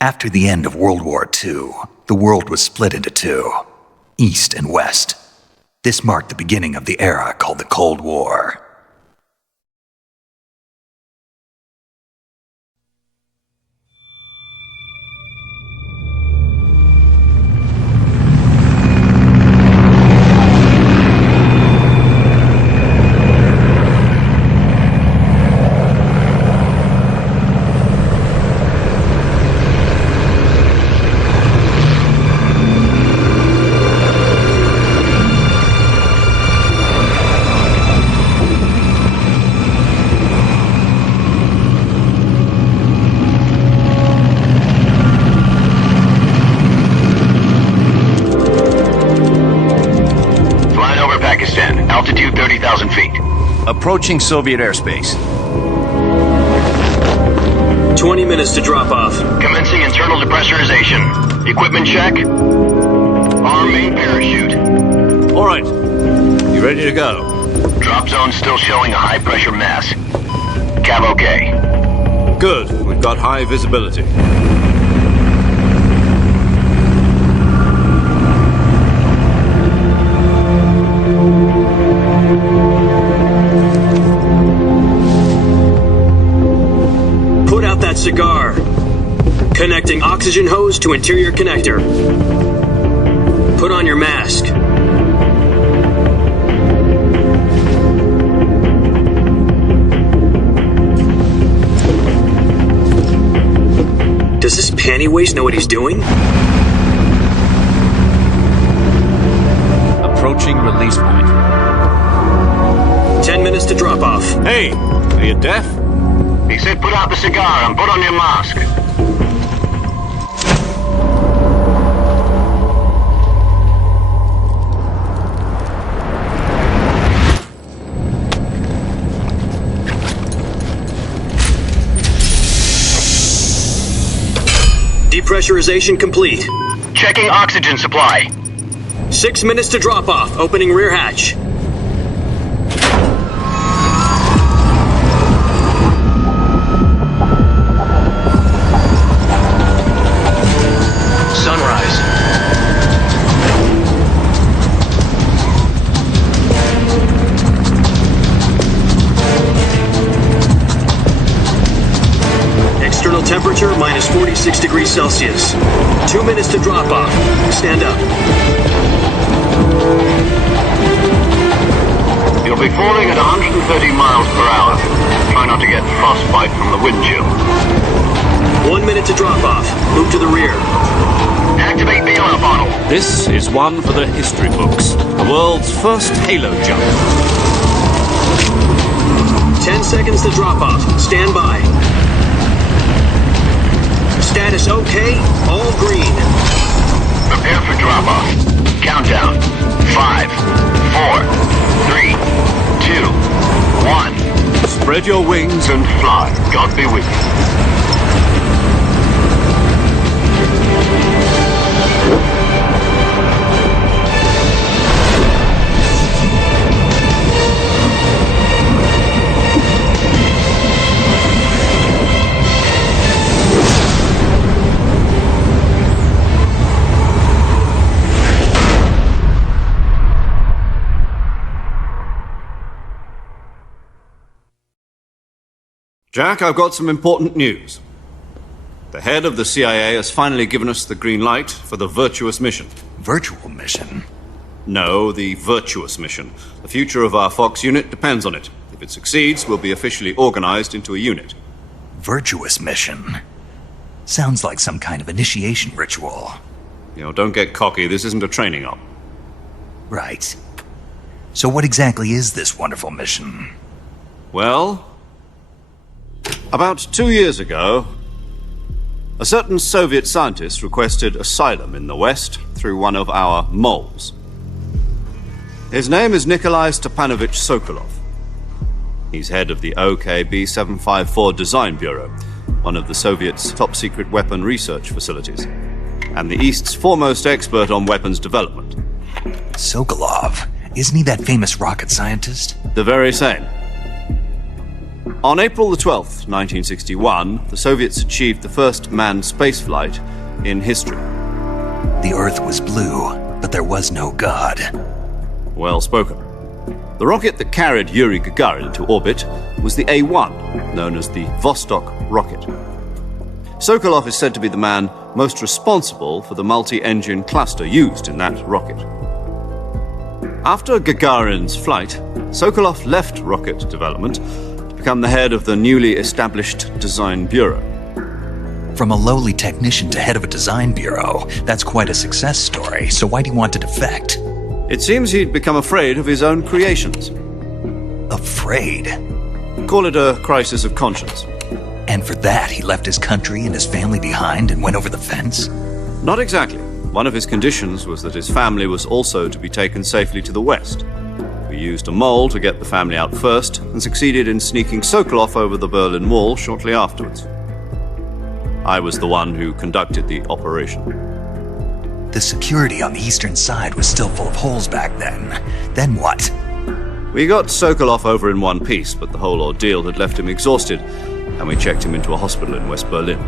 After the end of World War II, the world was split into two, East and West. This marked the beginning of the era called the Cold War. Altitude 30,000 feet. Approaching Soviet airspace. 20 minutes to drop off. Commencing internal depressurization. Equipment check. Arm main parachute. All right. You ready to go? Drop zone still showing a high pressure mass. Cav okay. Good. We've got high visibility. Put out that cigar. Connecting oxygen hose to interior connector. Put on your mask. Does this panty waste know what he's doing? Approaching release point. 10 minutes to drop off. Hey, are you deaf? He said put out the cigar and put on your mask. Depressurization complete. Checking oxygen supply. 6 minutes to drop off. Opening rear hatch. Sunrise. External temperature minus 46 degrees Celsius. 2 minutes to drop off. Stand up. You'll be falling at 130 miles per hour. Try not to get frostbite from the wind chill. 1 minute to drop off. Move to the rear. Activate the oil bottle. This is one for the history books. The world's first halo jump. 10 seconds to drop off. Stand by. Status okay. All green. Prepare for drop off. Countdown. 5, 4, 3, 2, 1. Spread your wings And fly. God be with you. Jack, I've got some important news. The head of the CIA has finally given us the green light for the virtuous mission. Virtual mission? No, the virtuous mission. The future of our Fox unit depends on it. If it succeeds, we'll be officially organized into a unit. Virtuous mission? Sounds like some kind of initiation ritual. Don't get cocky. This isn't a training op. Right. So what exactly is this wonderful mission? Well, about 2 years ago, a certain Soviet scientist requested asylum in the West through one of our moles. His name is Nikolai Stepanovich Sokolov. He's head of the OKB 754 Design Bureau, one of the Soviets' top-secret weapon research facilities, and the East's foremost expert on weapons development. Sokolov? Isn't he that famous rocket scientist? The very same. On April the 12th, 1961, the Soviets achieved the first manned spaceflight in history. The Earth was blue, but there was no God. Well spoken. The rocket that carried Yuri Gagarin into orbit was the A-1, known as the Vostok rocket. Sokolov is said to be the man most responsible for the multi-engine cluster used in that rocket. After Gagarin's flight, Sokolov left rocket development to become the head of the newly established Design Bureau. From a lowly technician to head of a design bureau, that's quite a success story, so why'd he want to defect? It seems he'd become afraid of his own creations. Afraid? Call it a crisis of conscience. And for that, he left his country and his family behind and went over the fence? Not exactly. One of his conditions was that his family was also to be taken safely to the west. We used a mole to get the family out first and succeeded in sneaking Sokolov over the Berlin Wall shortly afterwards. I was the one who conducted the operation. The security on the eastern side was still full of holes back then. Then what? We got Sokolov over in one piece, but the whole ordeal had left him exhausted, and we checked him into a hospital in West Berlin.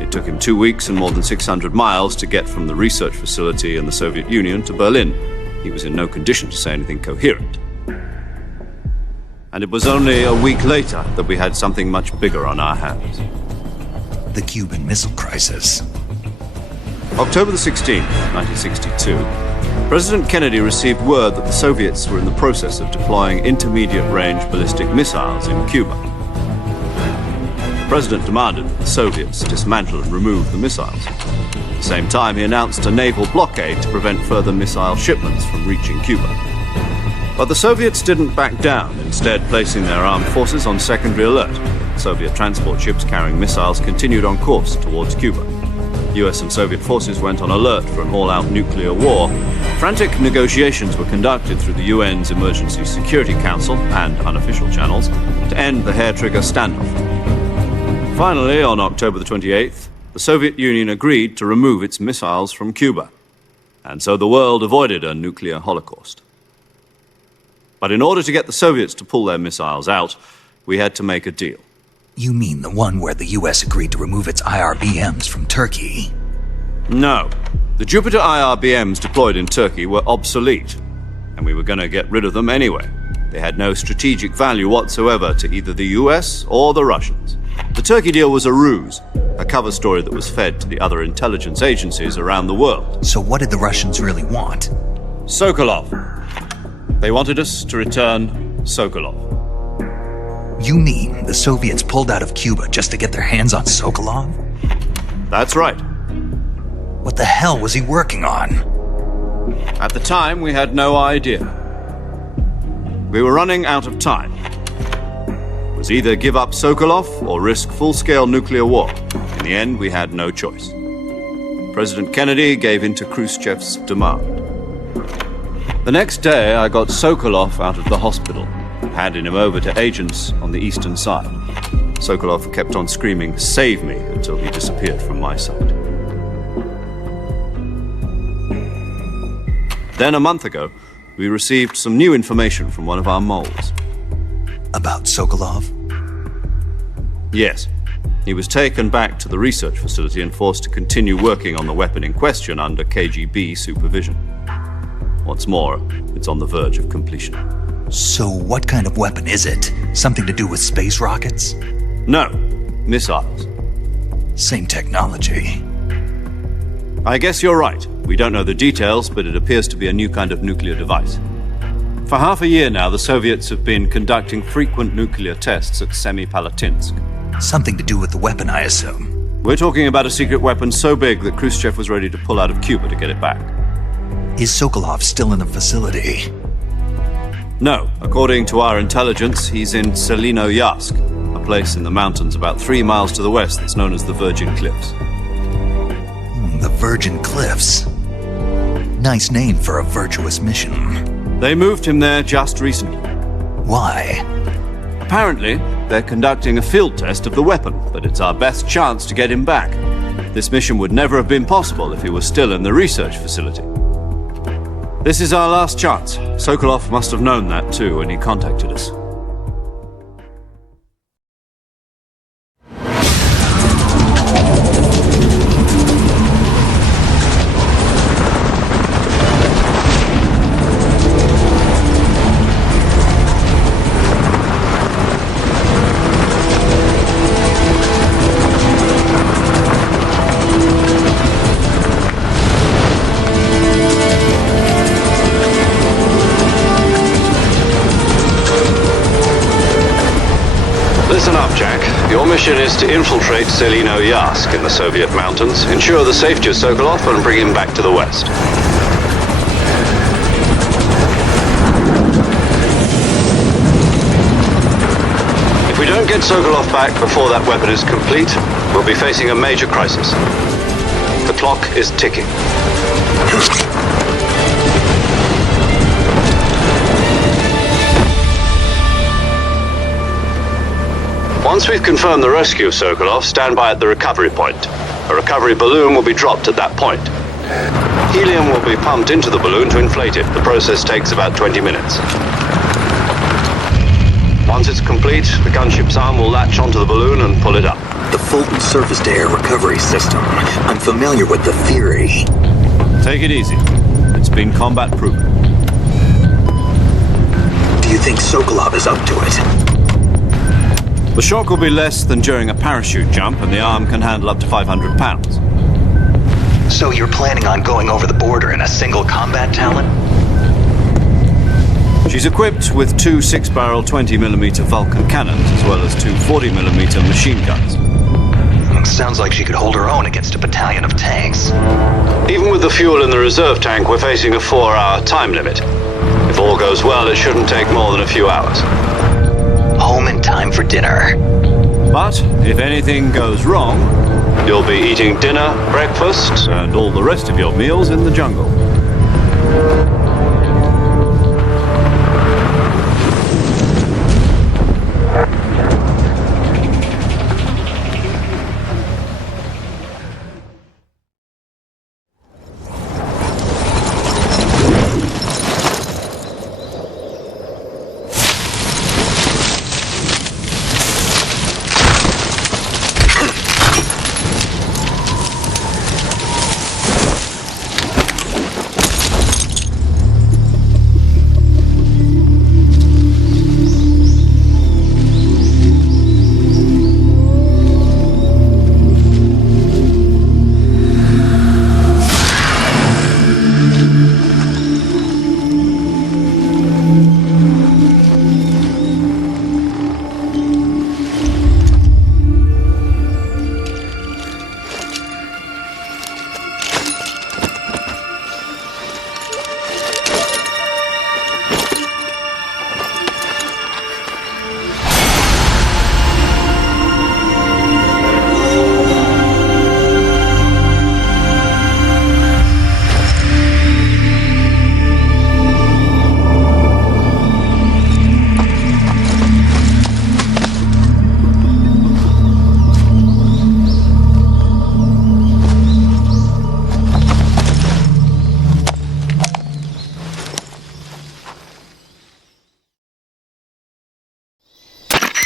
It took him 2 weeks and more than 600 miles to get from the research facility in the Soviet Union to Berlin. He was in no condition to say anything coherent. And it was only a week later that we had something much bigger on our hands. The Cuban Missile Crisis. October the 16th, 1962, President Kennedy received word that the Soviets were in the process of deploying intermediate-range ballistic missiles in Cuba. The President demanded that the Soviets dismantle and remove the missiles. At the same time, he announced a naval blockade to prevent further missile shipments from reaching Cuba. But the Soviets didn't back down, instead placing their armed forces on secondary alert. Soviet transport ships carrying missiles continued on course towards Cuba. US and Soviet forces went on alert for an all-out nuclear war. Frantic negotiations were conducted through the UN's Emergency Security Council and unofficial channels to end the hair-trigger standoff. Finally, on October the 28th, the Soviet Union agreed to remove its missiles from Cuba. And so the world avoided a nuclear holocaust. But in order to get the Soviets to pull their missiles out, we had to make a deal. You mean the one where the US agreed to remove its IRBMs from Turkey? No. The Jupiter IRBMs deployed in Turkey were obsolete, and we were going to get rid of them anyway. They had no strategic value whatsoever to either the US or the Russians. The Turkey deal was a ruse, a cover story that was fed to the other intelligence agencies around the world. So what did the Russians really want? Sokolov. They wanted us to return Sokolov. You mean the Soviets pulled out of Cuba just to get their hands on Sokolov? That's right. What the hell was he working on? At the time, we had no idea. We were running out of time. It was either give up Sokolov or risk full-scale nuclear war. In the end, we had no choice. President Kennedy gave in to Khrushchev's demand. The next day, I got Sokolov out of the hospital, handing him over to agents on the eastern side. Sokolov kept on screaming, "Save me," until he disappeared from my sight. Then a month ago, we received some new information from one of our moles. About Sokolov? Yes. He was taken back to the research facility and forced to continue working on the weapon in question under KGB supervision. What's more, it's on the verge of completion. So what kind of weapon is it? Something to do with space rockets? No, missiles. Same technology. I guess you're right. We don't know the details, but it appears to be a new kind of nuclear device. For half a year now, the Soviets have been conducting frequent nuclear tests at Semipalatinsk. Something to do with the weapon, I assume. We're talking about a secret weapon so big that Khrushchev was ready to pull out of Cuba to get it back. Is Sokolov still in the facility? No. According to our intelligence, he's in Selinoyarsk, a place in the mountains about 3 miles to the west that's known as the Virgin Cliffs. The Virgin Cliffs. Nice name for a virtuous mission. They moved him there just recently. Why? Apparently, they're conducting a field test of the weapon, but it's our best chance to get him back. This mission would never have been possible if he was still in the research facility. This is our last chance. Sokolov must have known that too when he contacted us. Your mission is to infiltrate Selino Yask in the Soviet mountains, ensure the safety of Sokolov, and bring him back to the West. If we don't get Sokolov back before that weapon is complete, we'll be facing a major crisis. The clock is ticking. Once we've confirmed the rescue of Sokolov, stand by at the recovery point. A recovery balloon will be dropped at that point. Helium will be pumped into the balloon to inflate it. The process takes about 20 minutes. Once it's complete, the gunship's arm will latch onto the balloon and pull it up. The Fulton surface-to-air recovery system. I'm familiar with the theory. Take it easy. It's been combat-proven. Do you think Sokolov is up to it? The shock will be less than during a parachute jump, and the arm can handle up to 500 pounds. So you're planning on going over the border in a single combat Talon? She's equipped with two 6-barrel 20mm Vulcan cannons, as well as two 40mm machine guns. Sounds like she could hold her own against a battalion of tanks. Even with the fuel in the reserve tank, we're facing a 4-hour time limit. If all goes well, it shouldn't take more than a few hours. Home in time for dinner. But if anything goes wrong, you'll be eating dinner, breakfast, and all the rest of your meals in the jungle.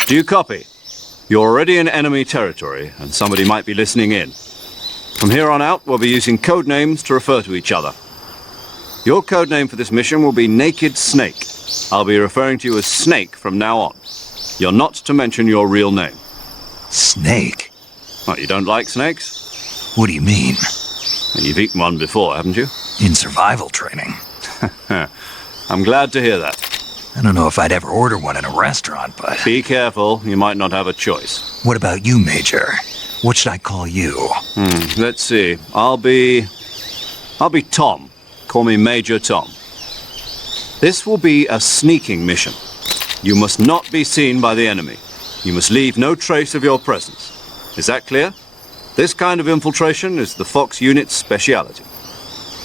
Do you copy? You're already in enemy territory, and somebody might be listening in. From here on out, we'll be using code names to refer to each other. Your code name for this mission will be Naked Snake. I'll be referring to you as Snake from now on. You're not to mention your real name. Snake? What, you don't like snakes? What do you mean? You've eaten one before, haven't you? In survival training. I'm glad to hear that. I don't know if I'd ever order one in a restaurant, but... Be careful, you might not have a choice. What about you, Major? What should I call you? Let's see. I'll be Tom. Call me Major Tom. This will be a sneaking mission. You must not be seen by the enemy. You must leave no trace of your presence. Is that clear? This kind of infiltration is the Fox unit's speciality.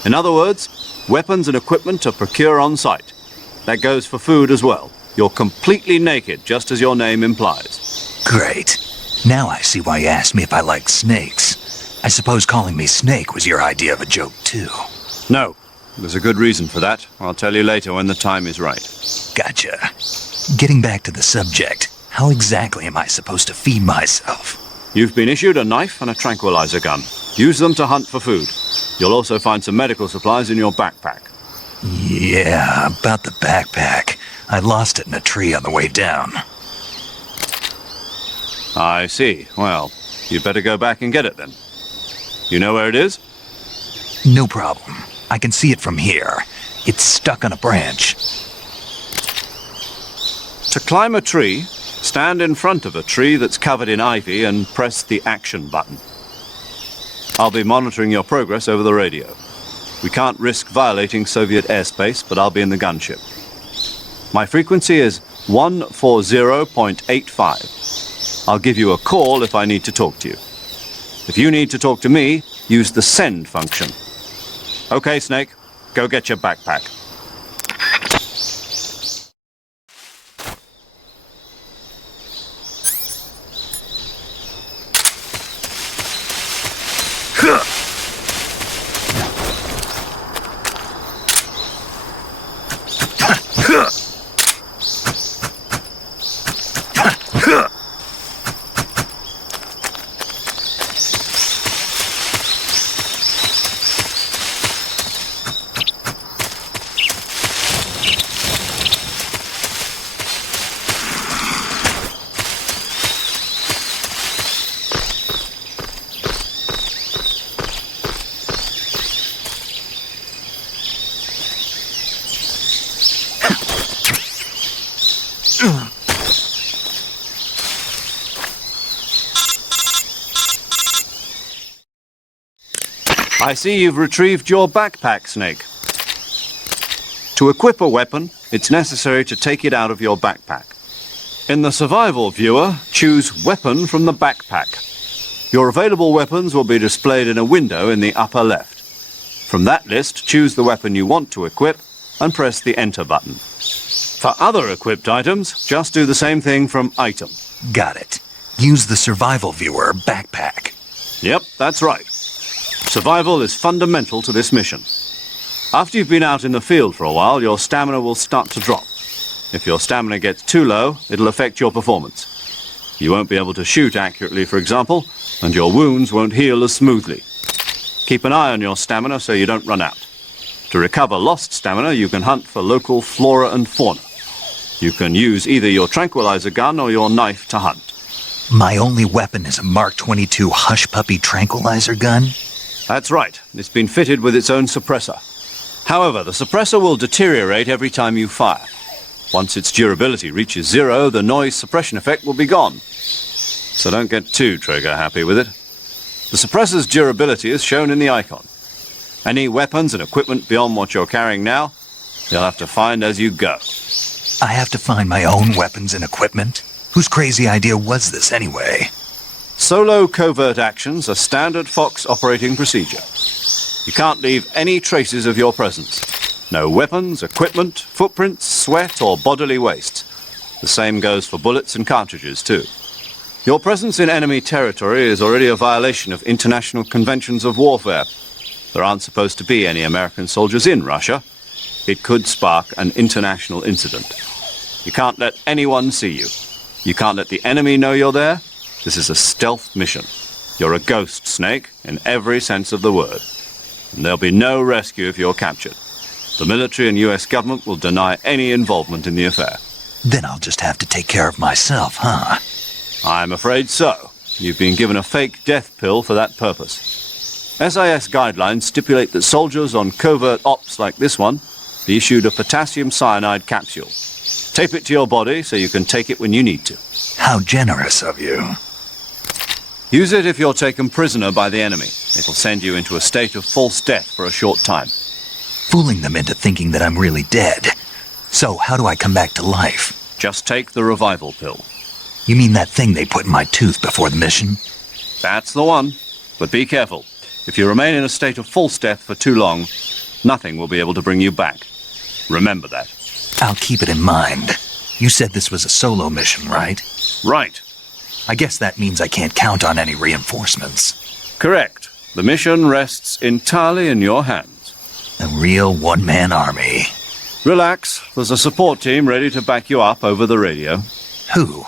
In other words, weapons and equipment are procured on site. That goes for food as well. You're completely naked, just as your name implies. Great. Now I see why you asked me if I liked snakes. I suppose calling me Snake was your idea of a joke, too. No. There's a good reason for that. I'll tell you later when the time is right. Gotcha. Getting back to the subject, how exactly am I supposed to feed myself? You've been issued a knife and a tranquilizer gun. Use them to hunt for food. You'll also find some medical supplies in your backpack. Yeah, about the backpack. I lost it in a tree on the way down. I see. Well, you'd better go back and get it then. You know where it is? No problem. I can see it from here. It's stuck on a branch. To climb a tree, Stand in front of a tree that's covered in ivy and press the action button. I'll be monitoring your progress over the radio. We can't risk violating Soviet airspace, but I'll be in the gunship. My frequency is 140.85. I'll give you a call if I need to talk to you. If you need to talk to me, use the send function. Okay, Snake, go get your backpack. I see you've retrieved your backpack, Snake. To equip a weapon, it's necessary to take it out of your backpack. In the survival viewer, choose Weapon from the backpack. Your available weapons will be displayed in a window in the upper left. From that list, choose the weapon you want to equip and press the Enter button. For other equipped items, just do the same thing from Item. Got it. Use the survival viewer backpack. Yep, that's right. Survival is fundamental to this mission. After you've been out in the field for a while, your stamina will start to drop. If your stamina gets too low, it'll affect your performance. You won't be able to shoot accurately, for example, and your wounds won't heal as smoothly. Keep an eye on your stamina so you don't run out. To recover lost stamina, you can hunt for local flora and fauna. You can use either your tranquilizer gun or your knife to hunt. My only weapon is a Mark 22 Hush Puppy tranquilizer gun? That's right. It's been fitted with its own suppressor. However, the suppressor will deteriorate every time you fire. Once its durability reaches 0, the noise suppression effect will be gone. So don't get too trigger-happy with it. The suppressor's durability is shown in the icon. Any weapons and equipment beyond what you're carrying now, you'll have to find as you go. I have to find my own weapons and equipment? Whose crazy idea was this anyway? Solo covert actions are standard Fox operating procedure. You can't leave any traces of your presence. No weapons, equipment, footprints, sweat, or bodily waste. The same goes for bullets and cartridges, too. Your presence in enemy territory is already a violation of international conventions of warfare. There aren't supposed to be any American soldiers in Russia. It could spark an international incident. You can't let anyone see you. You can't let the enemy know you're there. This is a stealth mission. You're a ghost, Snake, in every sense of the word. And there'll be no rescue if you're captured. The military and US government will deny any involvement in the affair. Then I'll just have to take care of myself, huh? I'm afraid so. You've been given a fake death pill for that purpose. SIS guidelines stipulate that soldiers on covert ops like this one be issued a potassium cyanide capsule. Tape it to your body so you can take it when you need to. How generous of you. Use it if you're taken prisoner by the enemy. It'll send you into a state of false death for a short time. Fooling them into thinking that I'm really dead. So how do I come back to life? Just take the revival pill. You mean that thing they put in my tooth before the mission? That's the one. But be careful. If you remain in a state of false death for too long, nothing will be able to bring you back. Remember that. I'll keep it in mind. You said this was a solo mission, right? Right. I guess that means I can't count on any reinforcements. Correct. The mission rests entirely in your hands. A real one-man army. Relax. There's a support team ready to back you up over the radio. Who?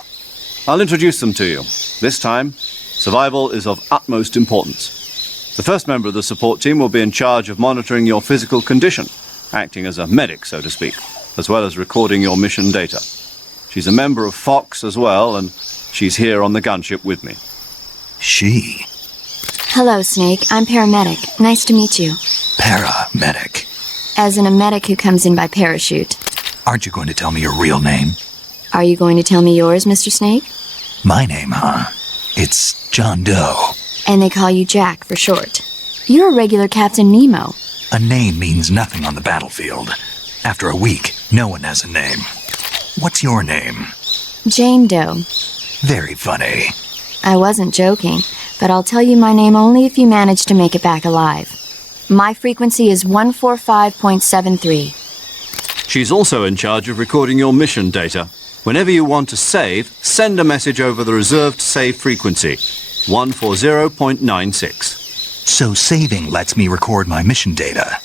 I'll introduce them to you. This time, survival is of utmost importance. The first member of the support team will be in charge of monitoring your physical condition, acting as a medic, so to speak, as well as recording your mission data. She's a member of Fox as well, and she's here on the gunship with me. She? Hello, Snake. I'm paramedic. Nice to meet you. Paramedic. As in a medic who comes in by parachute. Aren't you going to tell me your real name? Are you going to tell me yours, Mr. Snake? My name, huh? It's John Doe. And they call you Jack for short. You're a regular Captain Nemo. A name means nothing on the battlefield. After a week, no one has a name. What's your name? Jane Doe. Very funny. I wasn't joking, but I'll tell you my name only if you manage to make it back alive. My frequency is 145.73. She's also in charge of recording your mission data. Whenever you want to save, send a message over the reserved save frequency, 140.96. So saving lets me record my mission data.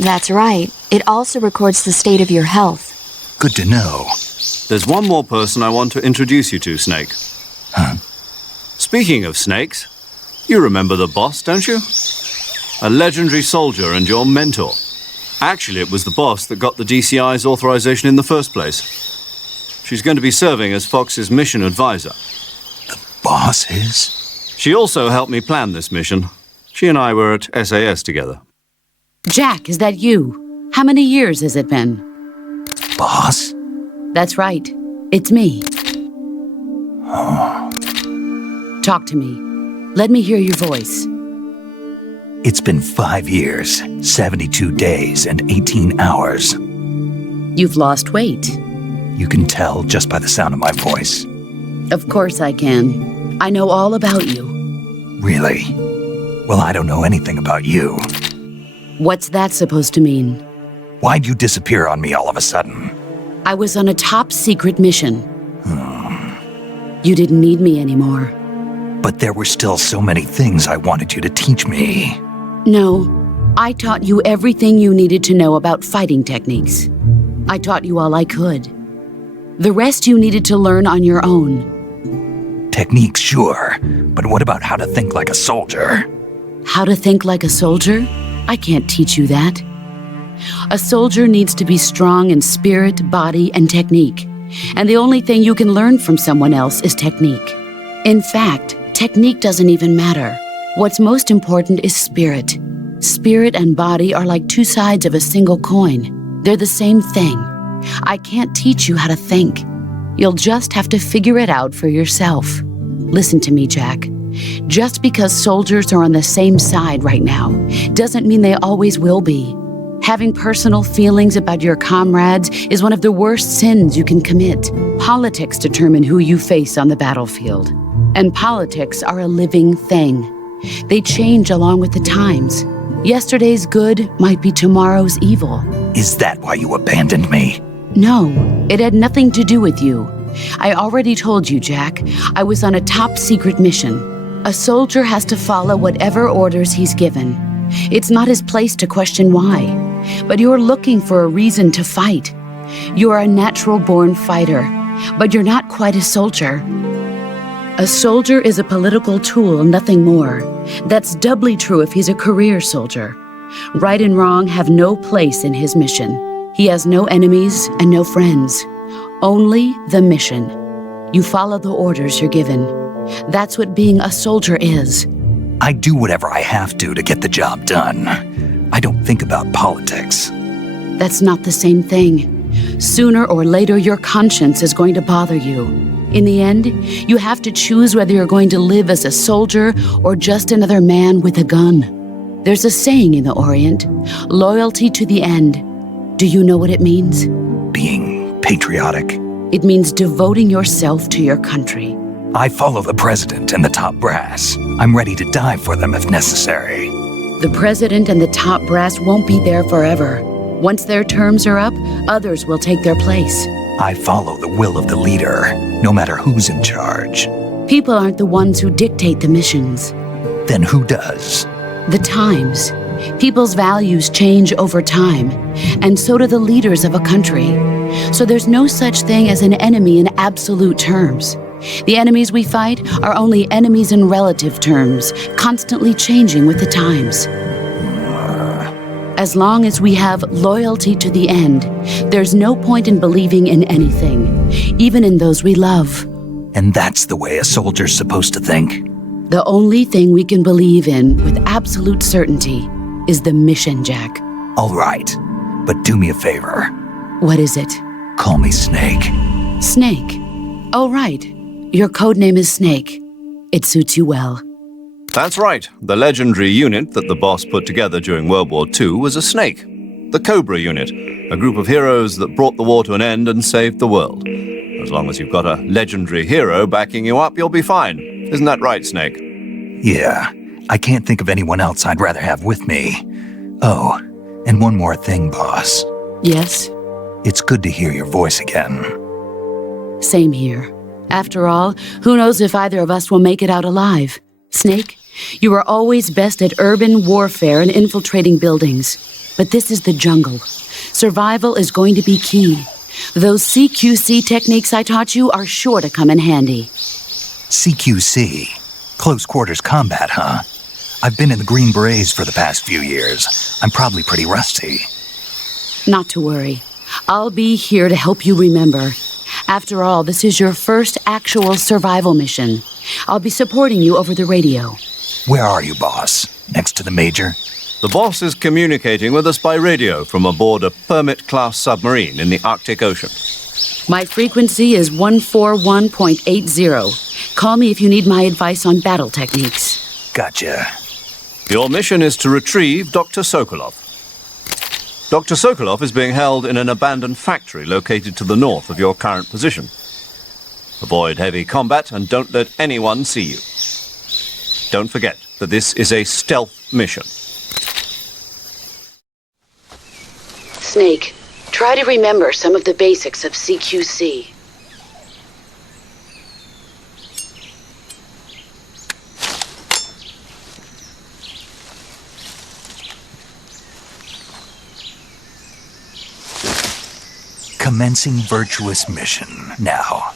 That's right. It also records the state of your health. Good to know. There's one more person I want to introduce you to, Snake. Huh? Speaking of snakes, you remember the boss, don't you? A legendary soldier and your mentor. Actually, it was the boss that got the DCI's authorization in the first place. She's going to be serving as Fox's mission advisor. The boss is? She also helped me plan this mission. She and I were at SAS together. Jack, is that you? How many years has it been? Boss? That's right. It's me. Talk to me. Let me hear your voice. It's been 5 years, 72 days, and 18 hours. You've lost weight. You can tell just by the sound of my voice. Of course I can. I know all about you. Really? Well, I don't know anything about you. What's that supposed to mean? Why'd you disappear on me all of a sudden? I was on a top-secret mission. You didn't need me anymore. But there were still so many things I wanted you to teach me. No, I taught you everything you needed to know about fighting techniques. I taught you all I could. The rest you needed to learn on your own. Techniques, sure. But what about how to think like a soldier? How to think like a soldier? I can't teach you that. A soldier needs to be strong in spirit, body, and technique. And the only thing you can learn from someone else is technique. In fact, technique doesn't even matter. What's most important is spirit. Spirit and body are like two sides of a single coin. They're the same thing. I can't teach you how to think. You'll just have to figure it out for yourself. Listen to me, Jack. Just because soldiers are on the same side right now doesn't mean they always will be. Having personal feelings about your comrades is one of the worst sins you can commit. Politics determine who you face on the battlefield. And politics are a living thing. They change along with the times. Yesterday's good might be tomorrow's evil. Is that why you abandoned me? No, it had nothing to do with you. I already told you, Jack. I was on a top-secret mission. A soldier has to follow whatever orders he's given. It's not his place to question why. But you're looking for a reason to fight. You're a natural-born fighter, but you're not quite a soldier. A soldier is a political tool, nothing more. That's doubly true if he's a career soldier. Right and wrong have no place in his mission. He has no enemies and no friends. Only the mission. You follow the orders you're given. That's what being a soldier is. I do whatever I have to get the job done. I don't think about politics. That's not the same thing. Sooner or later, your conscience is going to bother you. In the end, you have to choose whether you're going to live as a soldier or just another man with a gun. There's a saying in the Orient, loyalty to the end. Do you know what it means? Being patriotic. It means devoting yourself to your country. I follow the president and the top brass. I'm ready to die for them if necessary. The president and the top brass won't be there forever. Once their terms are up, others will take their place. I follow the will of the leader, no matter who's in charge. People aren't the ones who dictate the missions. Then who does? The times. People's values change over time, and so do the leaders of a country. So there's no such thing as an enemy in absolute terms. The enemies we fight are only enemies in relative terms, constantly changing with the times. As long as we have loyalty to the end, there's no point in believing in anything, even in those we love. And that's the way a soldier's supposed to think? The only thing we can believe in with absolute certainty is the mission, Jack. All right, but do me a favor. What is it? Call me Snake. Snake. Oh, right. Your codename is Snake. It suits you well. That's right. The legendary unit that the boss put together during World War II was a snake. The Cobra unit, a group of heroes that brought the war to an end and saved the world. As long as you've got a legendary hero backing you up, you'll be fine. Isn't that right, Snake? Yeah, I can't think of anyone else I'd rather have with me. Oh, and one more thing, boss. Yes? It's good to hear your voice again. Same here. After all, who knows if either of us will make it out alive? Snake, you are always best at urban warfare and infiltrating buildings. But this is the jungle. Survival is going to be key. Those CQC techniques I taught you are sure to come in handy. CQC? Close quarters combat, huh? I've been in the Green Berets for the past few years. I'm probably pretty rusty. Not to worry. I'll be here to help you remember. After all, this is your first actual survival mission. I'll be supporting you over the radio. Where are you, boss? Next to the Major? The boss is communicating with us by radio from aboard a Permit-class submarine in the Arctic Ocean. My frequency is 141.80. Call me if you need my advice on battle techniques. Gotcha. Your mission is to retrieve Dr. Sokolov. Dr. Sokolov is being held in an abandoned factory located to the north of your current position. Avoid heavy combat and don't let anyone see you. Don't forget that this is a stealth mission. Snake, try to remember some of the basics of CQC. Commencing virtuous mission now.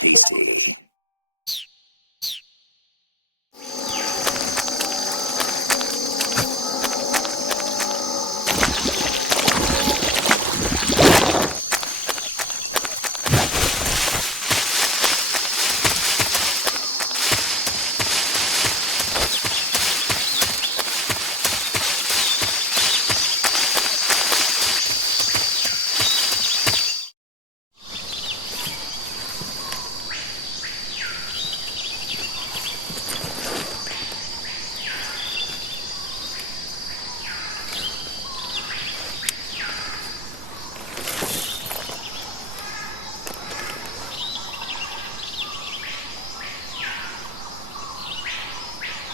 Tasty.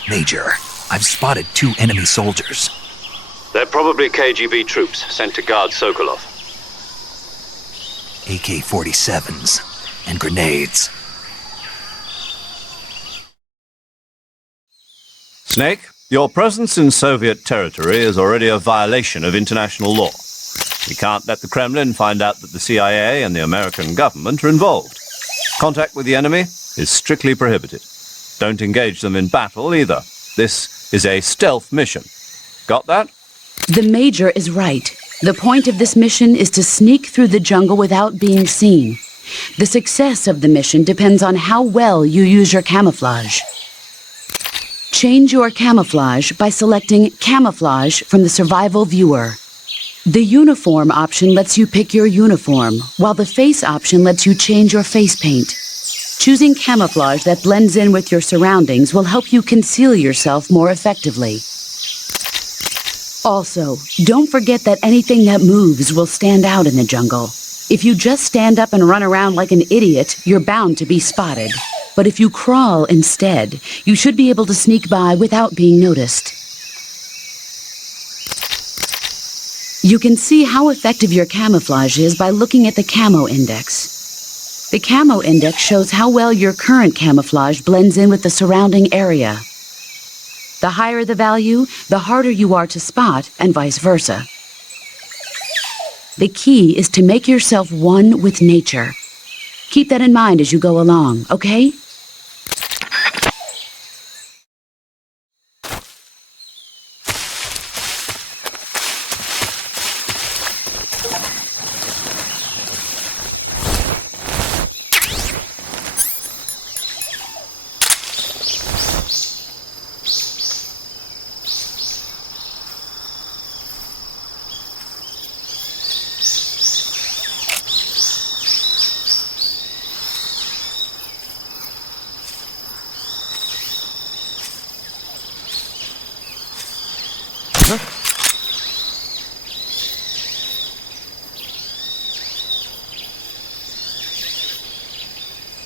Major, I've spotted 2 enemy soldiers. They're probably KGB troops sent to guard Sokolov. AK-47s and grenades. Snake, your presence in Soviet territory is already a violation of international law. We can't let the Kremlin find out that the CIA and the American government are involved. Contact with the enemy is strictly prohibited. Don't engage them in battle either. This is a stealth mission. Got that? The Major is right. The point of this mission is to sneak through the jungle without being seen. The success of the mission depends on how well you use your camouflage. Change your camouflage by selecting Camouflage from the Survival Viewer. The Uniform option lets you pick your uniform, while the Face option lets you change your face paint. Choosing camouflage that blends in with your surroundings will help you conceal yourself more effectively. Also, don't forget that anything that moves will stand out in the jungle. If you just stand up and run around like an idiot, you're bound to be spotted. But if you crawl instead, you should be able to sneak by without being noticed. You can see how effective your camouflage is by looking at the Camo Index. The Camo Index shows how well your current camouflage blends in with the surrounding area. The higher the value, the harder you are to spot, and vice versa. The key is to make yourself one with nature. Keep that in mind as you go along, okay?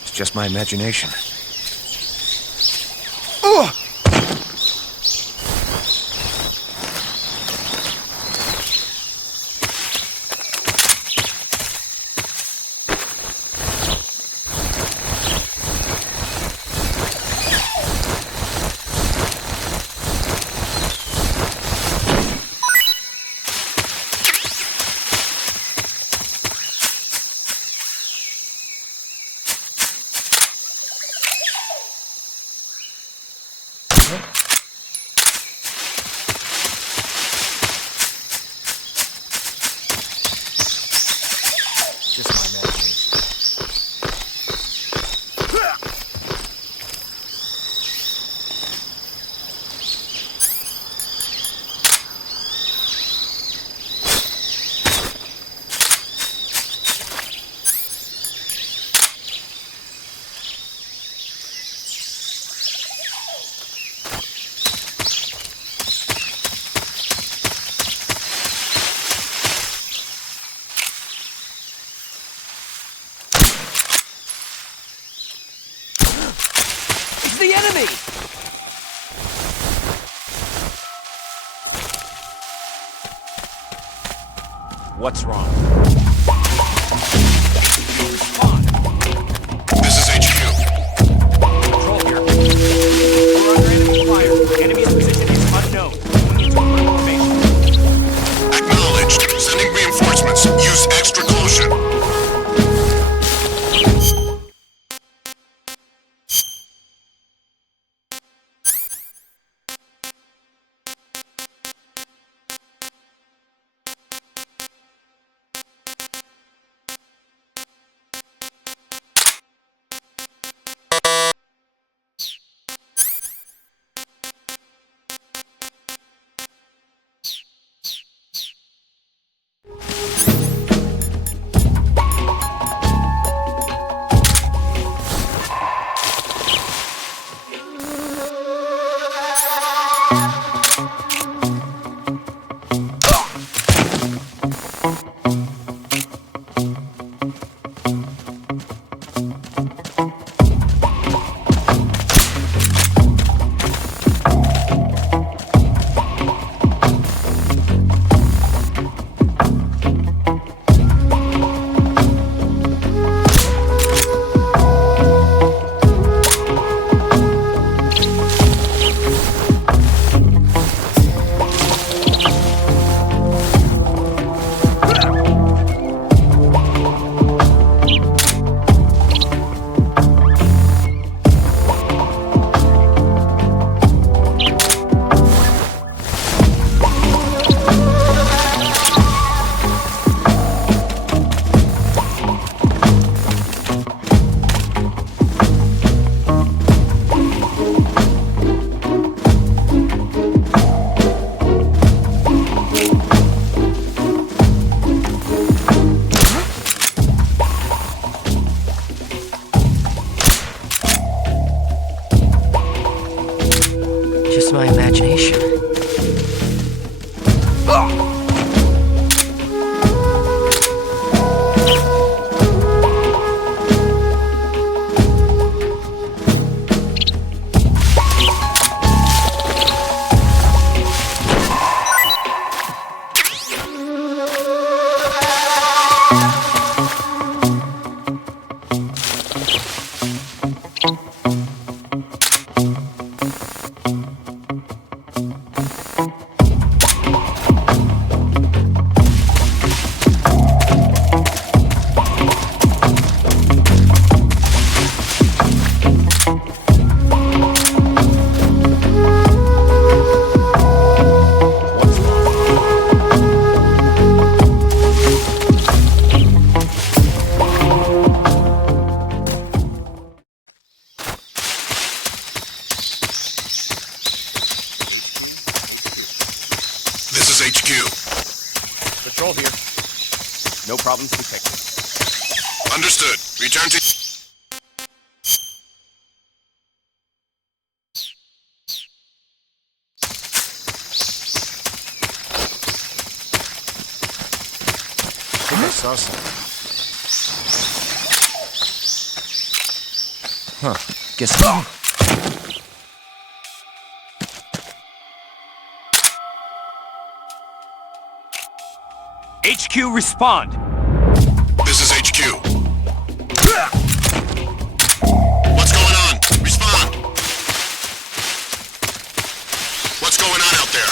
It's just my imagination. The enemy! What's wrong? This is HQ. Control here. We're under enemy fire. Enemy's position is unknown. We need more information. Acknowledged. Sending reinforcements. Use extra caution. imagination. This is HQ. Patrol here. No problems detected. Understood. Return to... I think I saw something. Huh. Guess not. HQ, respond! This is HQ. What's going on? Respond. What's going on out there?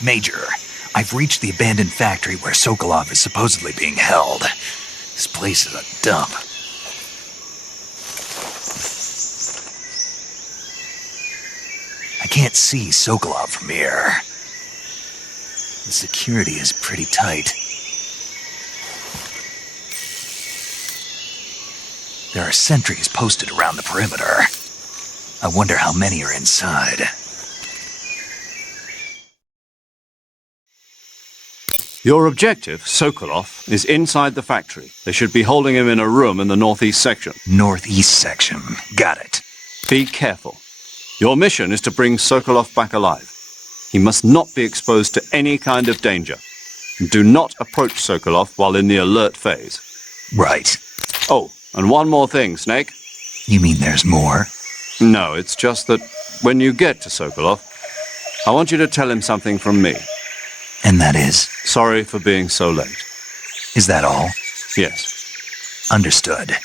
Major, I've reached the abandoned factory where Sokolov is supposedly being held. This place is a dump. I can't see Sokolov from here. The security is pretty tight. There are sentries posted around the perimeter. I wonder how many are inside. Your objective, Sokolov, is inside the factory. They should be holding him in a room in the northeast section. Northeast section. Got it. Be careful. Your mission is to bring Sokolov back alive. He must not be exposed to any kind of danger. Do not approach Sokolov while in the alert phase. Right. Oh, and one more thing, Snake. You mean there's more? No, it's just that when you get to Sokolov, I want you to tell him something from me. And that is? Sorry for being so late. Is that all? Yes. Understood.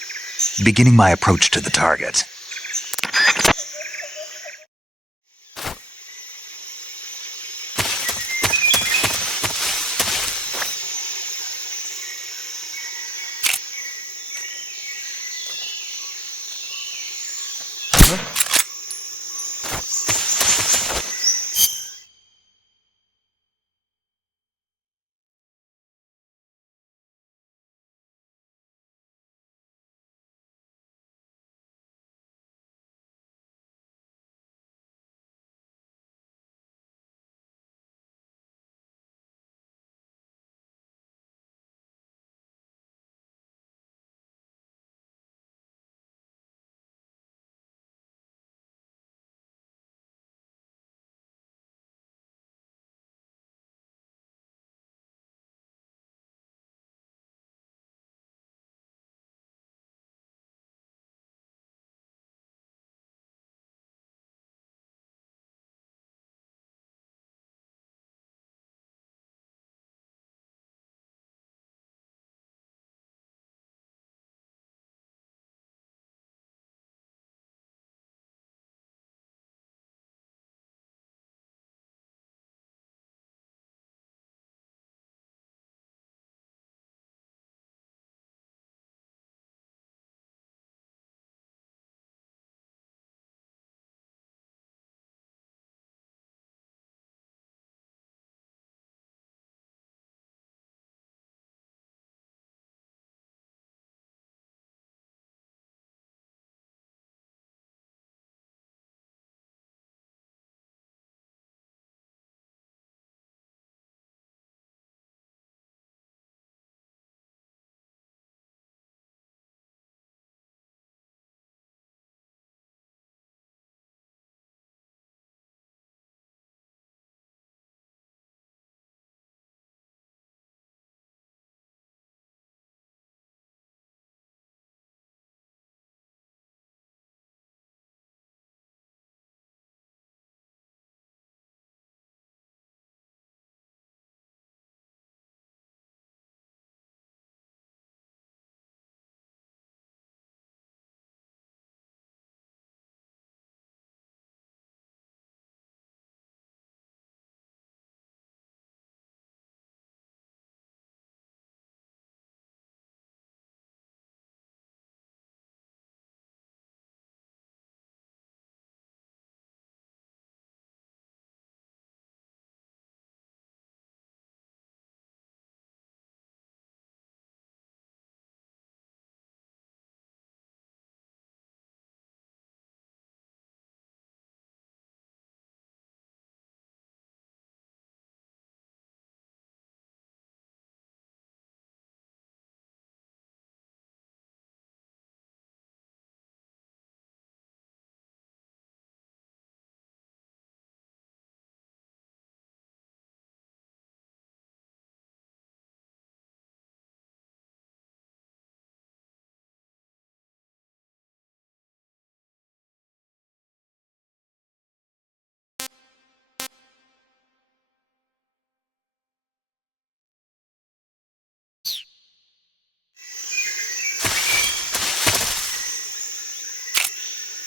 Beginning my approach to the target.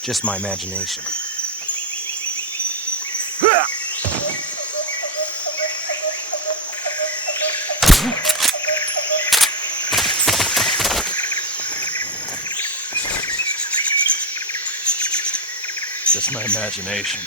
Just my imagination. Just my imagination.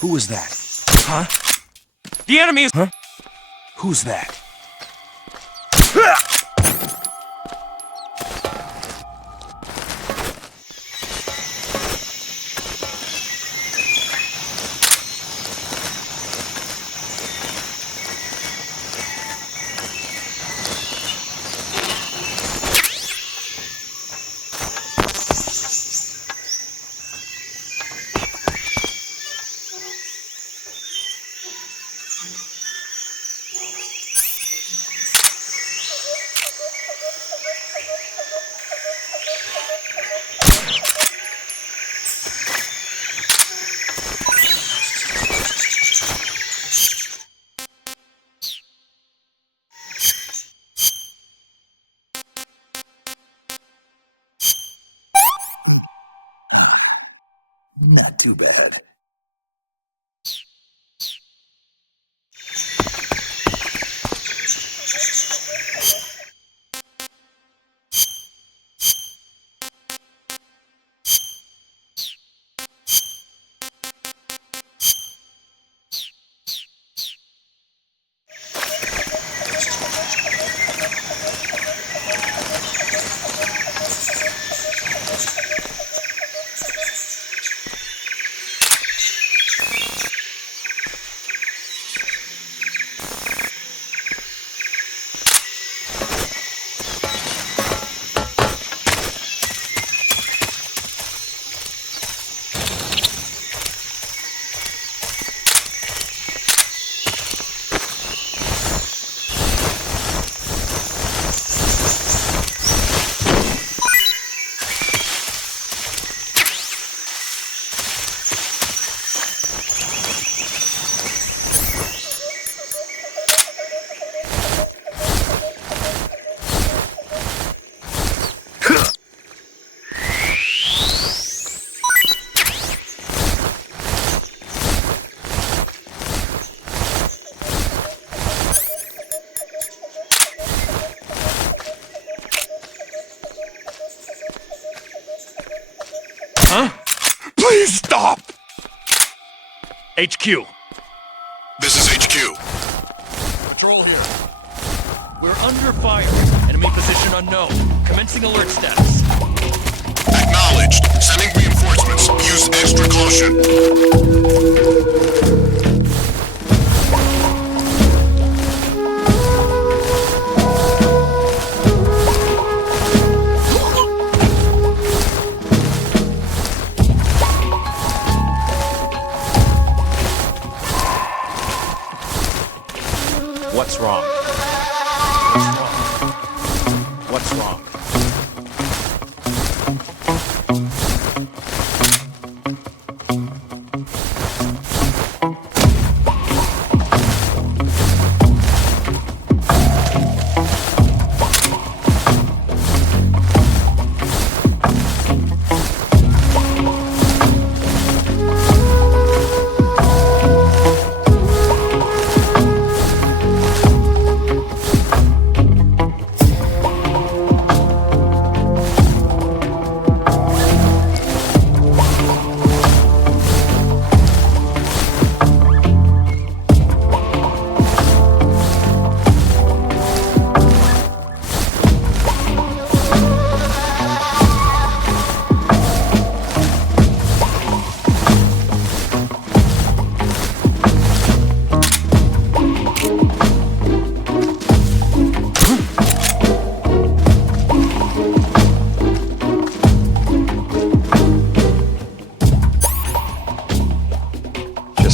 Who was that? Huh? The enemy is... Huh? Who's that? Not too bad. Please stop! HQ. This is HQ. Control here. We're under fire. Enemy position unknown. Commencing alert status. Acknowledged. Sending reinforcements. Use extra caution. What's wrong? What's wrong?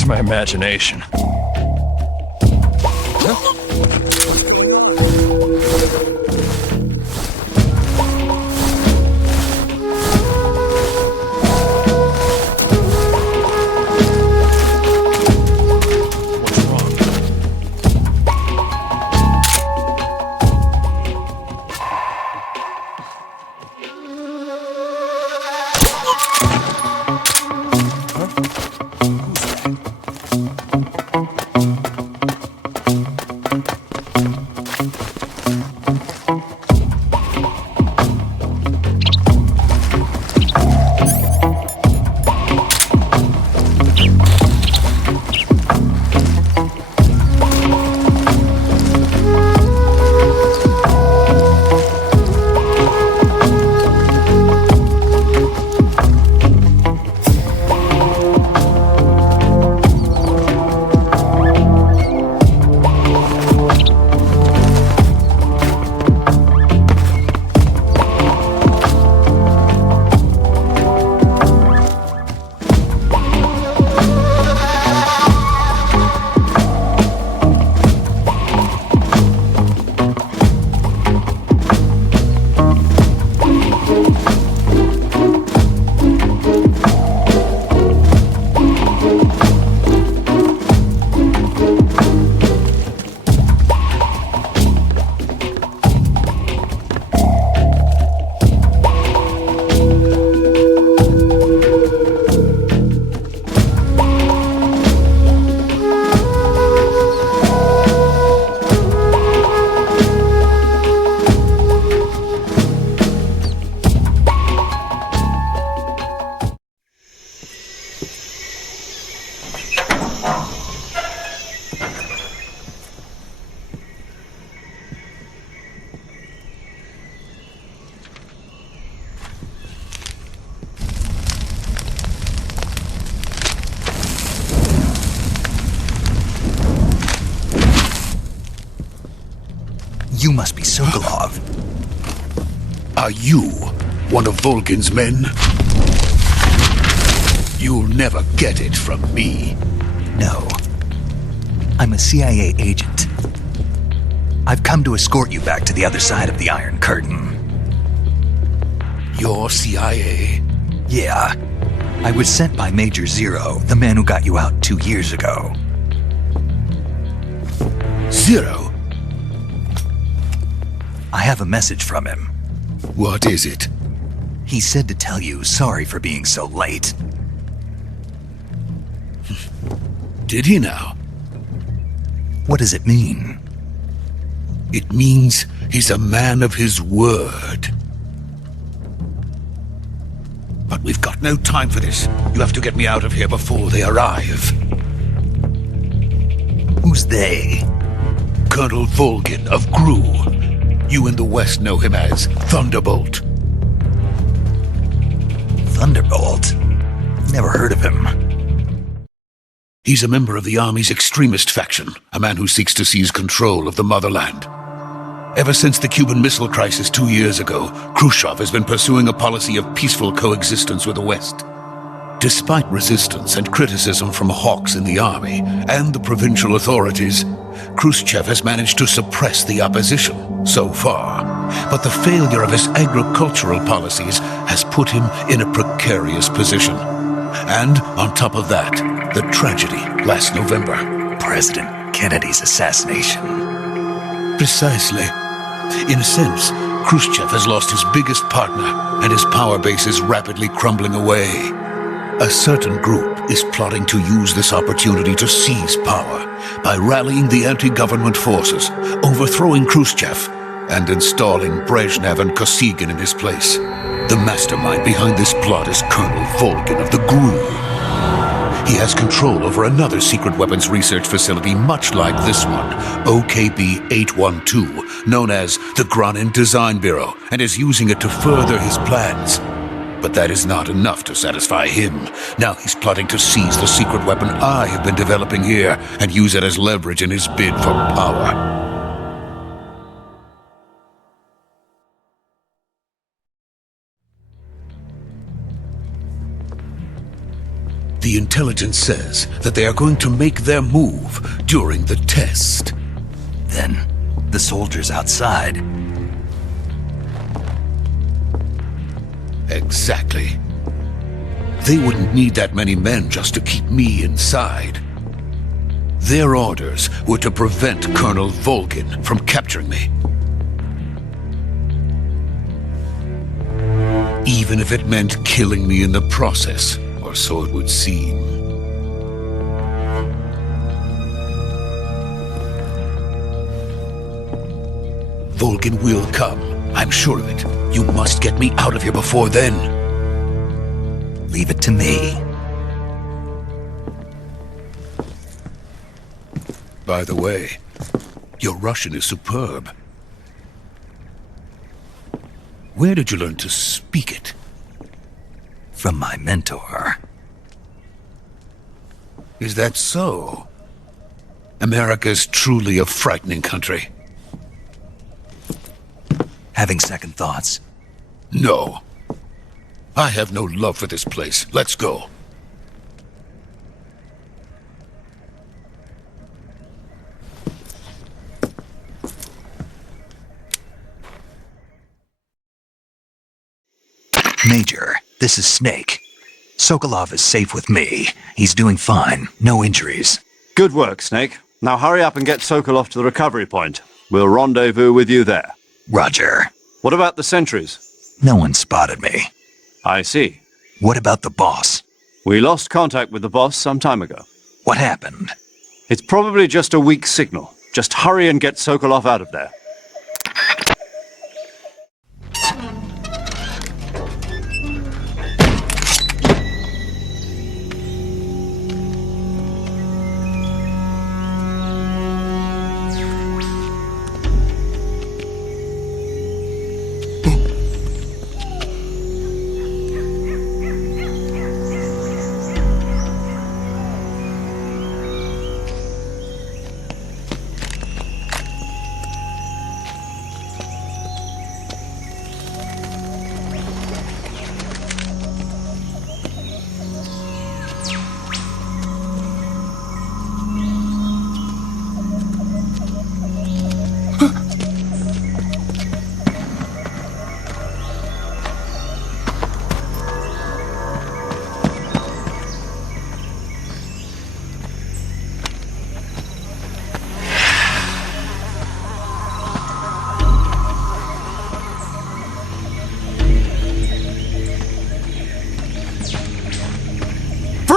My imagination. You must be Sokolov. Are you one of Volgin's men? You'll never get it from me. No. I'm a CIA agent. I've come to escort you back to the other side of the Iron Curtain. You're CIA? Yeah. I was sent by Major Zero, the man who got you out 2 years ago. Zero? I have a message from him. What is it? He said to tell you sorry for being so late. Did he now? What does it mean? It means he's a man of his word. But we've got no time for this. You have to get me out of here before they arrive. Who's they? Colonel Volgin of GRU. You in the West know him as Thunderbolt. Thunderbolt? Never heard of him. He's a member of the Army's extremist faction, a man who seeks to seize control of the motherland. Ever since the Cuban Missile Crisis 2 years ago, Khrushchev has been pursuing a policy of peaceful coexistence with the West. Despite resistance and criticism from hawks in the army and the provincial authorities, Khrushchev has managed to suppress the opposition so far. But the failure of his agricultural policies has put him in a precarious position. And on top of that, the tragedy last November. President Kennedy's assassination. Precisely. In a sense, Khrushchev has lost his biggest partner, and his power base is rapidly crumbling away. A certain group is plotting to use this opportunity to seize power by rallying the anti-government forces, overthrowing Khrushchev, and installing Brezhnev and Kosygin in his place. The mastermind behind this plot is Colonel Volgin of the GRU. He has control over another secret weapons research facility much like this one, OKB-812, known as the Granin Design Bureau, and is using it to further his plans. But that is not enough to satisfy him. Now he's plotting to seize the secret weapon I have been developing here and use it as leverage in his bid for power. The intelligence says that they are going to make their move during the test. Then, the soldiers outside. Exactly. They wouldn't need that many men just to keep me inside. Their orders were to prevent Colonel Volgin from capturing me. Even if it meant killing me in the process. Or so it would seem. Volgin will come. I'm sure of it. You must get me out of here before then. Leave it to me. By the way, your Russian is superb. Where did you learn to speak it? From my mentor. Is that so? America's truly a frightening country. Having second thoughts? No. I have no love for this place. Let's go. Major, this is Sneake. Sokolov is safe with me. He's doing fine. No injuries. Good work, Sneake. Now hurry up and get Sokolov to the recovery point. We'll rendezvous with you there. Roger. What about the sentries? No one spotted me. I see. What about the boss? We lost contact with the boss some time ago. What happened? It's probably just a weak signal. Just hurry and get Sokolov out of there.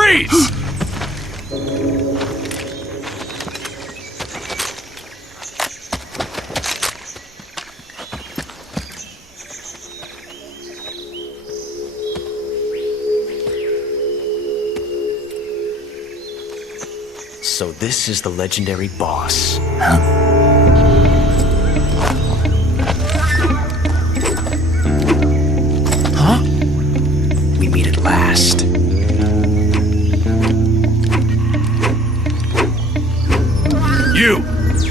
Freeze! So this is the legendary boss. Huh? We meet at last.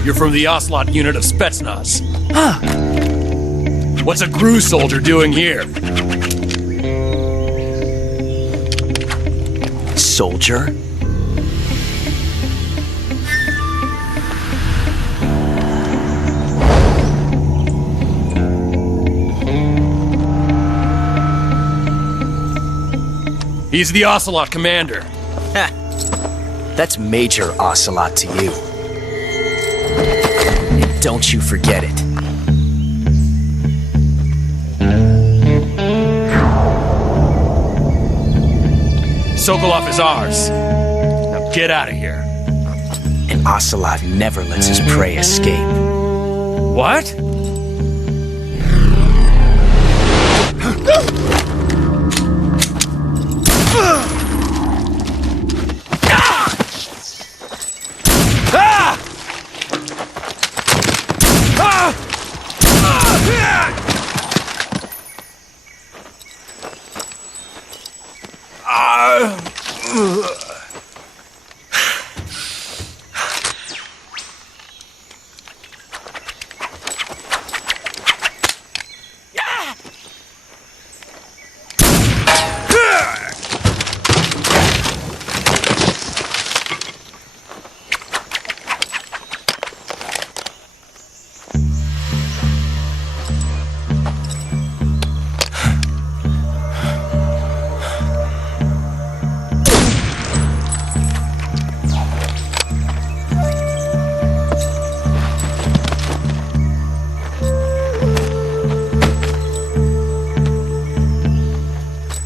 You're from the Ocelot unit of Spetsnaz. Huh. What's a GRU soldier doing here? Soldier? He's the Ocelot commander. Ha! That's Major Ocelot to you. And don't you forget it. Sokolov is ours. Now get out of here. And Ocelot never lets his prey escape. What?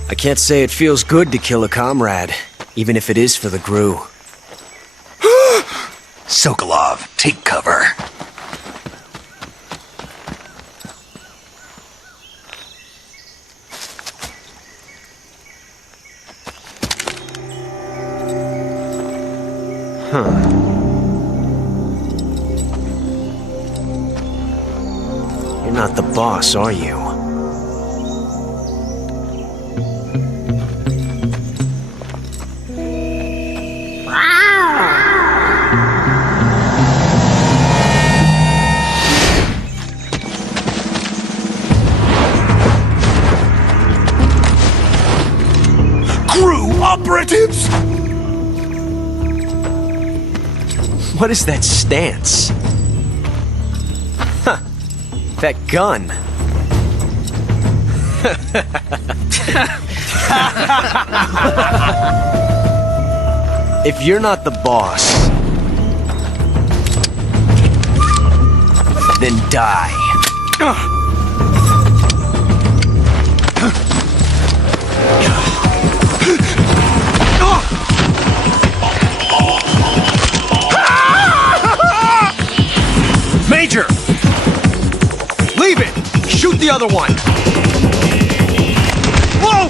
I can't say it feels good to kill a comrade, even if it is for the GRU. Sokolov, take cover. You're not the boss, are you? Operatives! What is that stance? Huh. That gun. If you're not the boss, then die. Major! Leave it! Shoot the other one! Whoa!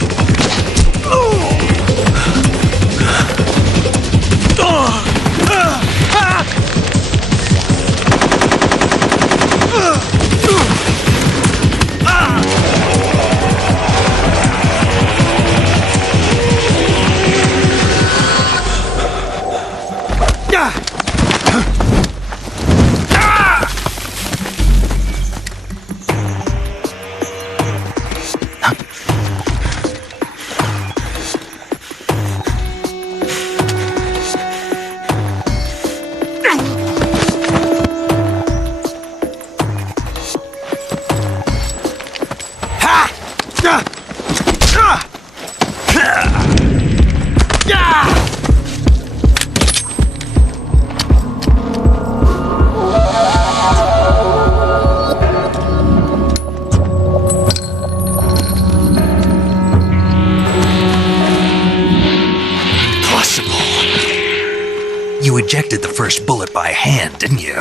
did the first bullet by hand, didn't you?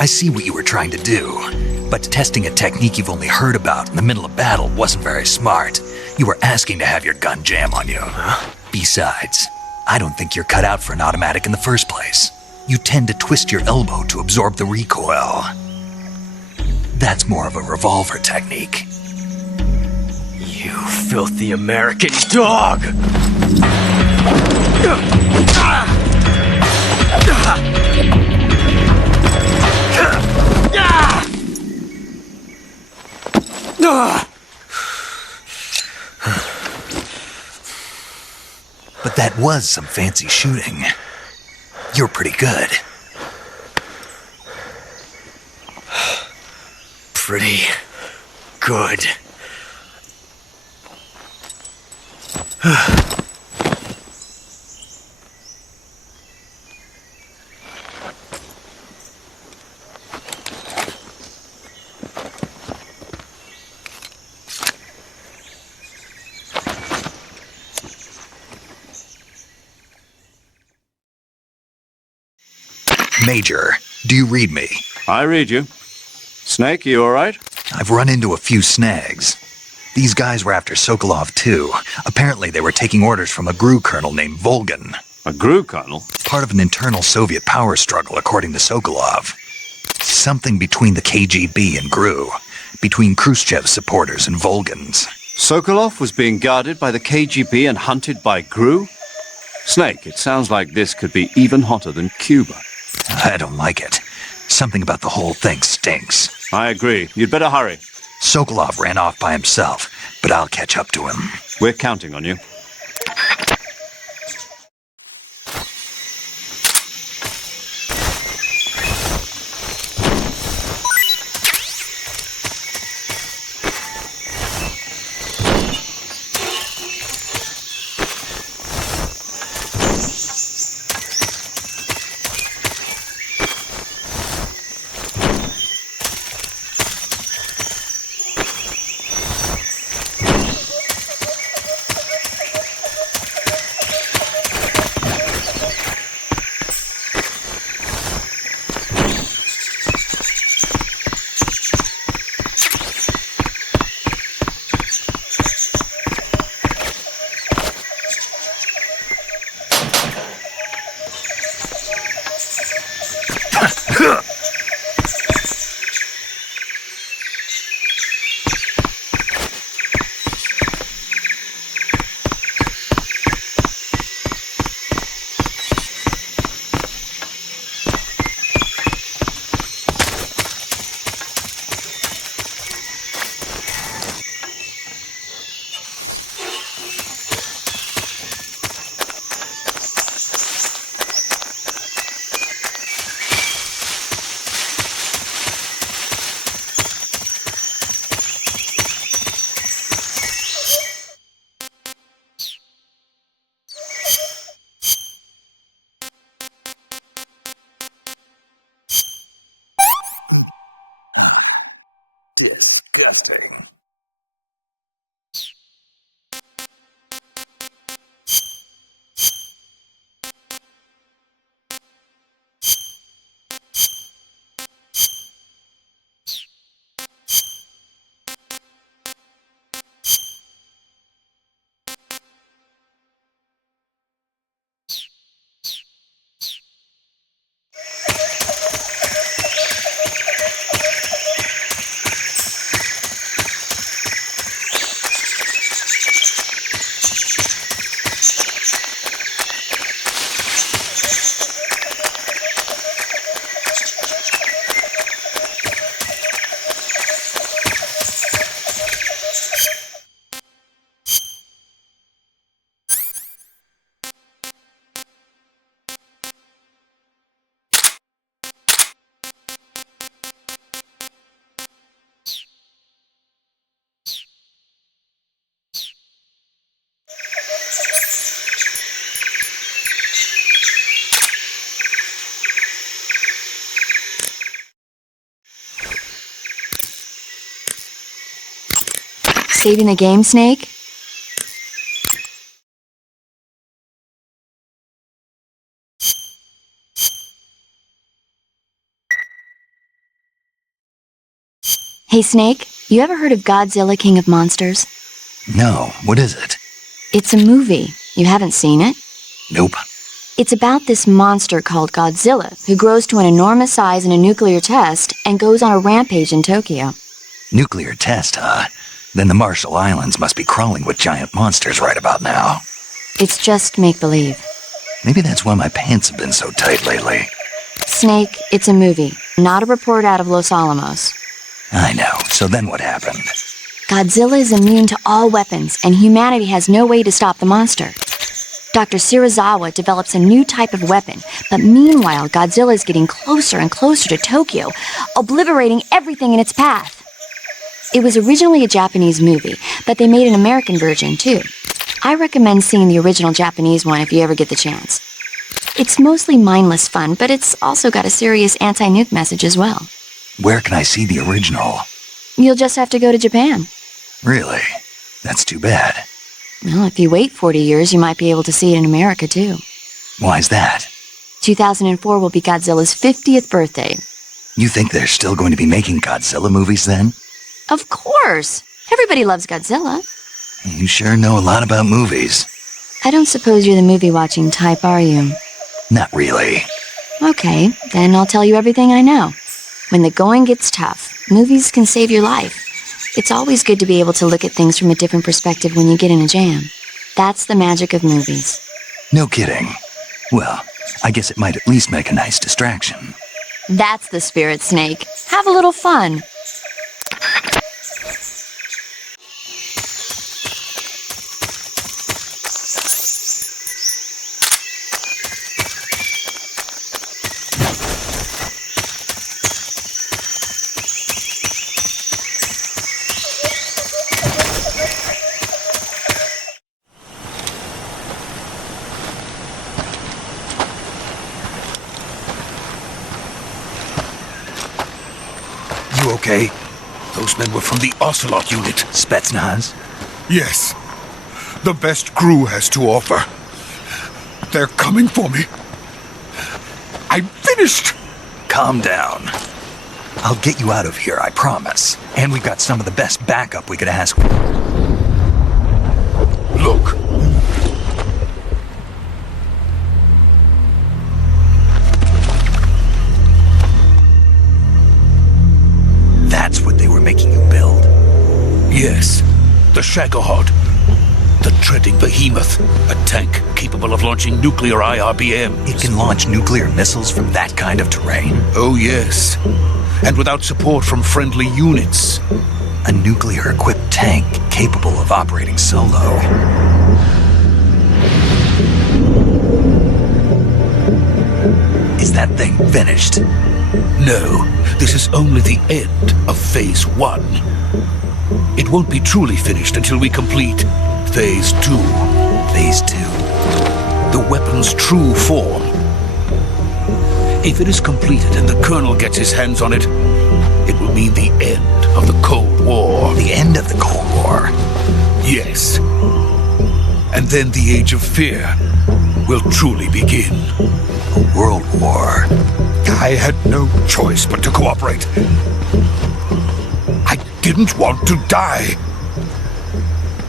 I see what you were trying to do, but testing a technique you've only heard about in the middle of battle wasn't very smart. You were asking to have your gun jam on you. Besides, I don't think you're cut out for an automatic in the first place. You tend to twist your elbow to absorb the recoil. That's more of a revolver technique. You filthy American dog! But that was some fancy shooting. You're pretty good. Pretty good. Major, do you read me? I read you. Snake, you alright? I've run into a few snags. These guys were after Sokolov too. Apparently they were taking orders from a GRU colonel named Volgan. A GRU colonel? Part of an internal Soviet power struggle, according to Sokolov. Something between the KGB and GRU. Between Khrushchev's supporters and Volgan's. Sokolov was being guarded by the KGB and hunted by GRU? Snake, it sounds like this could be even hotter than Cuba. I don't like it. Something about the whole thing stinks. I agree. You'd better hurry. Sokolov ran off by himself, but I'll catch up to him. We're counting on you. Disgusting. Saving the game, Snake? Hey, Snake, you ever heard of Godzilla King of Monsters? No, what is it? It's a movie. You haven't seen it? Nope. It's about this monster called Godzilla, who grows to an enormous size in a nuclear test and goes on a rampage in Tokyo. Nuclear test, huh? Then the Marshall Islands must be crawling with giant monsters right about now. It's just make-believe. Maybe that's why my pants have been so tight lately. Snake, it's a movie, not a report out of Los Alamos. I know, so then what happened? Godzilla is immune to all weapons, and humanity has no way to stop the monster. Dr. Shirazawa develops a new type of weapon, but meanwhile, Godzilla is getting closer and closer to Tokyo, obliterating everything in its path. It was originally a Japanese movie, but they made an American version, too. I recommend seeing the original Japanese one if you ever get the chance. It's mostly mindless fun, but it's also got a serious anti-nuke message as well. Where can I see the original? You'll just have to go to Japan. Really? That's too bad. Well, if you wait 40 years, you might be able to see it in America, too. Why's that? 2004 will be Godzilla's 50th birthday. You think they're still going to be making Godzilla movies then? Of course! Everybody loves Godzilla. You sure know a lot about movies. I don't suppose you're the movie-watching type, are you? Not really. Okay, then I'll tell you everything I know. When the going gets tough, movies can save your life. It's always good to be able to look at things from a different perspective when you get in a jam. That's the magic of movies. No kidding. Well, I guess it might at least make a nice distraction. That's the spirit, Snake. Have a little fun. You okay? Those men were from the Ocelot unit. Spetsnaz? Yes. The best crew has to offer. They're coming for me. I'm finished! Calm down. I'll get you out of here, I promise. And we've got some of the best backup we could ask for. Look. That's what they were making you build? Yes. The Shagohod. The treading behemoth. A tank capable of launching nuclear IRBMs. It can launch nuclear missiles from that kind of terrain? Oh, yes. And without support from friendly units. A nuclear-equipped tank capable of operating solo. Is that thing finished? No, this is only the end of Phase 1. It won't be truly finished until we complete Phase 2. Phase 2? The weapon's true form. If it is completed and the Colonel gets his hands on it, it will mean the end of the Cold War. The end of the Cold War? Yes. And then the Age of Fear will truly begin. A world war? I had no choice but to cooperate. I didn't want to die.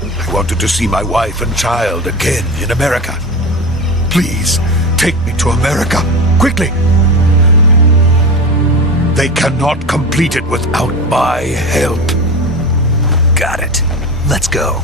I wanted to see my wife and child again in America. Please, take me to America, quickly. They cannot complete it without my help. Got it. Let's go.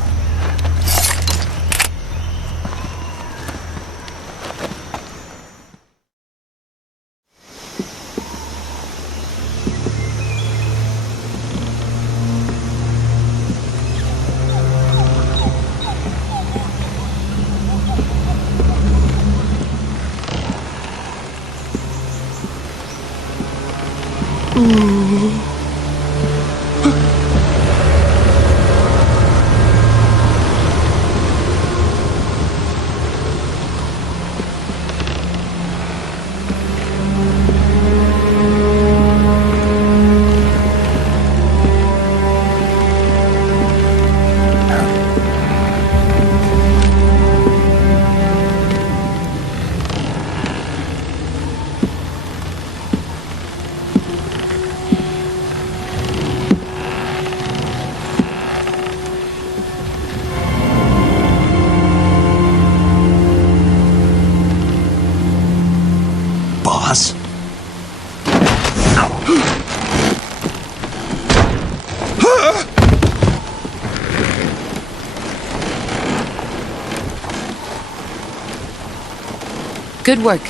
Good work,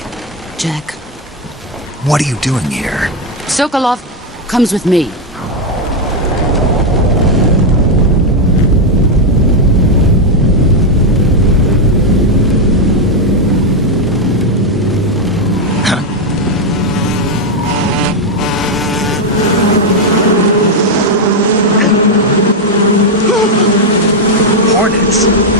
Jack. What are you doing here? Sokolov comes with me. Hornets.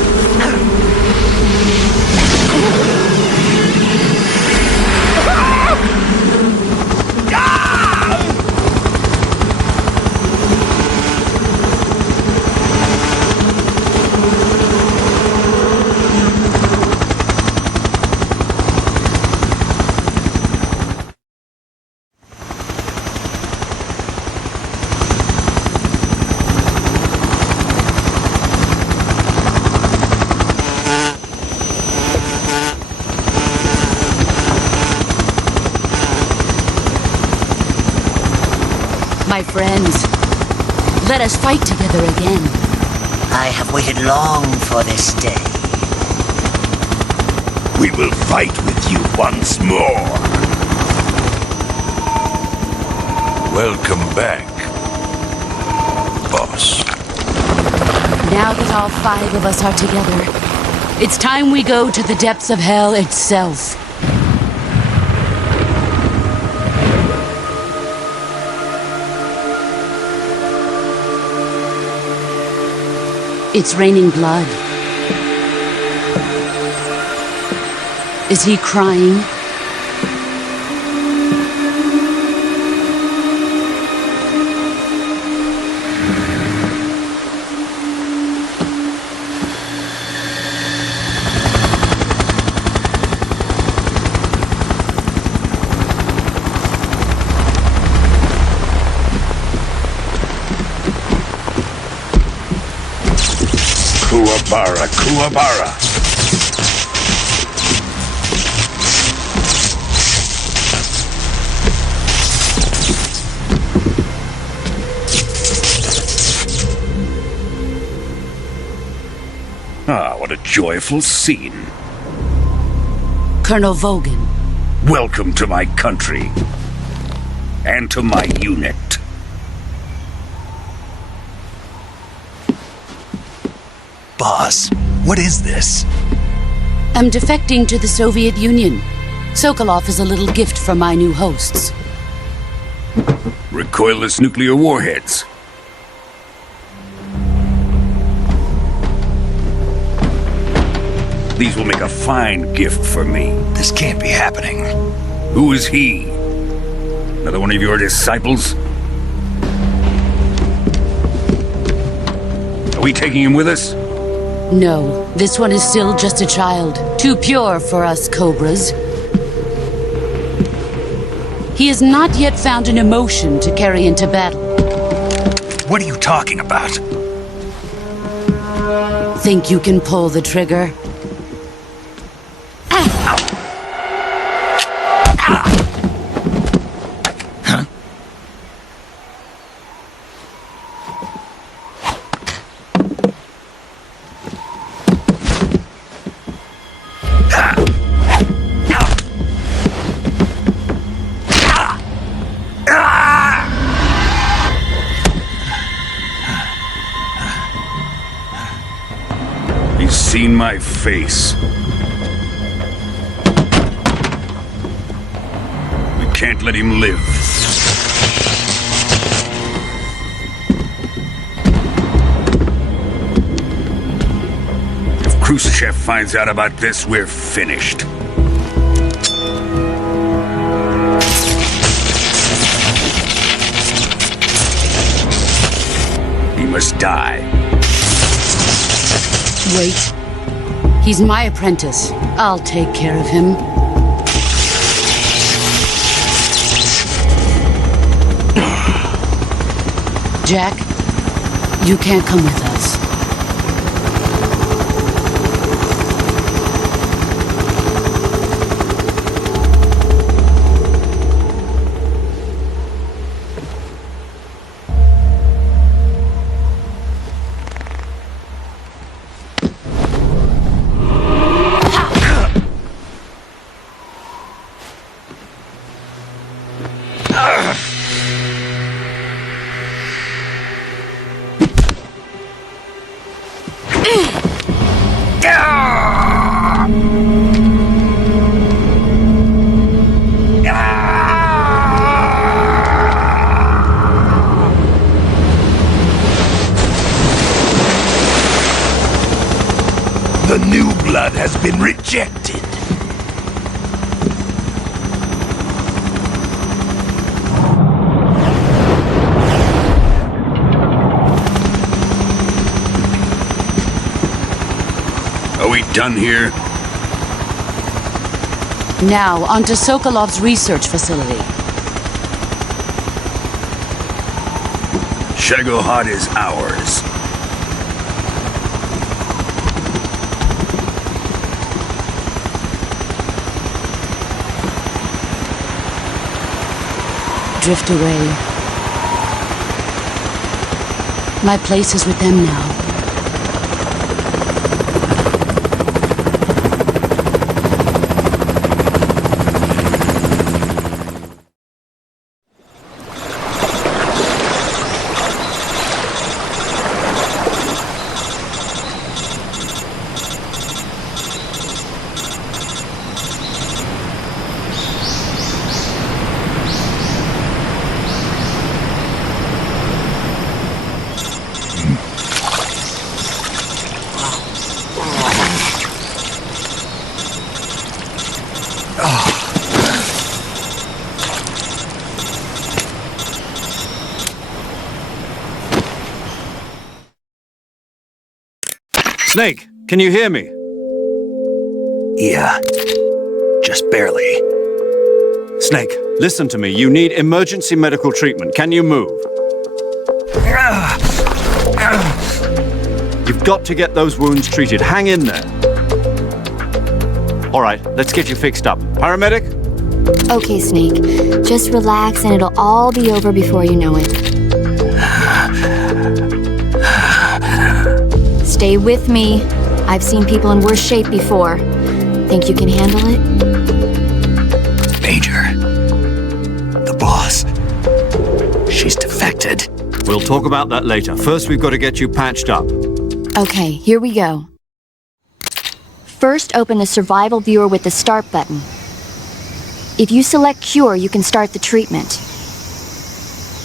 My friends, let us fight together again. I have waited long for this day. We will fight with you once more. Welcome back, boss. Now that all 5 of us are together, it's time we go to the depths of hell itself. It's raining blood. Is he crying? Kuwabara, Kuwabara. Ah, what a joyful scene. Colonel Vogan. Welcome to my country. And to my unit. Boss, what is this? I'm defecting to the Soviet Union. Sokolov is a little gift from my new hosts. Recoilless nuclear warheads. These will make a fine gift for me. This can't be happening. Who is he? Another one of your disciples? Are we taking him with us? No, this one is still just a child. Too pure for us Cobras. He has not yet found an emotion to carry into battle. What are you talking about? Think you can pull the trigger? He's seen my face. We can't let him live. If Khrushchev finds out about this, we're finished. He must die. Wait. He's my apprentice. I'll take care of him. Jack, you can't come with us. blood has been rejected. Are we done here? Now, on to Sokolov's research facility. Shagohod is ours. Drift away. My place is with them now. Snake, can you hear me? Yeah. Just barely. Snake, listen to me. You need emergency medical treatment. Can you move? You've got to get those wounds treated. Hang in there. All right, let's get you fixed up. Paramedic? Okay, Sneake. Just relax and it'll all be over before you know it. Stay with me. I've seen people in worse shape before. Think you can handle it? Major. The boss. She's defected. We'll talk about that later. First, we've got to get you patched up. Okay, here we go. First, open the survival viewer with the start button. If you select cure, you can start the treatment.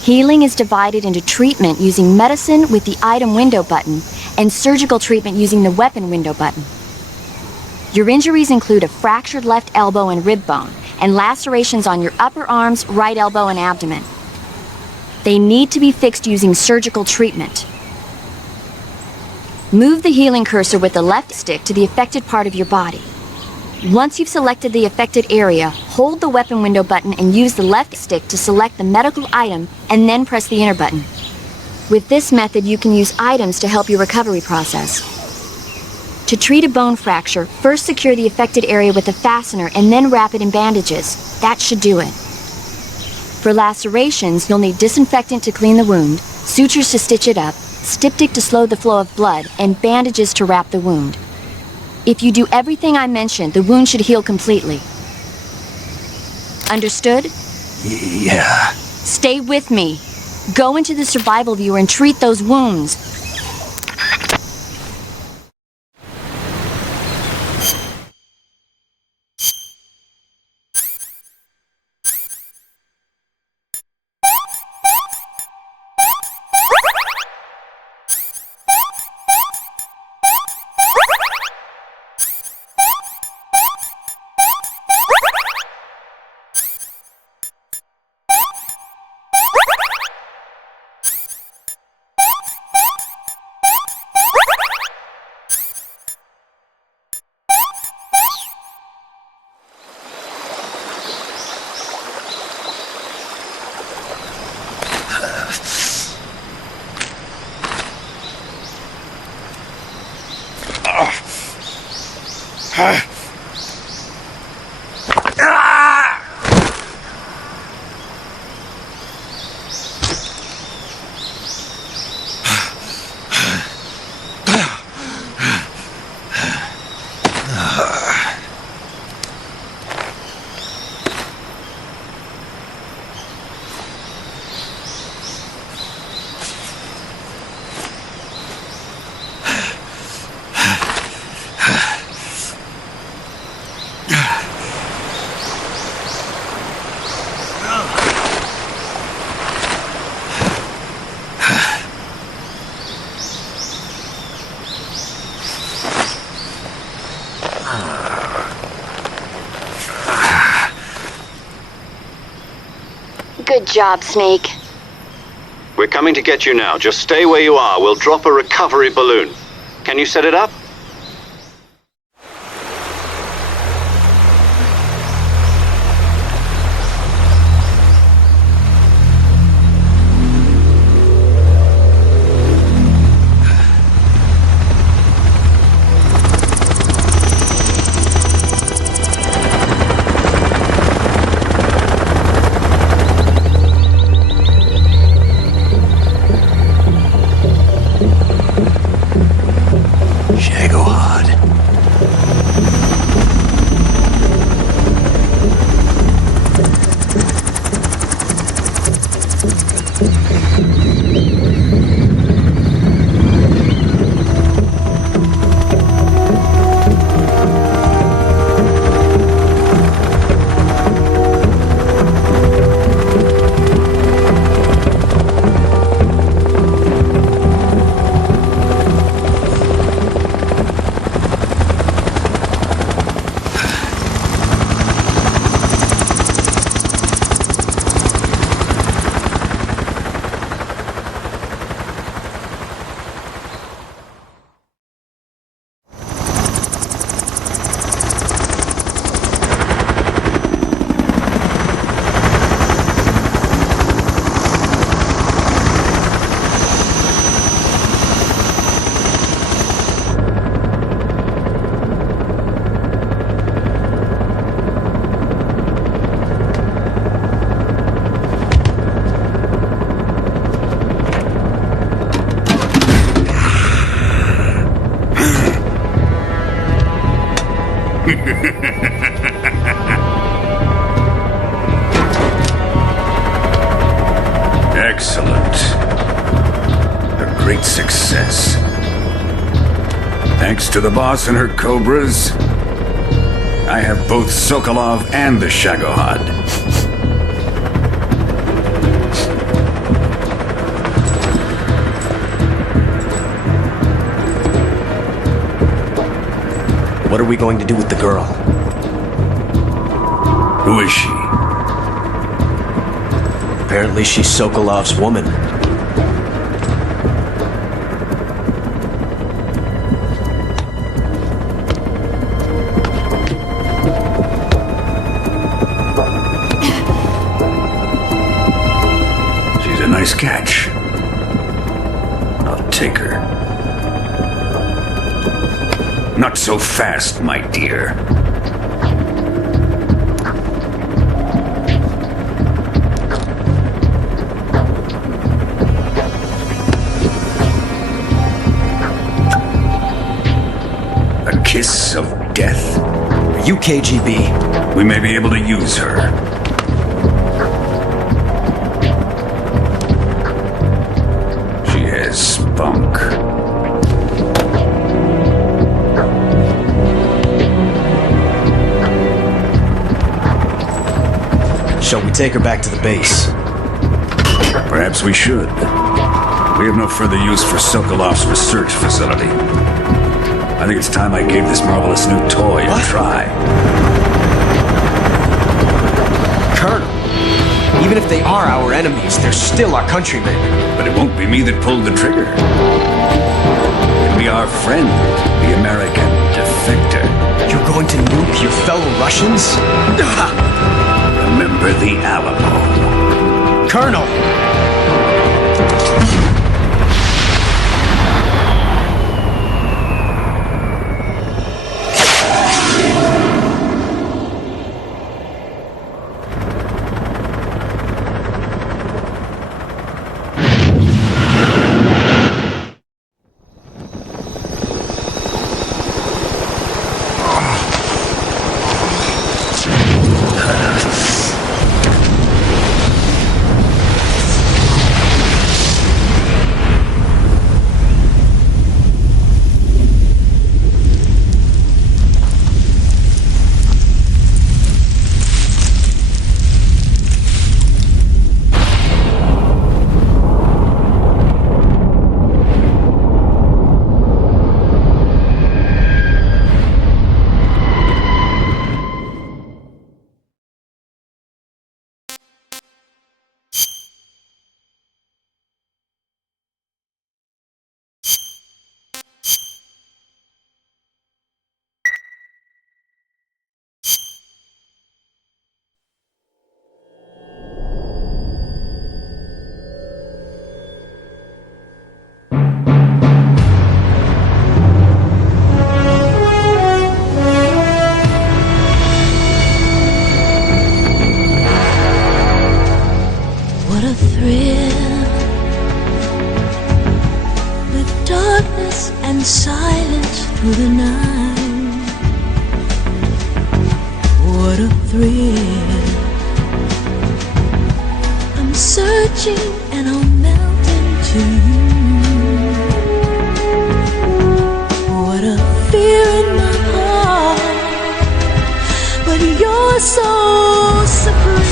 Healing is divided into treatment using medicine with the item window button and surgical treatment using the weapon window button. Your injuries include a fractured left elbow and rib bone, and lacerations on your upper arms, right elbow, and abdomen. They need to be fixed using surgical treatment. Move the healing cursor with the left stick to the affected part of your body. Once you've selected the affected area, hold the weapon window button and use the left stick to select the medical item and then press the enter button. With this method, you can use items to help your recovery process. To treat a bone fracture, first secure the affected area with a fastener and then wrap it in bandages. That should do it. For lacerations, you'll need disinfectant to clean the wound, sutures to stitch it up, styptic to slow the flow of blood, and bandages to wrap the wound. If you do everything I mentioned, the wound should heal completely. Understood? Yeah. Stay with me. Go into the survival viewer and treat those wounds. Good job, Sneake. We're coming to get you now. Just stay where you are. We'll drop a recovery balloon. Can you set it up? Excellent. A great success. Thanks to the boss and her cobras, I have both Sokolov and the Shagohod. What are we going to do with the girl? Who is she? Apparently she's Sokolov's woman. She's a nice catch. I'll take her. Not so fast, my dear. A kiss of death? Are you KGB? We may be able to use her. She has spunk. Shall we take her back to the base? Perhaps we should. We have no further use for Sokolov's research facility. I think it's time I gave this marvelous new toy a try. Colonel, even if they are our enemies, they're still our countrymen. But it won't be me that pulled the trigger. It'll be our friend, the American defector. You're going to nuke your fellow Russians? Remember the Alamo. Colonel! endless and silent through the night. What a thrill. I'm searching and I'll melt into you. What a fear in my heart, but you're so supreme.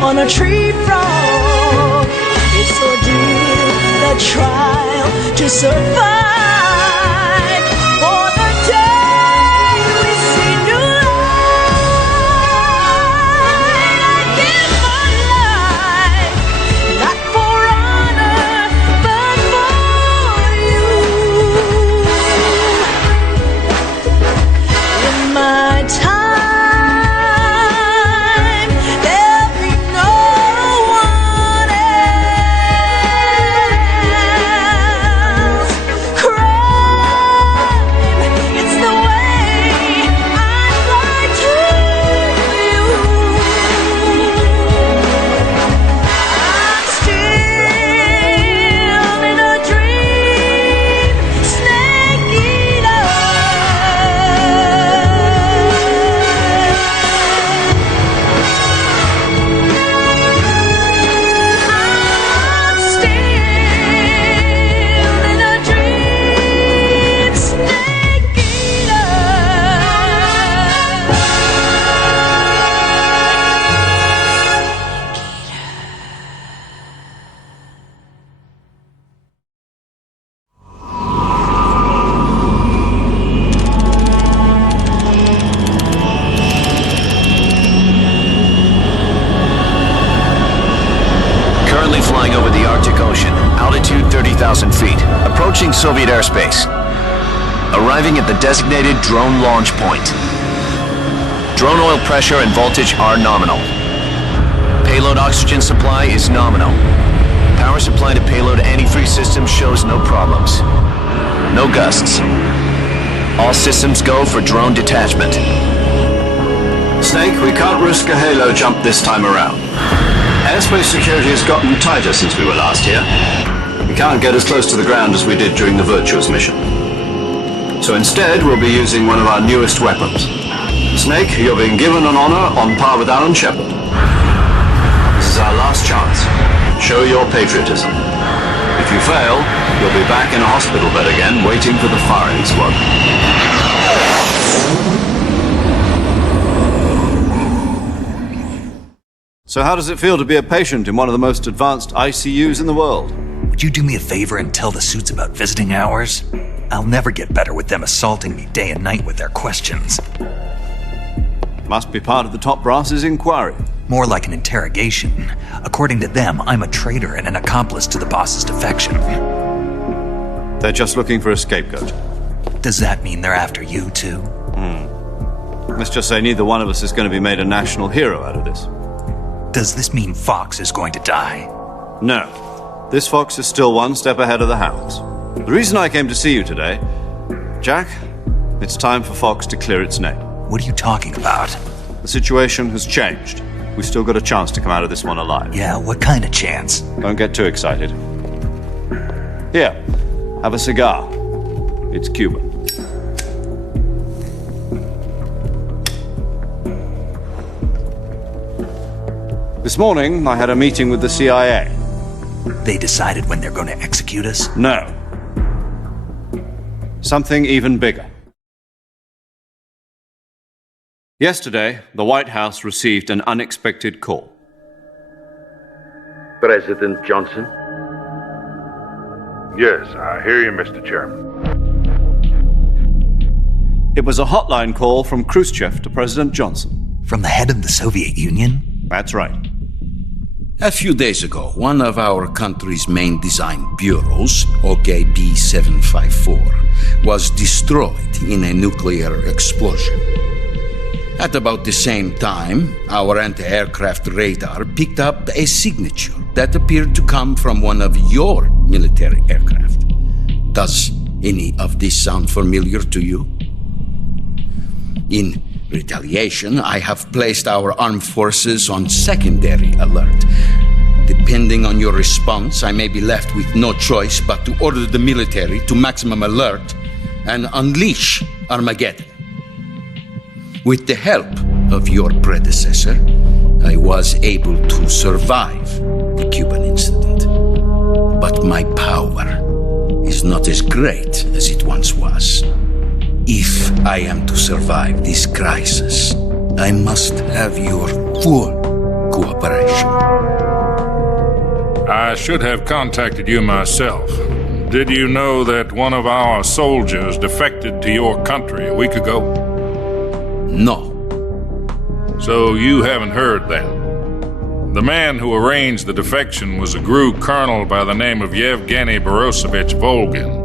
On a tree frog, it's ordeal, the trial to survive. For the day we see new light, I give my life, not for honor, but for you. In my time, flying over the Arctic Ocean, altitude 30,000 feet, approaching Soviet airspace. Arriving at the designated drone launch point. Drone oil pressure and voltage are nominal. Payload oxygen supply is nominal. Power supply to payload antifreeze system shows no problems. No gusts. All systems go for drone detachment. Snake, we can't risk a halo jump this time around. Airspace security has gotten tighter since we were last here. We can't get as close to the ground as we did during the Virtuous mission. So instead, we'll be using one of our newest weapons. Snake, you're being given an honor on par with Alan Shepard. This is our last chance. Show your patriotism. If you fail, you'll be back in a hospital bed again, waiting for the firing squad. So how does it feel to be a patient in one of the most advanced ICUs in the world? Would you do me a favor and tell the suits about visiting hours? I'll never get better with them assaulting me day and night with their questions. Must be part of the top brass's inquiry. More like an interrogation. According to them, I'm a traitor and an accomplice to the boss's defection. They're just looking for a scapegoat. Does that mean they're after you, too? Let's just say neither one of us is going to be made a national hero out of this. Does this mean Fox is going to die? No. This fox is still one step ahead of the hounds. The reason I came to see you today, Jack, it's time for Fox to clear its name. What are you talking about? The situation has changed. We've still got a chance to come out of this one alive. Yeah, what kind of chance? Don't get too excited. Here, have a cigar. It's Cuban. This morning, I had a meeting with the CIA. They decided when they're going to execute us? No. Something even bigger. Yesterday, the White House received an unexpected call. President Johnson? Yes, I hear you, Mr. Chairman. It was a hotline call from Khrushchev to President Johnson. From the head of the Soviet Union? That's right. A few days ago, one of our country's main design bureaus, OKB 754, was destroyed in a nuclear explosion. At about the same time, our anti-aircraft radar picked up a signature that appeared to come from one of your military aircraft. Does any of this sound familiar to you? In retaliation, I have placed our armed forces on secondary alert. Depending on your response, I may be left with no choice but to order the military to maximum alert and unleash Armageddon. With the help of your predecessor, I was able to survive the Cuban incident. But my power is not as great as it once was. If I am to survive this crisis, I must have your full cooperation. I should have contacted you myself. Did you know that one of our soldiers defected to your country a week ago? No. So you haven't heard then. The man who arranged the defection was a GRU colonel by the name of Yevgeny Borisovich Volgin.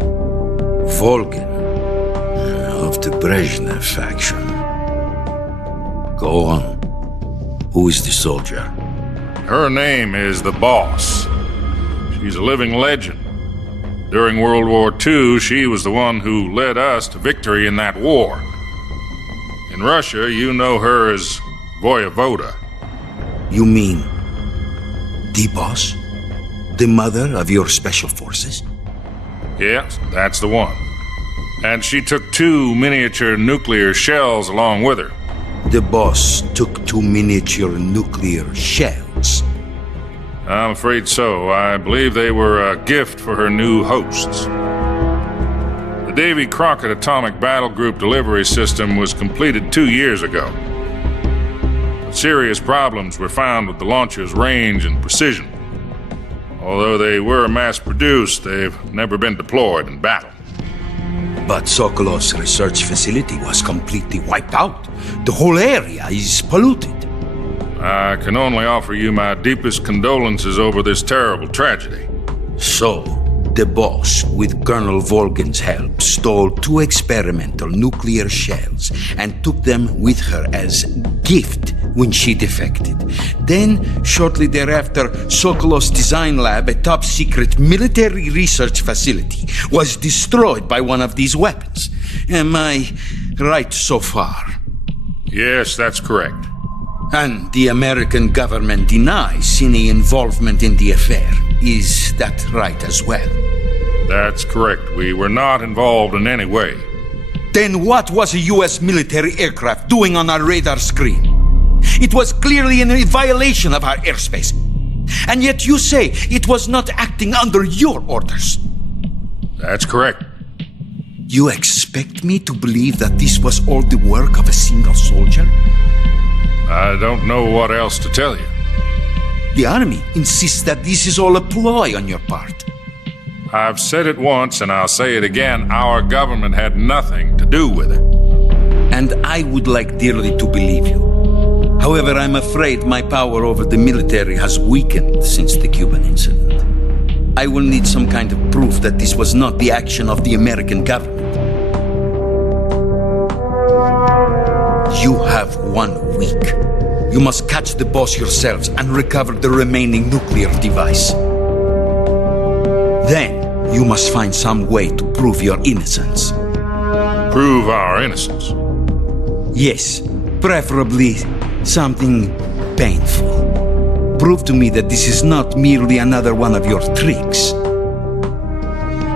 Volgin? Of the Brezhnev faction. Go on. Who is the soldier? Her name is the Boss. She's a living legend. During World War II, she was the one who led us to victory in that war. In Russia, you know her as Voyevoda. You mean the Boss? The mother of your special forces? Yes, that's the one. And she took 2 miniature nuclear shells along with her. The Boss took 2 miniature nuclear shells? I'm afraid so. I believe they were a gift for her new hosts. The Davy Crockett Atomic Battle Group delivery system was completed 2 years ago. But serious problems were found with the launcher's range and precision. Although they were mass-produced, they've never been deployed in battle. But Sokolov's research facility was completely wiped out. The whole area is polluted. I can only offer you my deepest condolences over this terrible tragedy. So, the Boss, with Colonel Volgin's help, stole 2 experimental nuclear shells and took them with her as gift when she defected. Then, shortly thereafter, Sokolov's design lab, a top-secret military research facility, was destroyed by one of these weapons. Am I right so far? Yes, that's correct. And the American government denies any involvement in the affair. Is that right as well? That's correct. We were not involved in any way. Then what was a U.S. military aircraft doing on our radar screen? It was clearly in violation of our airspace. And yet you say it was not acting under your orders. That's correct. You expect me to believe that this was all the work of a single soldier? I don't know what else to tell you. The army insists that this is all a ploy on your part. I've said it once and I'll say it again. Our government had nothing to do with it. And I would like dearly to believe you. However, I'm afraid my power over the military has weakened since the Cuban incident. I will need some kind of proof that this was not the action of the American government. You have 1 week. You must catch the Boss yourselves and recover the remaining nuclear device. Then, you must find some way to prove your innocence. Prove our innocence? Yes, preferably something painful. Prove to me that this is not merely another one of your tricks.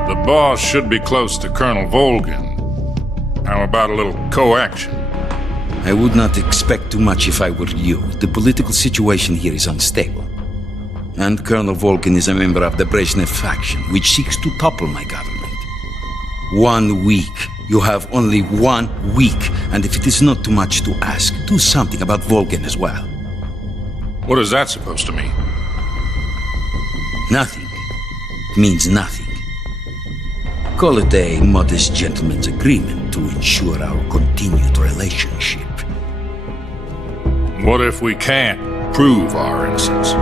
The Boss should be close to Colonel Volgin. How about a little co-action? I would not expect too much if I were you. The political situation here is unstable. And Colonel Volgin is a member of the Brezhnev faction, which seeks to topple my government. 1 week You have only 1 week, and if it is not too much to ask, do something about Volgin as well. What is that supposed to mean? Nothing. Means nothing. Call it a modest gentleman's agreement to ensure our continued relationship. What if we can't prove our innocence?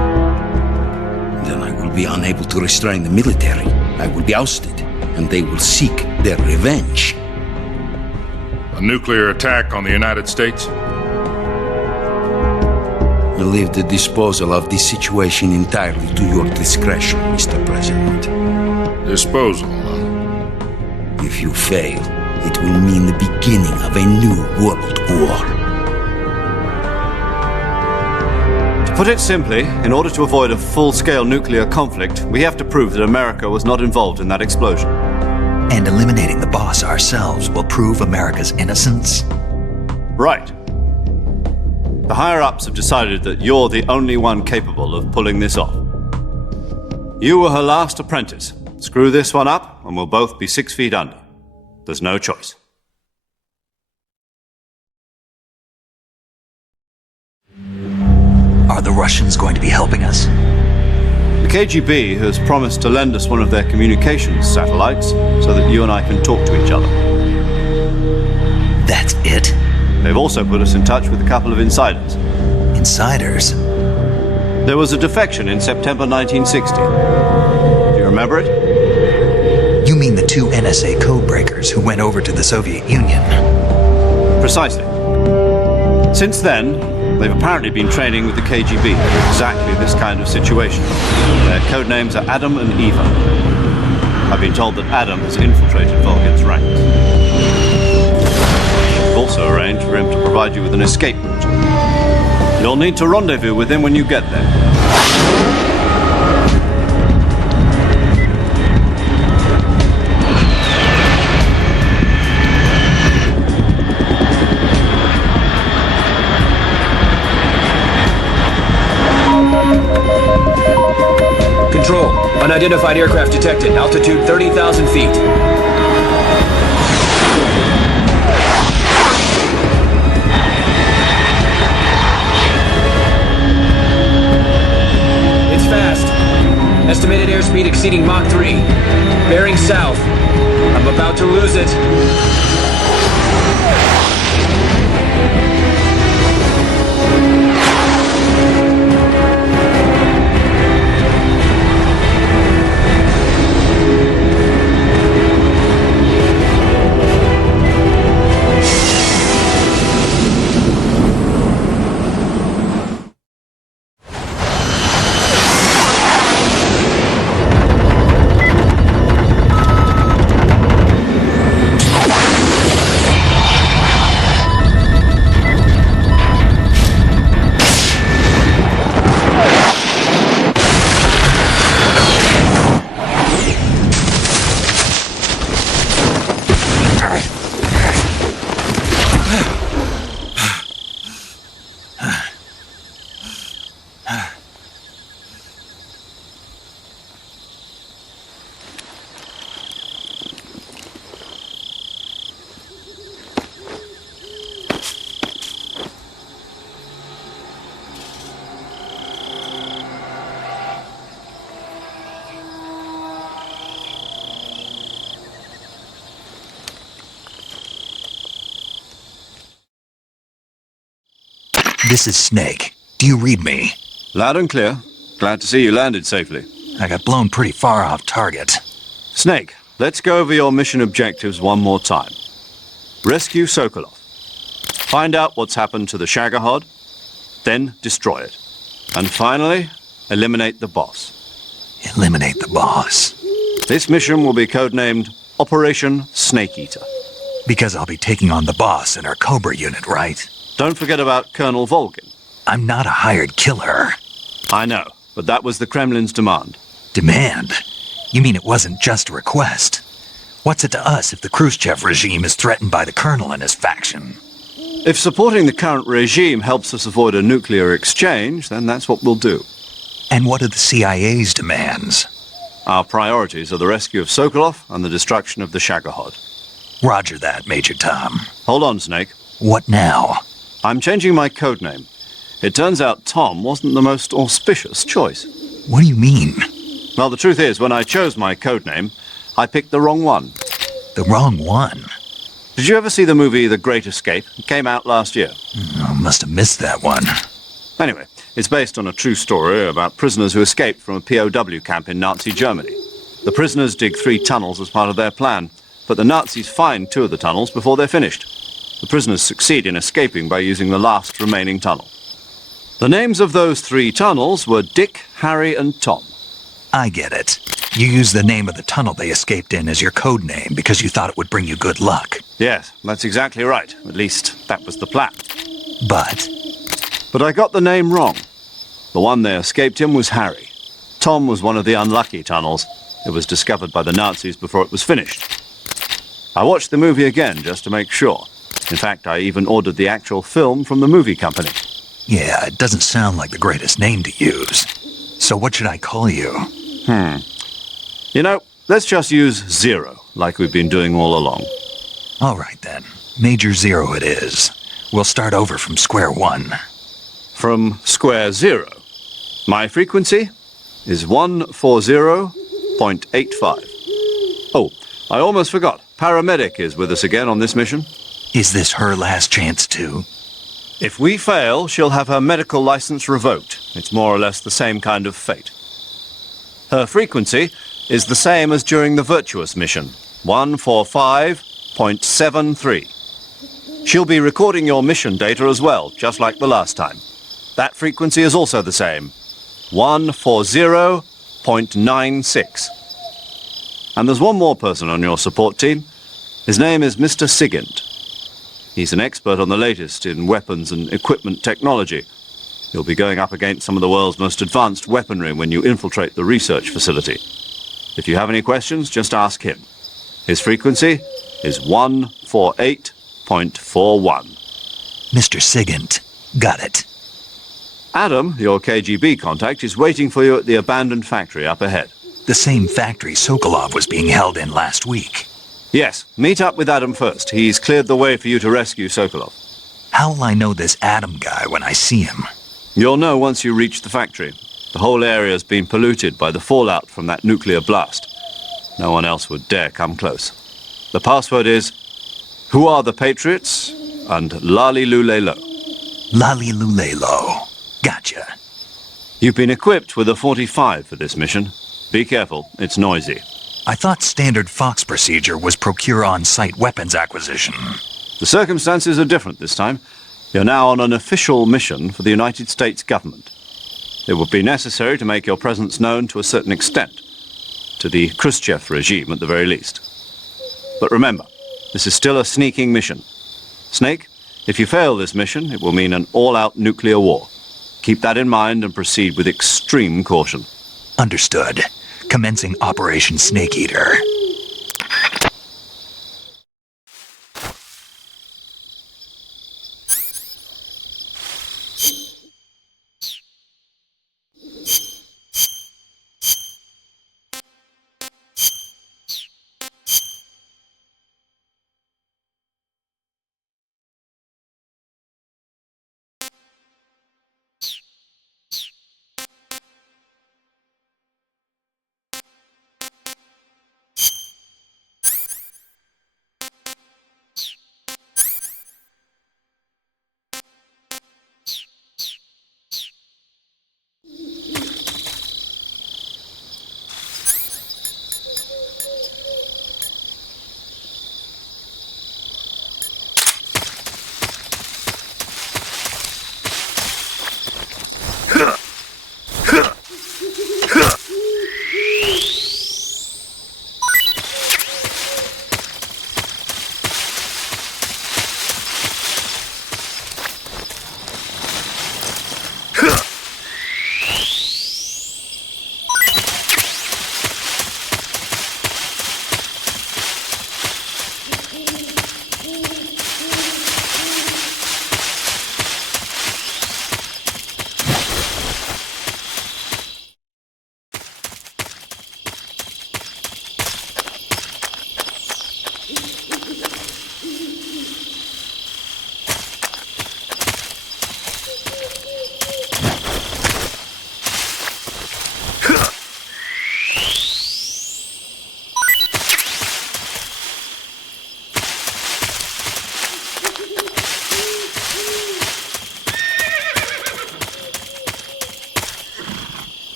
Then I will be unable to restrain the military. I will be ousted, and they will seek their revenge. A nuclear attack on the United States? I leave the disposal of this situation entirely to your discretion, Mr. President. Disposal, huh? If you fail, it will mean the beginning of a new world war. To put it simply, in order to avoid a full-scale nuclear conflict, we have to prove that America was not involved in that explosion. And eliminating the boss ourselves will prove America's innocence? Right. The higher-ups have decided that you're the only one capable of pulling this off. You were her last apprentice. Screw this one up, and we'll both be 6 feet under. There's no choice. Are the Russians going to be helping us? The KGB has promised to lend us one of their communications satellites so that you and I can talk to each other. That's it? They've also put us in touch with a couple of insiders. Insiders? There was a defection in September 1960. Do you remember it? You mean the 2 NSA codebreakers who went over to the Soviet Union? Precisely. Since then, they've apparently been training with the KGB for exactly this kind of situation. Their codenames are Adam and Eva. I've been told that Adam has infiltrated Volgin's ranks. We've also arranged for him to provide you with an escape route. You'll need to rendezvous with him when you get there. Control. Unidentified aircraft detected. Altitude 30,000 feet. It's fast. Estimated airspeed exceeding Mach 3. Bearing south. I'm about to lose it. This is Snake. Do you read me? Loud and clear. Glad to see you landed safely. I got blown pretty far off target. Snake, let's go over your mission objectives one more time. Rescue Sokolov. Find out what's happened to the Shagohod, then destroy it. And finally, eliminate the boss. Eliminate the boss. This mission will be codenamed Operation Snake Eater. Because I'll be taking on the boss in our Cobra unit, right? Don't forget about Colonel Volgin. I'm not a hired killer. I know, but that was the Kremlin's demand. Demand? You mean it wasn't just a request? What's it to us if the Khrushchev regime is threatened by the Colonel and his faction? If supporting the current regime helps us avoid a nuclear exchange, then that's what we'll do. And what are the CIA's demands? Our priorities are the rescue of Sokolov and the destruction of the Shagohod. Roger that, Major Tom. Hold on, Snake. What now? I'm changing my code name. It turns out Tom wasn't the most auspicious choice. What do you mean? Well, the truth is, when I chose my code name, I picked the wrong one. The wrong one? Did you ever see the movie The Great Escape? It came out last year. I must have missed that one. Anyway, it's based on a true story about prisoners who escaped from a POW camp in Nazi Germany. The prisoners dig 3 tunnels as part of their plan, but the Nazis find 2 of the tunnels before they're finished. The prisoners succeed in escaping by using the last remaining tunnel. The names of those 3 tunnels were Dick, Harry, and Tom. I get it. You used the name of the tunnel they escaped in as your code name because you thought it would bring you good luck. Yes, that's exactly right. At least, that was the plan. But I got the name wrong. The one they escaped in was Harry. Tom was one of the unlucky tunnels. It was discovered by the Nazis before it was finished. I watched the movie again just to make sure. In fact, I even ordered the actual film from the movie company. yeah, it doesn't sound like the greatest name to use. So what should I call you? You know, let's just use Zero, like we've been doing all along. All right then. Major Zero it is. We'll start over from square one. From square zero. My frequency is 140.85. Oh, I almost forgot. Paramedic is with us again on this mission. Is this her last chance too? If we fail, she'll have her medical license revoked. It's more or less the same kind of fate. Her frequency is the same as during the Virtuous mission, 145.73. She'll be recording your mission data as well, just like the last time. That frequency is also the same, 140.96. And there's one more person on your support team. His name is Mr. Sigint. He's an expert on the latest in weapons and equipment technology. You'll be going up against some of the world's most advanced weaponry when you infiltrate the research facility. If you have any questions, just ask him. His frequency is 148.41. Mr. Sigint. Got it. Adam, your KGB contact, is waiting for you at the abandoned factory up ahead. The same factory Sokolov was being held in last week. Yes, meet up with Adam first. He's cleared the way for you to rescue Sokolov. How will I know this Adam guy when I see him? You'll know once you reach the factory. The whole area's been polluted by the fallout from that nuclear blast. No one else would dare come close. The password is, "Who are the Patriots?" and "Lali Lulelo." Lali Lulelo. Gotcha. You've been equipped with a 45 for this mission. Be careful, it's noisy. I thought standard Fox procedure was procure on-site weapons acquisition. The circumstances are different this time. You're now on an official mission for the United States government. It would be necessary to make your presence known to a certain extent, to the Khrushchev regime at the very least. But remember, this is still a sneaking mission. Snake, if you fail this mission, it will mean an all-out nuclear war. Keep that in mind and proceed with extreme caution. Understood. Commencing Operation Snake Eater.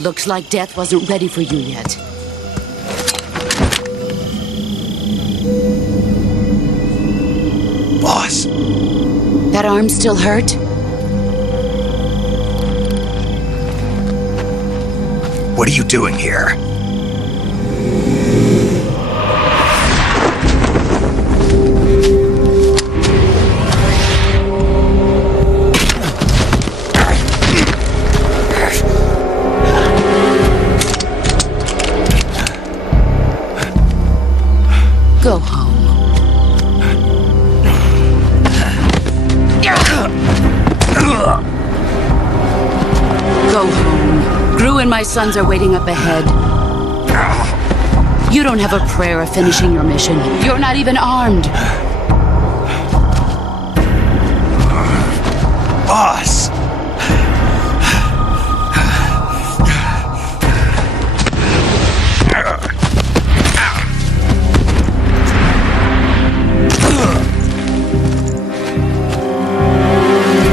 Looks like death wasn't ready for you yet. Boss. That arm still hurt? What are you doing here? Go home. Go home. Gru and my sons are waiting up ahead. You don't have a prayer of finishing your mission. You're not even armed. Boss!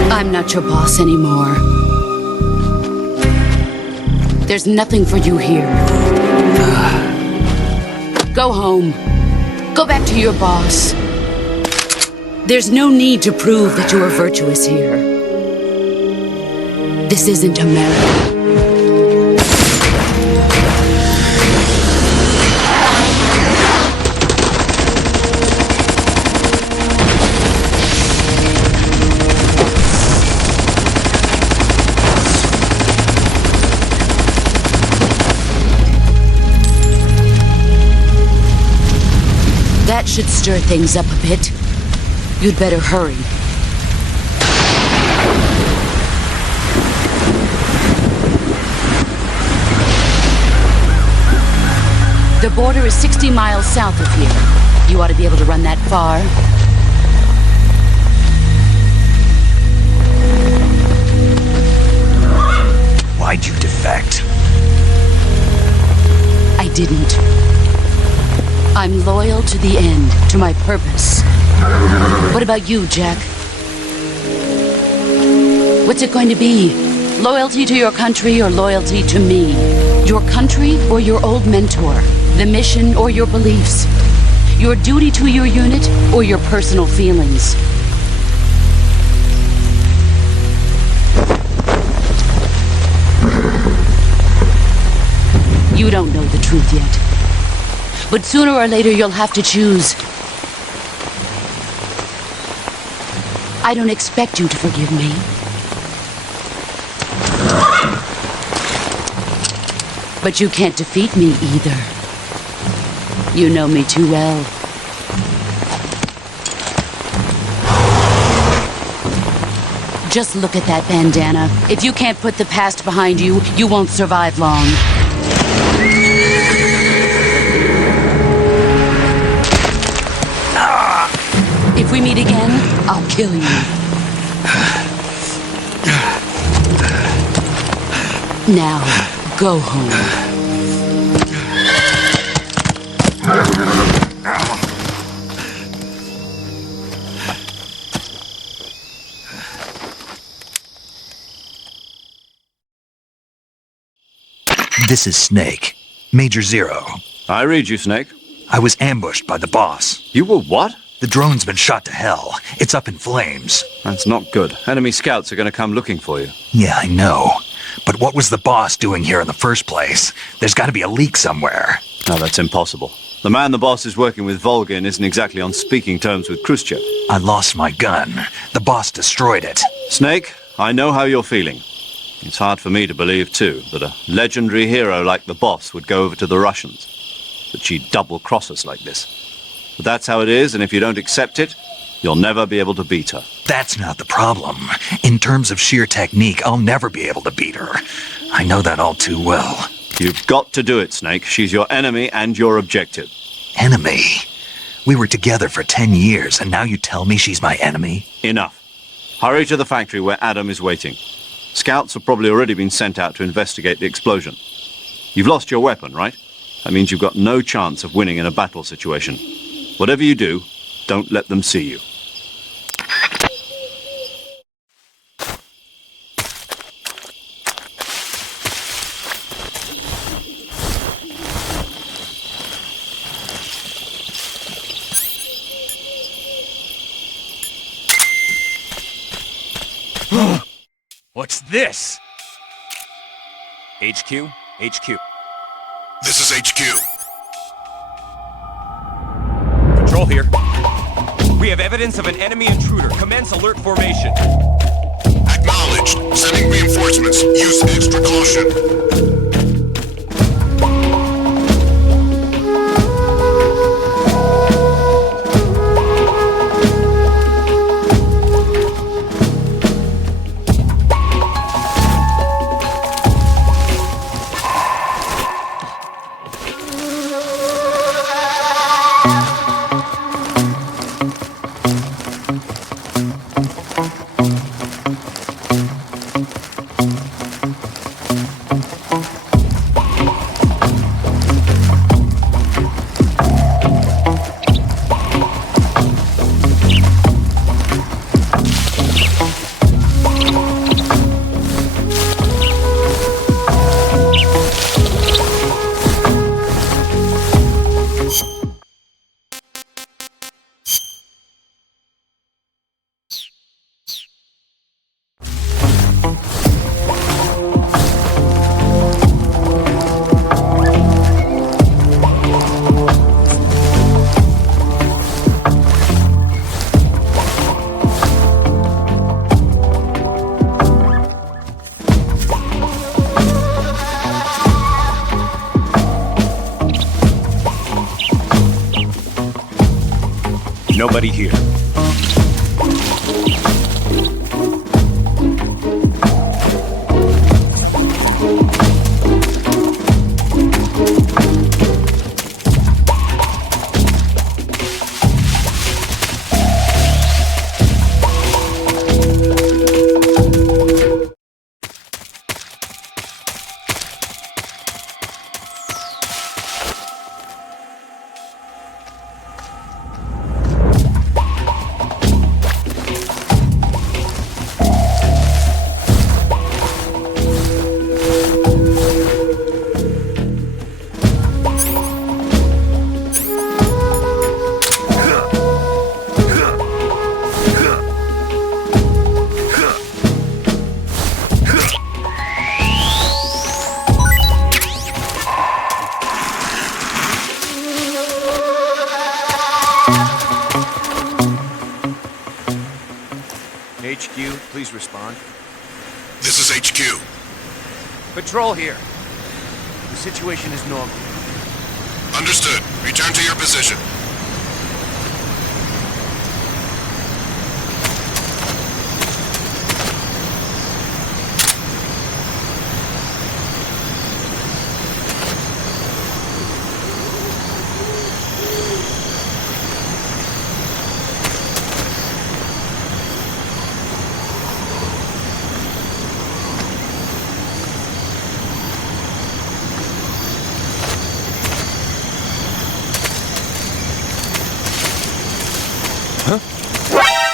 I'm not your boss anymore. There's nothing for you here. Go home. Go back to your boss. There's no need to prove that you are virtuous here. This isn't America. That should stir things up a bit. You'd better hurry. The border is 60 miles south of here. You ought to be able to run that far. Why'd you defect? I didn't. I'm loyal to the end, to my purpose. What about you, Jack? What's it going to be? Loyalty to your country or loyalty to me? Your country or your old mentor? The mission or your beliefs? Your duty to your unit or your personal feelings? You don't know the truth yet. But sooner or later you'll have to choose. I don't expect you to forgive me. But you can't defeat me either. You know me too well. Just look at that bandana. If you can't put the past behind you, you won't survive long. If we meet again, I'll kill you. Now, go home. This is Snake. Major Zero. I read you, Snake. I was ambushed by the boss. You were what? The drone's been shot to hell. It's up in flames. That's not good. Enemy scouts are going to come looking for you. Yeah, I know. But what was the boss doing here in the first place? There's got to be a leak somewhere. No, that's impossible. The man the boss is working with, Volgin, isn't exactly on speaking terms with Khrushchev. I lost my gun. The boss destroyed it. Snake, I know how you're feeling. It's hard for me to believe, too, that a legendary hero like the boss would go over to the Russians. That she'd double-cross us like this. But that's how it is, and if you don't accept it, you'll never be able to beat her. That's not the problem. In terms of sheer technique, I'll never be able to beat her. I know that all too well. You've got to do it, Snake. She's your enemy and your objective. Enemy? We were together for 10 years, and now you tell me she's my enemy? Enough. Hurry to the factory where Adam is waiting. Scouts have probably already been sent out to investigate the explosion. You've lost your weapon, right? That means you've got no chance of winning in a battle situation. Whatever you do, don't let them see you. What's this? HQ? HQ. This is HQ. Patrol here. We have evidence of an enemy intruder. Commence alert formation. Acknowledged. Sending reinforcements. Use extra caution. Nobody here. HQ, please respond. This is HQ. Patrol here. The situation is normal. Understood. Return to your position.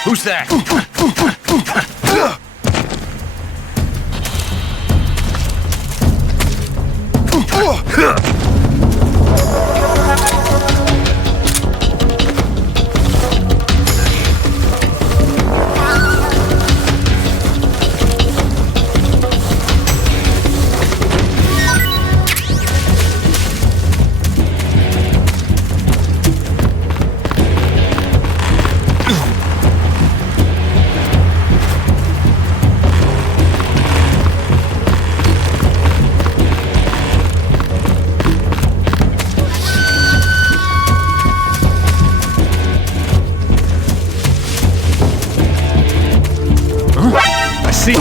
Who's that? See?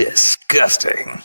Disgusting.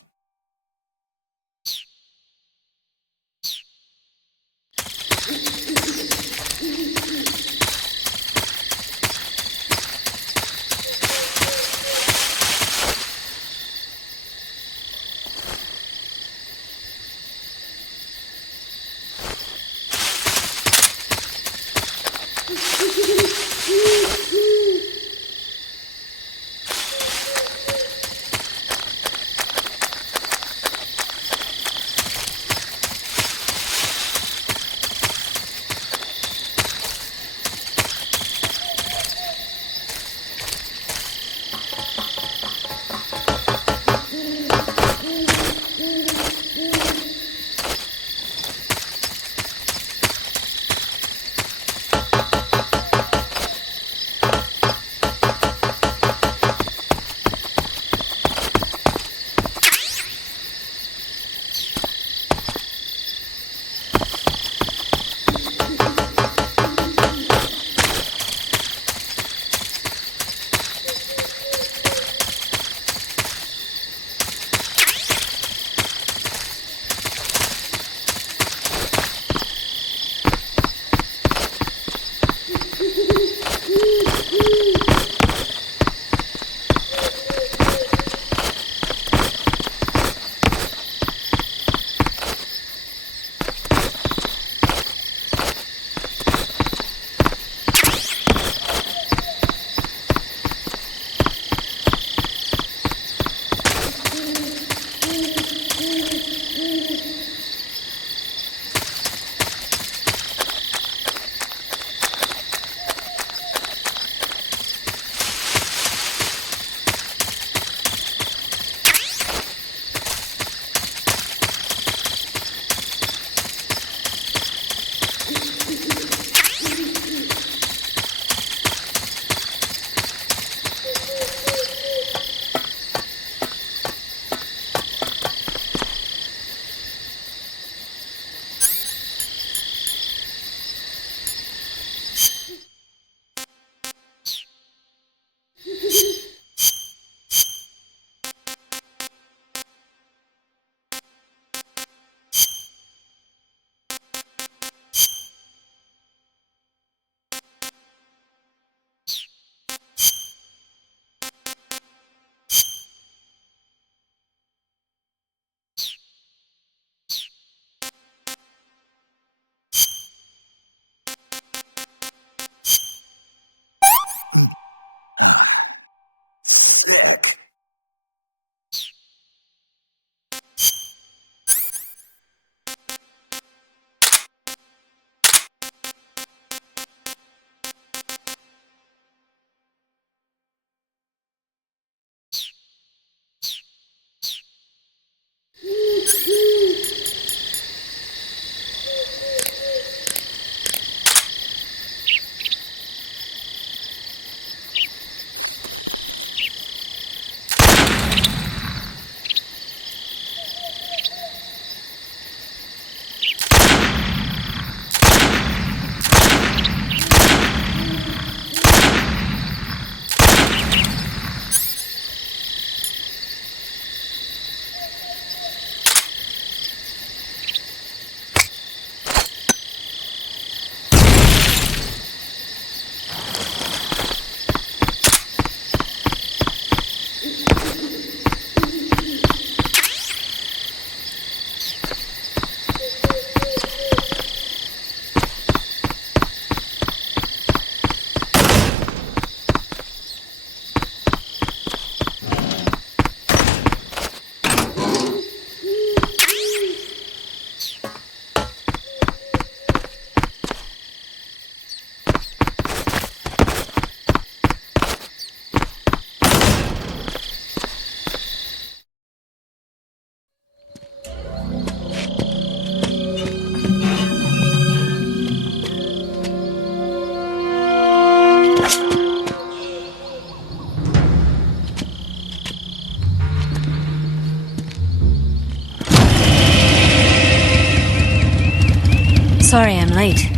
Sorry I'm late.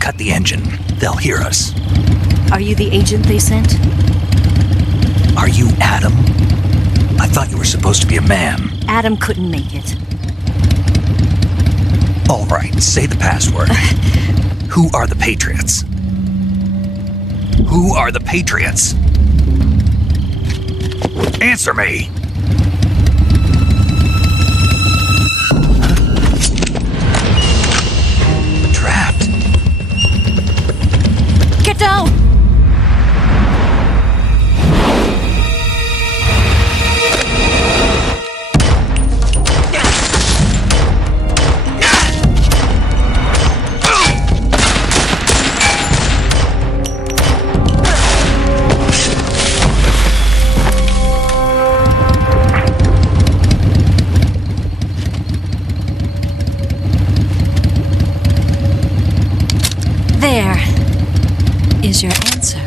Cut the engine. They'll hear us. Are you the agent they sent? Are you Adam? I thought you were supposed to be a man. Adam couldn't make it. All right, say the password. Who are the Patriots? Who are the Patriots? Answer me! Trapped. Get down! There is your answer.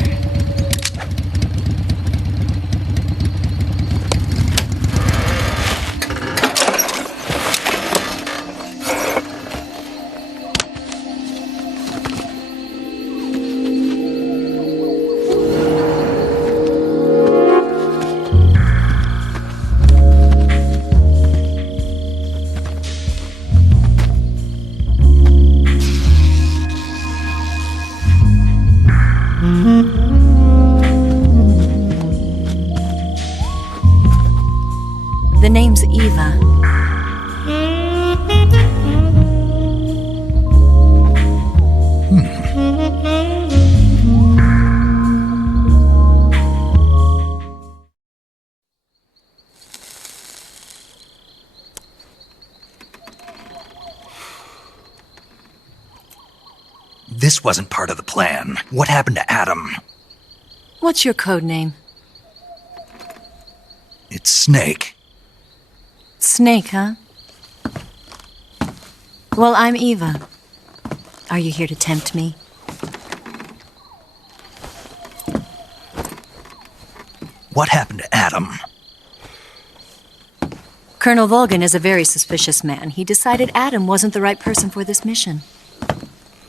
The name's Eva. This wasn't part of the plan. What happened to Adam? What's your code name? It's Snake. Snake, huh? Well, I'm Eva. Are you here to tempt me? What happened to Adam? Colonel Volgan is a very suspicious man. He decided Adam wasn't the right person for this mission.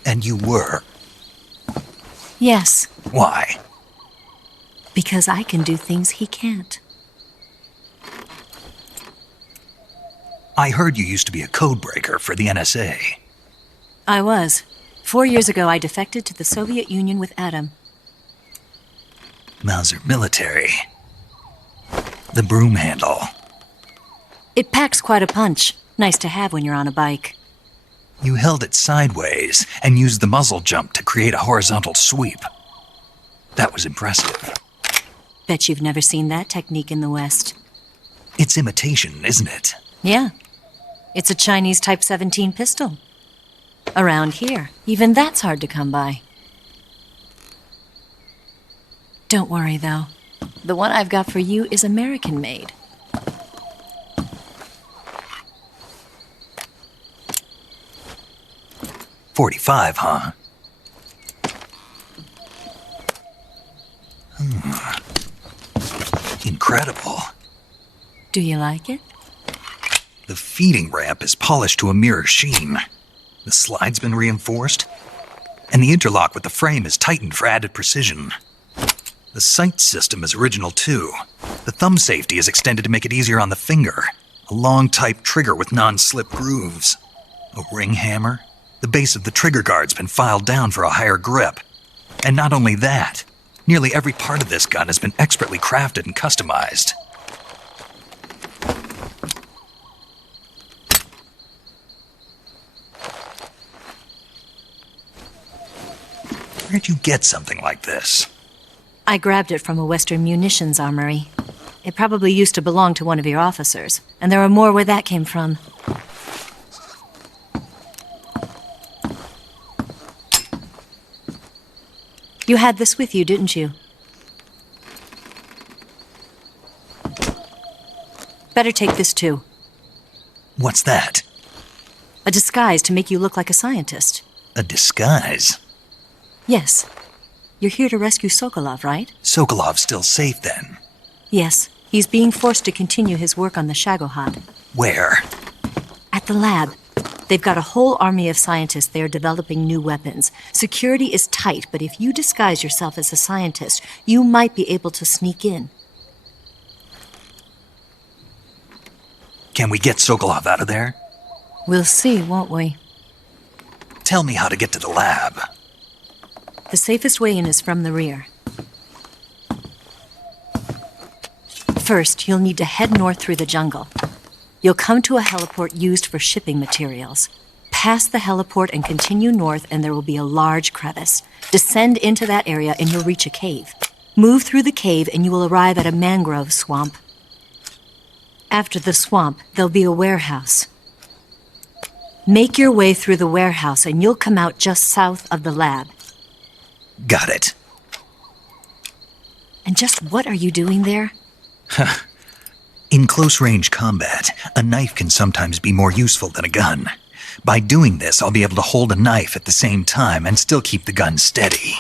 And you were? Yes, Why? because I can do things he can't. I heard you used to be a codebreaker for the NSA. I was. 4 years ago, I defected to the Soviet Union with Adam. Mauser military. The broom handle. It packs quite a punch. Nice to have when you're on a bike. You held it sideways and used the muzzle jump to create a horizontal sweep. That was impressive. Bet you've never seen that technique in the West. It's imitation, isn't it? Yeah. It's a Chinese Type 17 pistol. Around here, even that's hard to come by. Don't worry, though. The one I've got for you is American-made. .45, huh? Incredible. Do you like it? The feeding ramp is polished to a mirror sheen. The slide's been reinforced, and the interlock with the frame is tightened for added precision. The sight system is original too. The thumb safety is extended to make it easier on the finger. A long type trigger with non-slip grooves. A ring hammer. The base of the trigger guard's been filed down for a higher grip. And not only that, nearly every part of this gun has been expertly crafted and customized. Where'd you get something like this? I grabbed it from a Western munitions armory. It probably used to belong to one of your officers, and there are more where that came from. You had this with you, didn't you? Better take this too. What's that? A disguise to make you look like a scientist. A disguise? Yes. You're here to rescue Sokolov, right? Sokolov's still safe then? Yes. He's being forced to continue his work on the Shagohod. Where? At the lab. They've got a whole army of scientists there developing new weapons. Security is tight, but if you disguise yourself as a scientist, you might be able to sneak in. Can we get Sokolov out of there? We'll see, won't we? Tell me how to get to the lab. The safest way in is from the rear. First, you'll need to head north through the jungle. You'll come to a heliport used for shipping materials. Pass the heliport and continue north, and there will be a large crevice. Descend into that area and you'll reach a cave. Move through the cave and you will arrive at a mangrove swamp. After the swamp, there'll be a warehouse. Make your way through the warehouse and you'll come out just south of the lab. Got it. And just what are you doing there? In close-range combat, a knife can sometimes be more useful than a gun. By doing this, I'll be able to hold a knife at the same time and still keep the gun steady.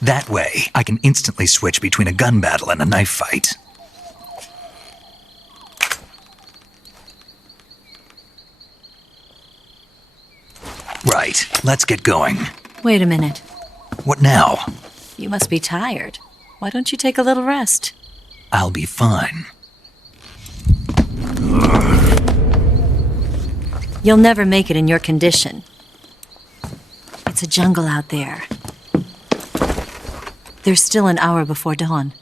That way, I can instantly switch between a gun battle and a knife fight. Right, let's get going. Wait a minute. What now? You must be tired. Why don't you take a little rest? I'll be fine. You'll never make it in your condition. It's a jungle out there. There's still an hour before dawn.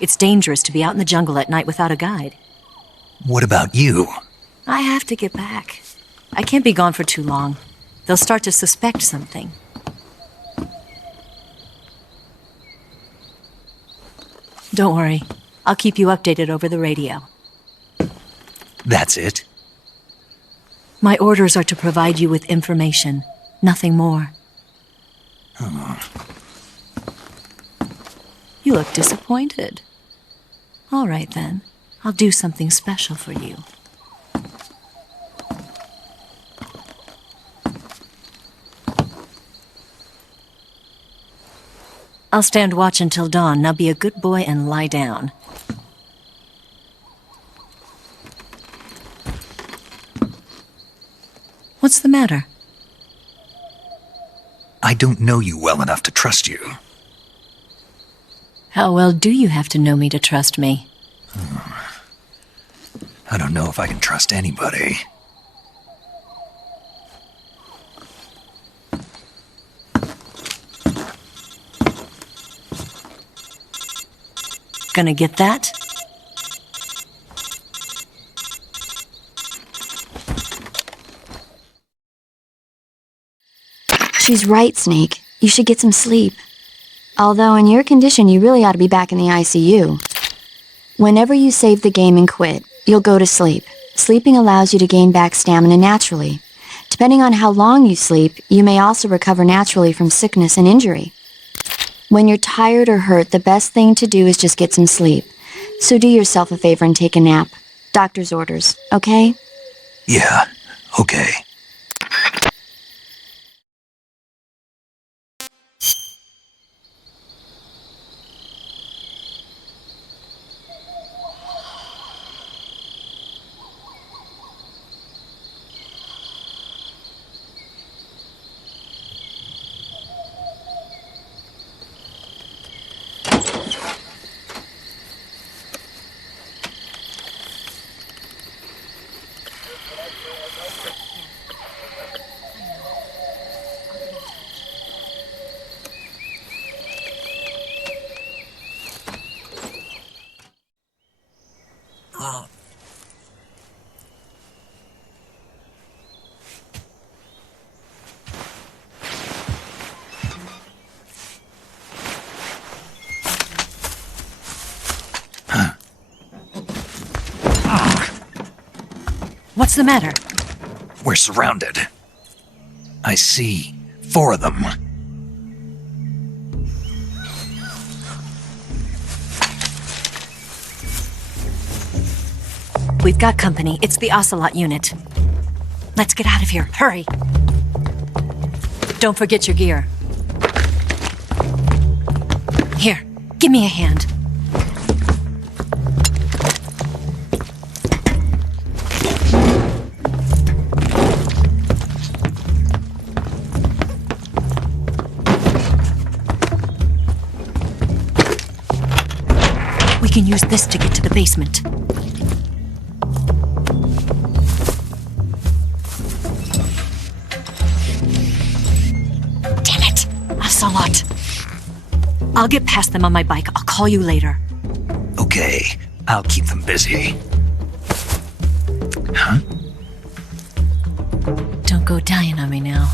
It's dangerous to be out in the jungle at night without a guide. What about you? I have to get back. I can't be gone for too long. They'll start to suspect something. Don't worry. I'll keep you updated over the radio. That's it? My orders are to provide you with information. Nothing more. Oh. You look disappointed. All right, then. I'll do something special for you. I'll stand watch until dawn. Now be a good boy and lie down. What's the matter? I don't know you well enough to trust you. How well do you have to know me to trust me? I don't know if I can trust anybody. Gonna get that? She's right, Sneake. You should get some sleep. Although in your condition, you really ought to be back in the ICU. Whenever you save the game and quit, you'll go to sleep. Sleeping allows you to gain back stamina naturally. Depending on how long you sleep, you may also recover naturally from sickness and injury. When you're tired or hurt, the best thing to do is just get some sleep. So do yourself a favor and take a nap. Doctor's orders, okay? Yeah, okay. What's the matter? We're surrounded. I see 4 of them. We've got company. It's the Ocelot unit. Let's get out of here. Hurry. Don't forget your gear. Here, give me a hand. We can use this to get to the basement. a lot. I'll get past them on my bike. I'll call you later. Okay, I'll keep them busy. Huh? Don't go dying on me now.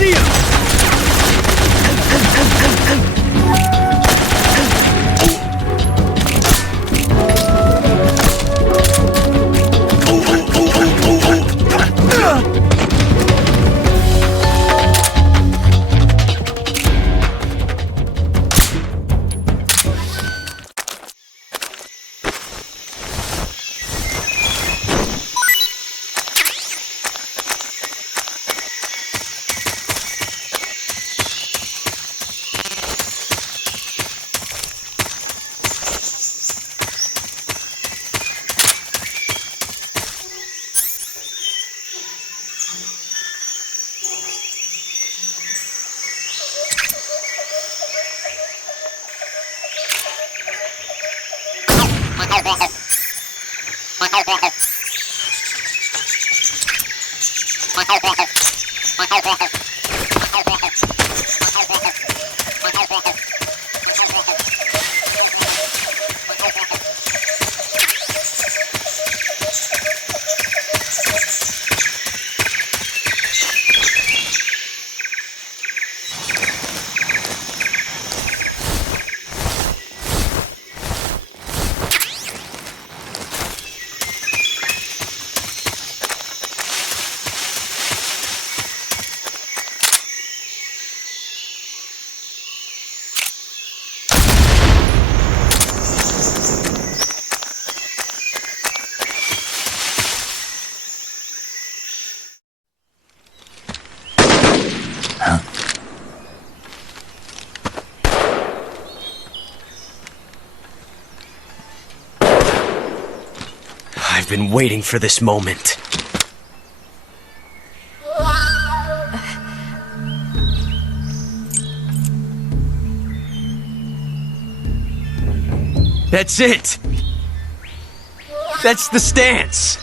see him! I've been waiting for this moment. That's it! That's the stance!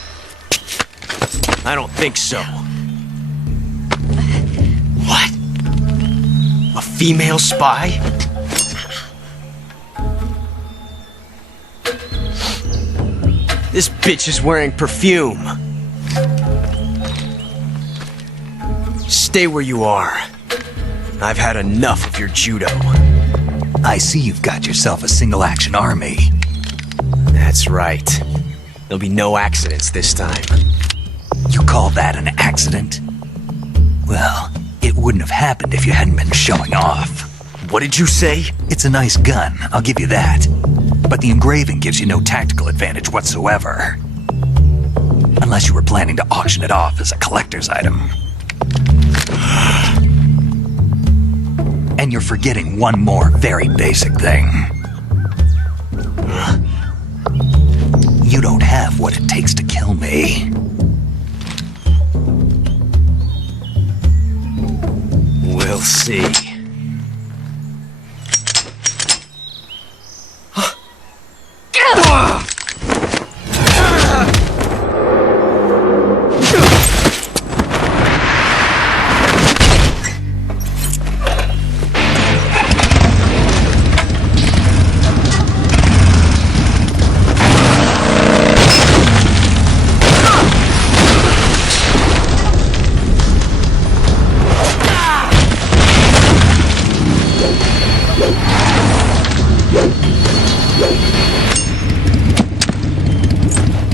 I don't think so. What? A female spy? This bitch is wearing perfume. Stay where you are. I've had enough of your judo. I see you've got yourself a single-action army. That's right. There'll be no accidents this time. You call that an accident? Well, it wouldn't have happened if you hadn't been showing off. What did you say? It's a nice gun, I'll give you that. But the engraving gives you no tactical advantage whatsoever. Unless you were planning to auction it off as a collector's item. And you're forgetting one more very basic thing. You don't have what it takes to kill me. We'll see.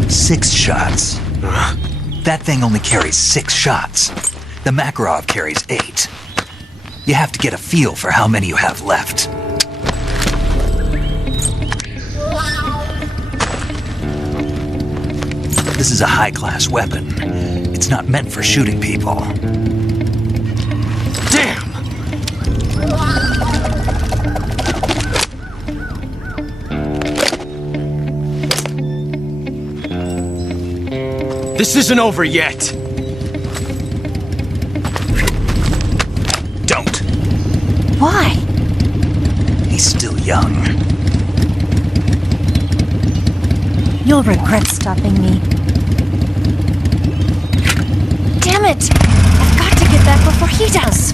Six shots. That thing only carries 6 shots. The Makarov carries 8. You have to get a feel for how many you have left. This is a high-class weapon. It's not meant for shooting people. Damn! This isn't over yet. Don't. Why? He's still young. You'll regret stopping me. Damn it! I've got to get back before he does.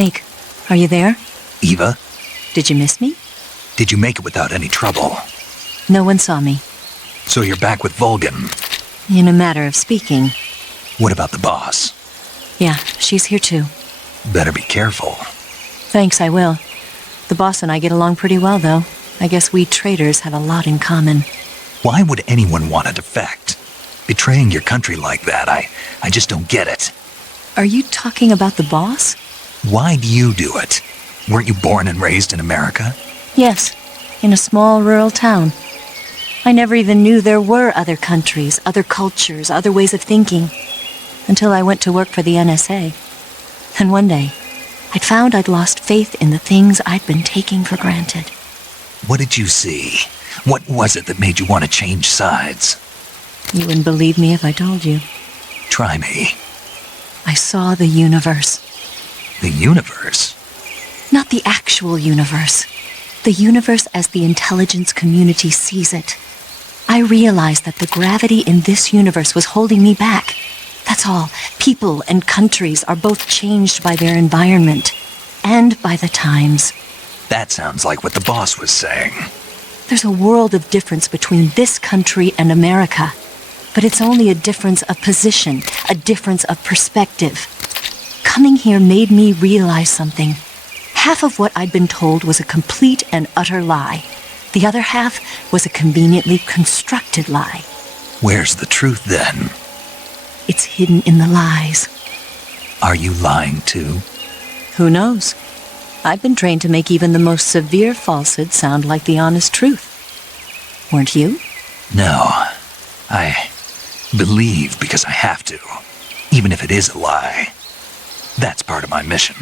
Sneake, are you there? Eva, Did you miss me? did you make it without any trouble? No one saw me. So you're back with Vulcan. In a matter of speaking. What about the boss? Yeah, she's here too. Better be careful. Thanks, I will. The boss and I get along pretty well, though. I guess we traitors have a lot in common. Why would anyone want to defect? Betraying your country like that, I just don't get it. Are you talking about the boss? Why do you do it? Weren't you born and raised in America? Yes, in a small rural town. I never even knew there were other countries, other cultures, other ways of thinking, until I went to work for the NSA. And one day, I'd found I'd lost faith in the things I'd been taking for granted. What did you see? What was it that made you want to change sides? You wouldn't believe me if I told you. Try me. I saw the universe. The universe? Not the actual universe. The universe as the intelligence community sees it. I realized that the gravity in this universe was holding me back. That's all. People and countries are both changed by their environment and by the times. That sounds like what the boss was saying. There's a world of difference between this country and America. But it's only a difference of position, a difference of perspective. Coming here made me realize something. Half of what I'd been told was a complete and utter lie. The other half was a conveniently constructed lie. Where's the truth then? It's hidden in the lies. Are you lying too? Who knows? I've been trained to make even the most severe falsehood sound like the honest truth. Weren't you? No. I believe because I have to, even if it is a lie. That's part of my mission.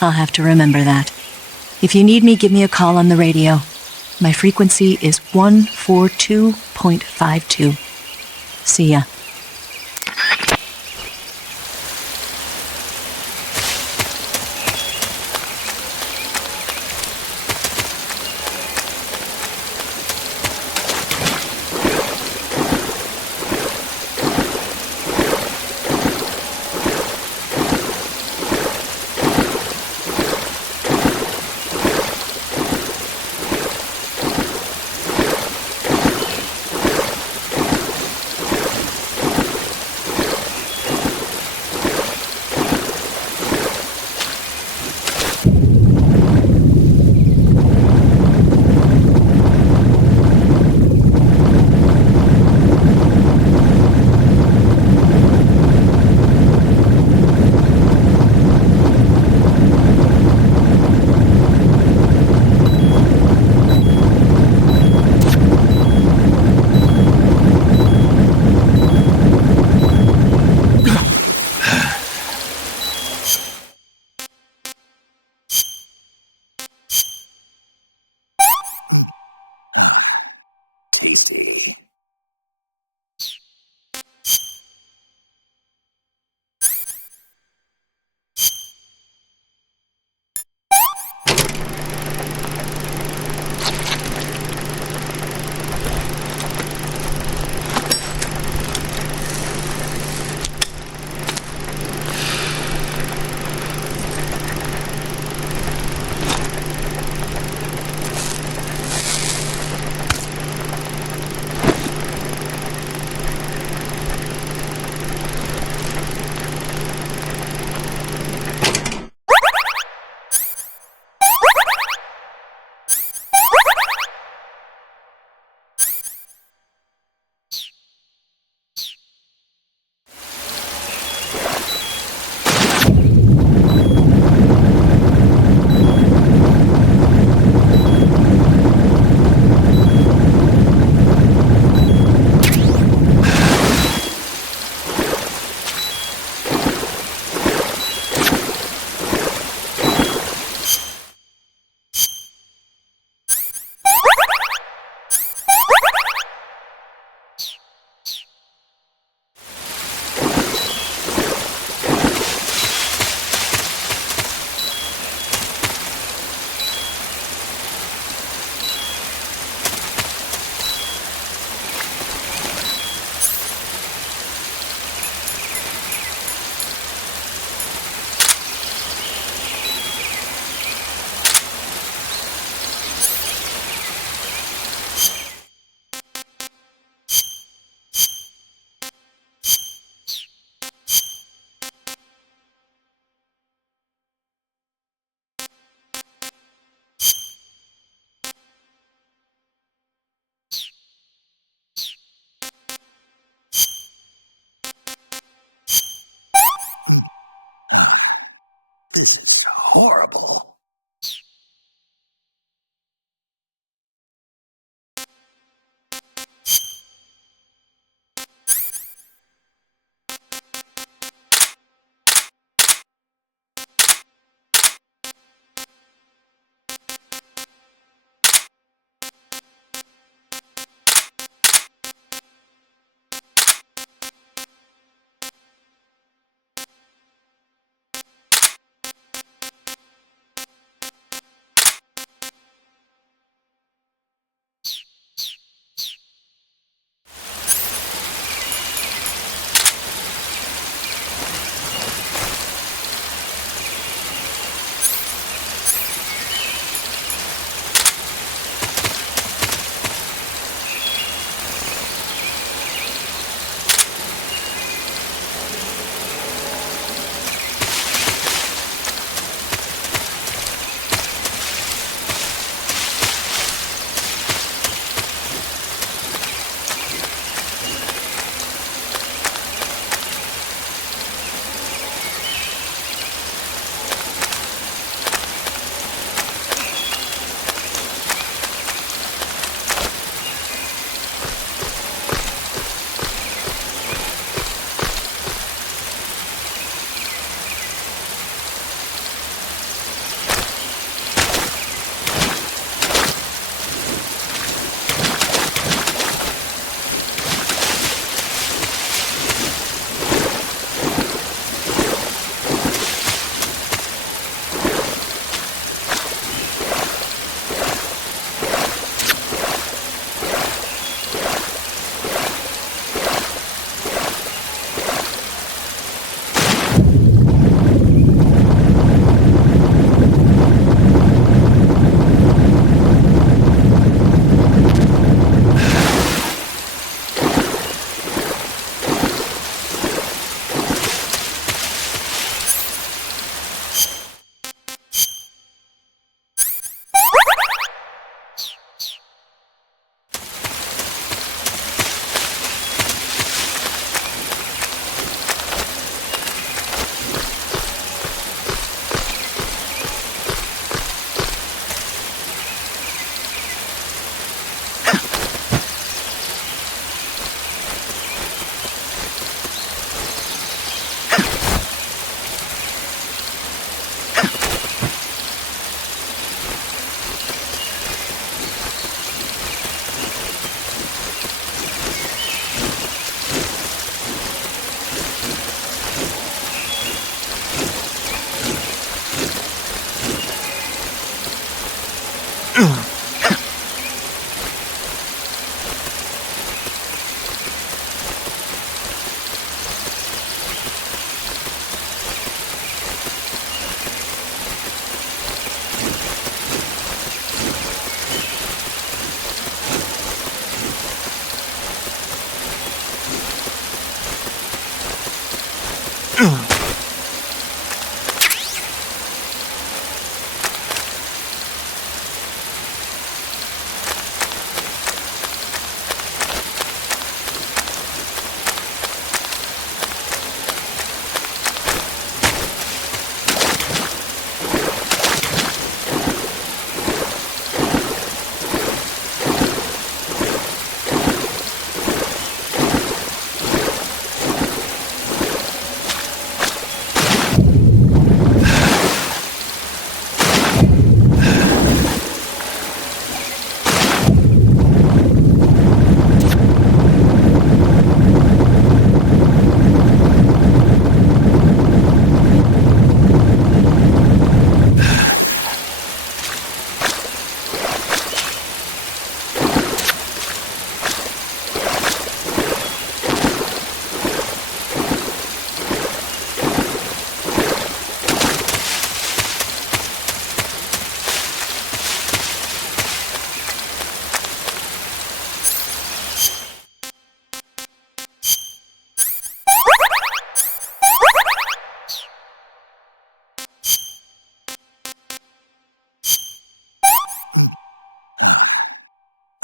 I'll have to remember that. If you need me, give me a call on the radio. My frequency is 142.52. See ya. This is horrible.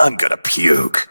I'm gonna puke.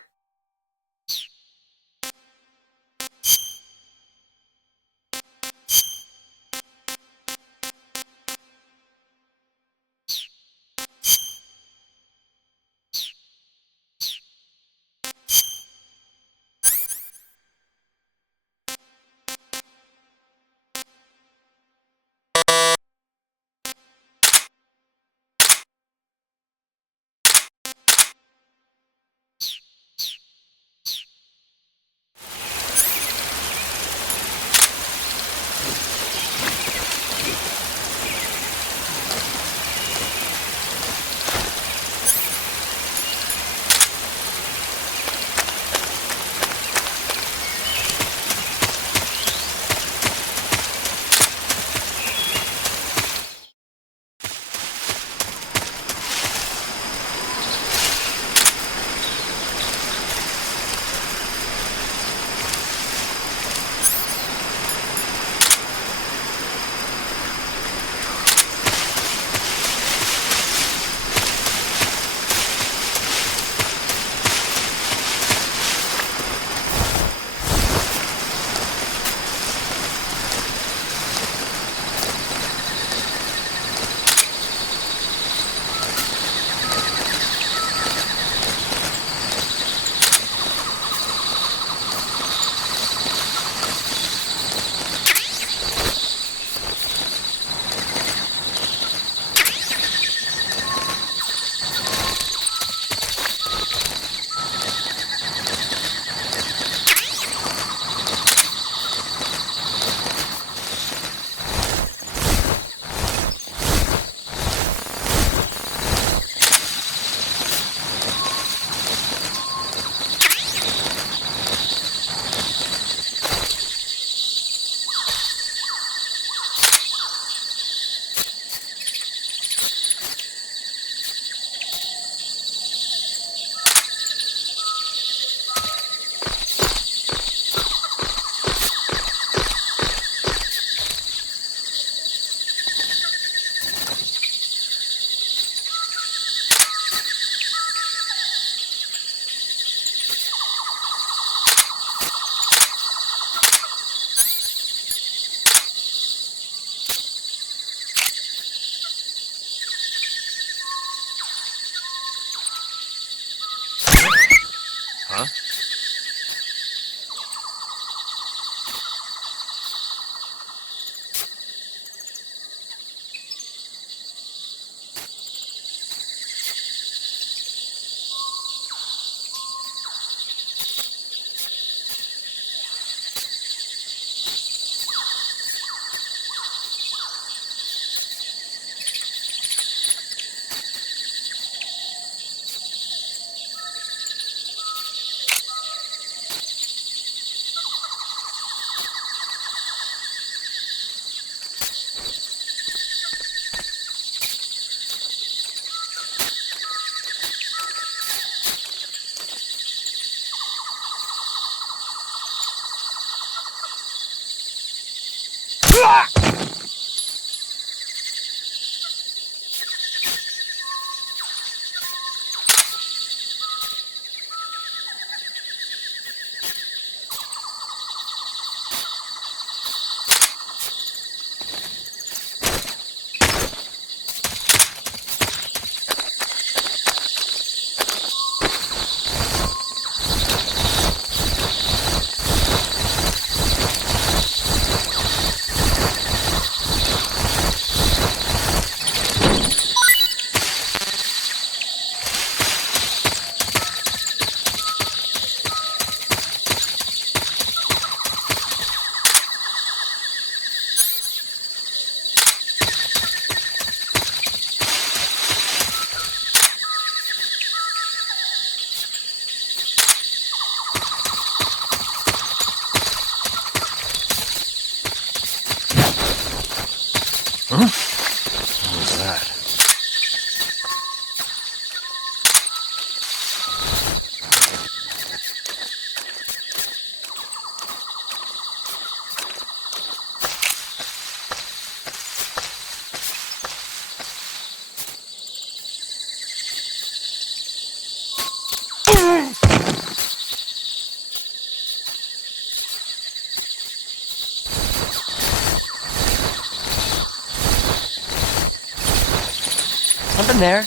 Something there.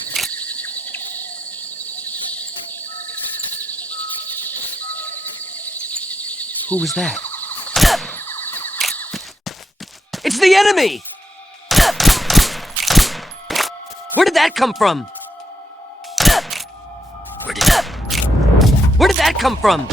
Who was that? It's the enemy! Where did that come from? Where did that come from?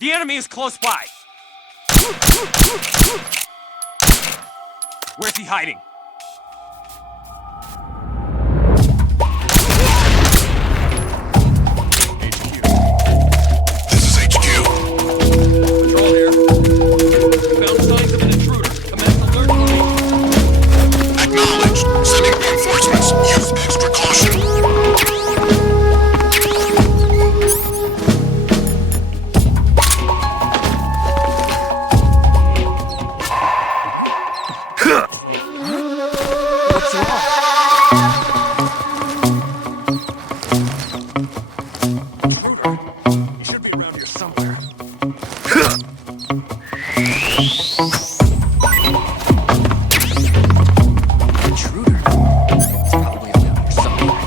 The enemy is close by! Where's he hiding? This is HQ. Patrol here. We found signs of an intruder. Commence alert formation. Acknowledged. Sending reinforcements. Use extra caution. What's wrong? Intruder. He should be around here somewhere. Intruder. He's probably around here somewhere.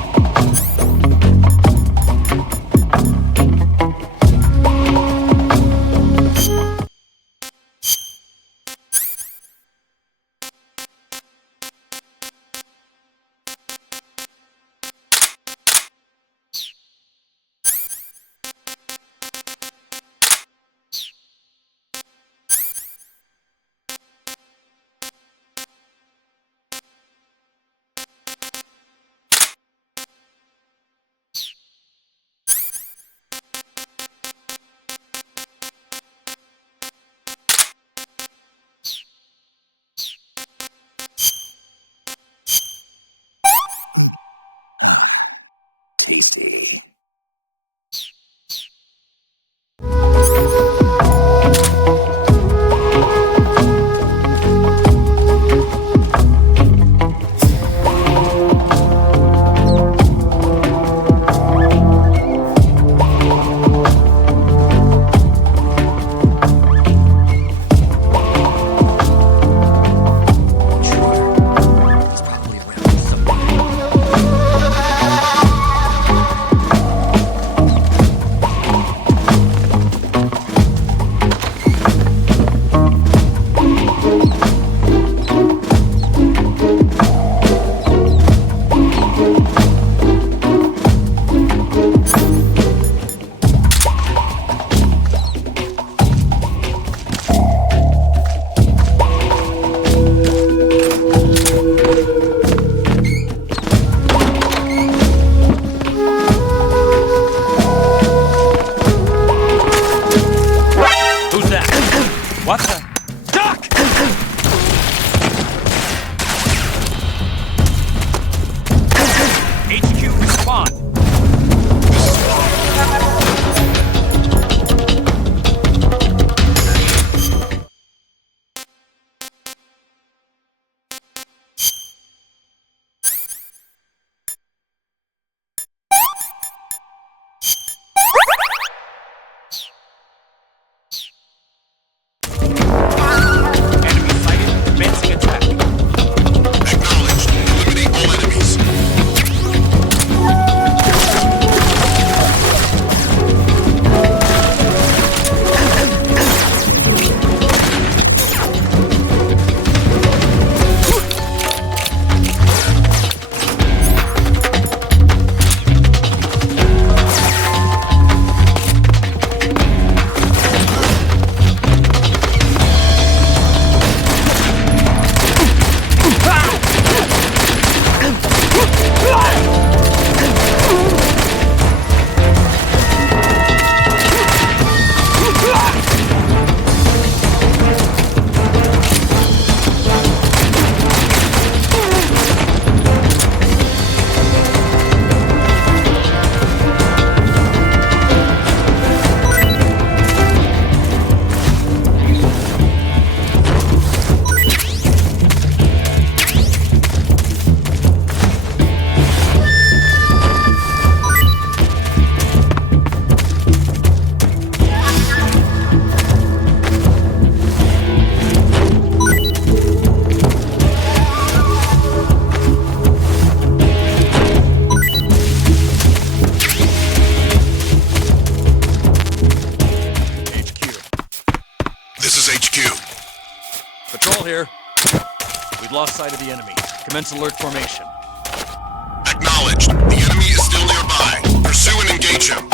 Tasty. He's probably around here somewhere. Who's that? What the? Duck! HQ, respond. Enemy sighted. Advancing attack. Acknowledged. Eliminate all enemies. Patrol here. We've lost sight of the enemy. Commence alert formation. Acknowledged. The enemy is still nearby. Pursue and engage him.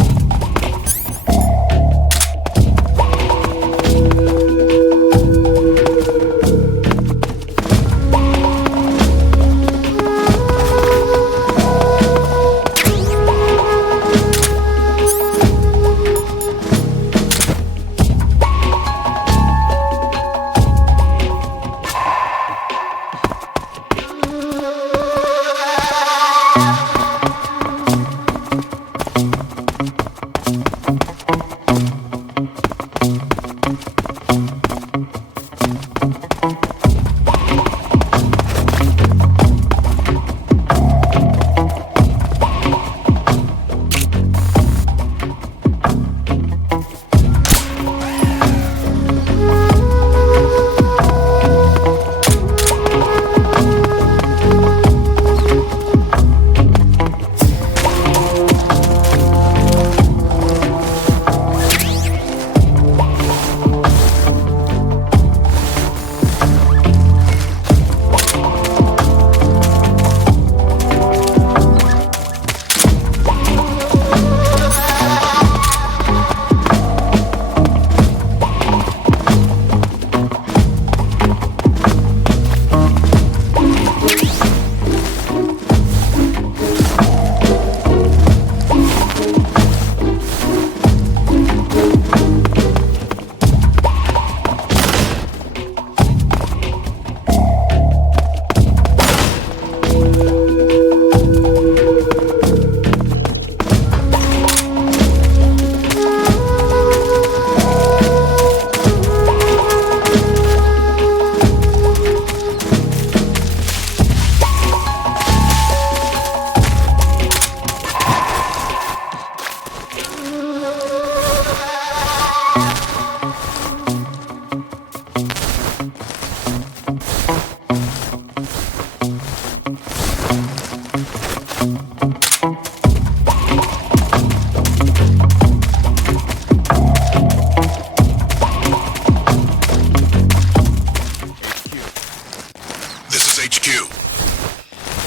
HQ.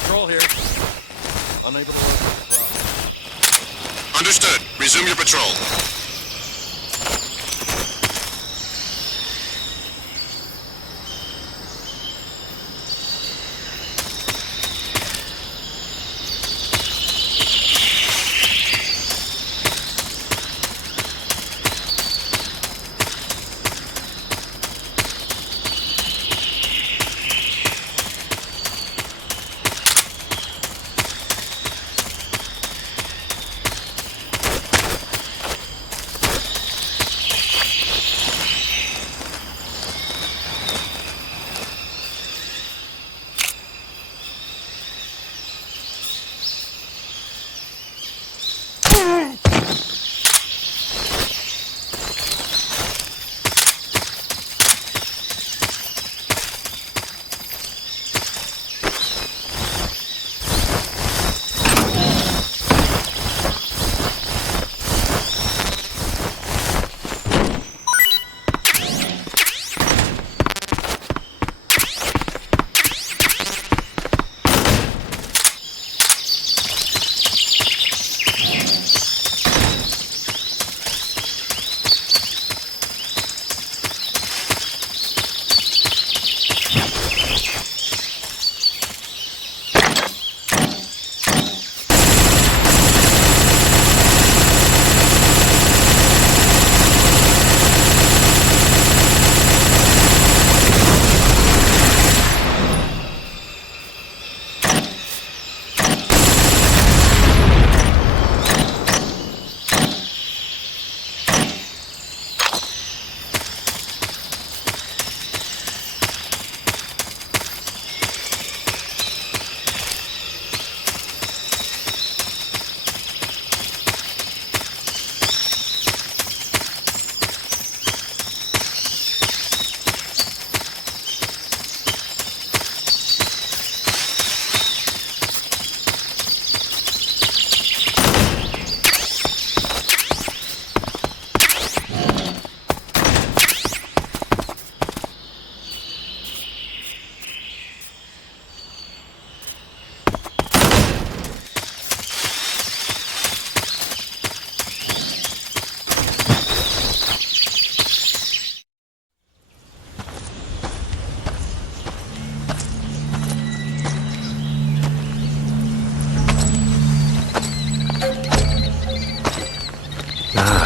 Patrol here. Unable to locate the problem. Understood. Resume your patrol.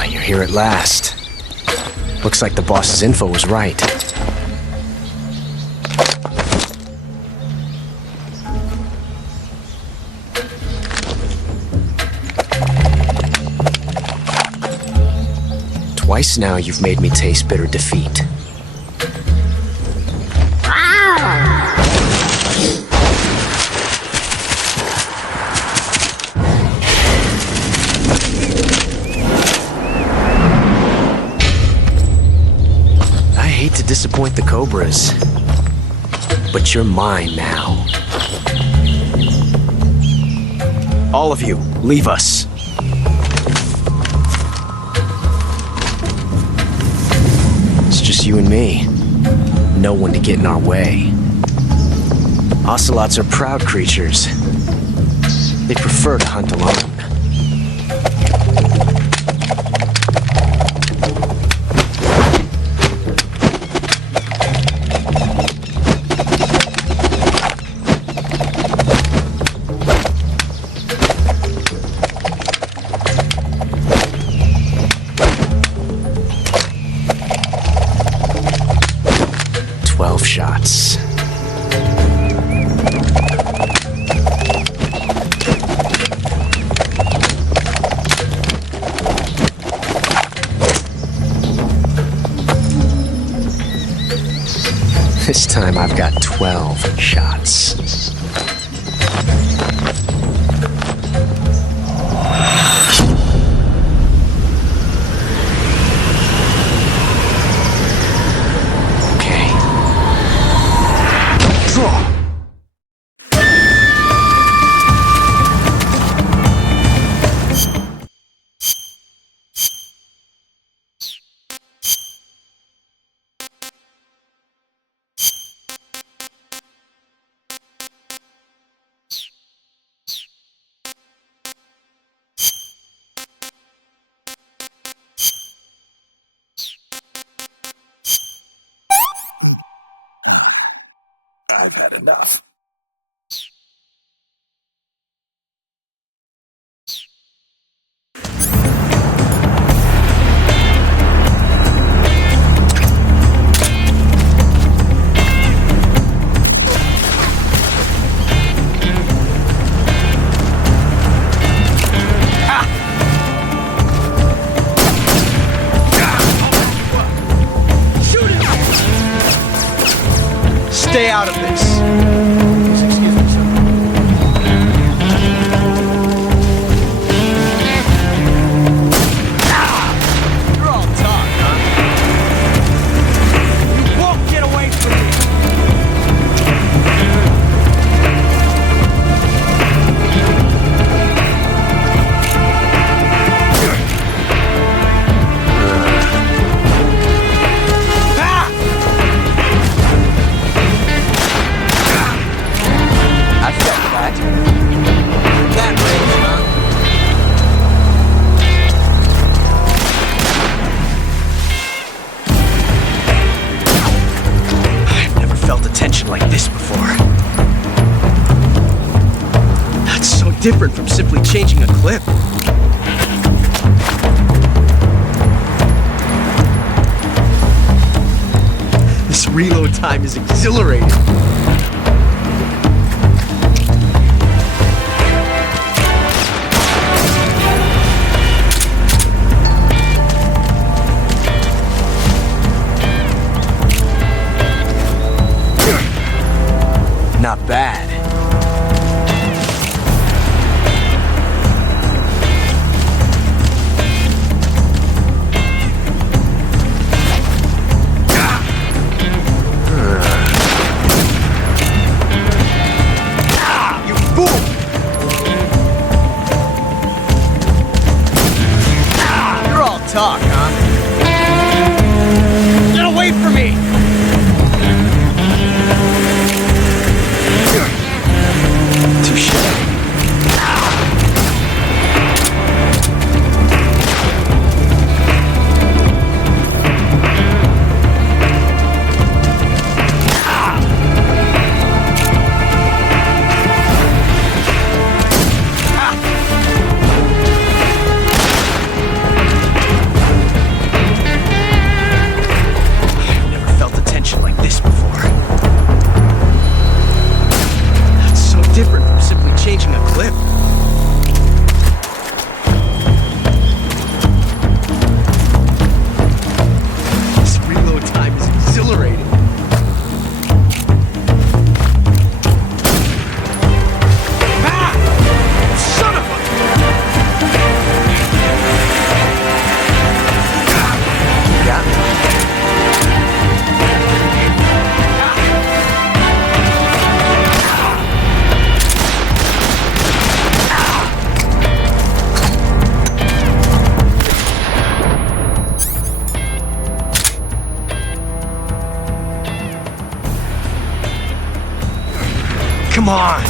You're here at last. Looks like the boss's info was right. Twice now you've made me taste bitter defeat. I hate to disappoint the Cobras, but you're mine now. All of you, leave us. It's just you and me. No one to get in our way. Ocelots are proud creatures. They prefer to hunt alone. Shots. This time I've got 12 shots. I've had enough. Stay out of this. Excuse me, sir. You're all talk, huh? You won't get away from me. I felt that. That range, huh? I've never felt a tension like this before. That's so different from simply changing a clip. This reload time is exhilarating. Not bad. You fool! You're all talk, huh? Get away from me! Touché. I've never felt a tension like this before. That's so different from simply changing a clip. This reload time is exhilarating. Ah! Son of a... Got me. Come on!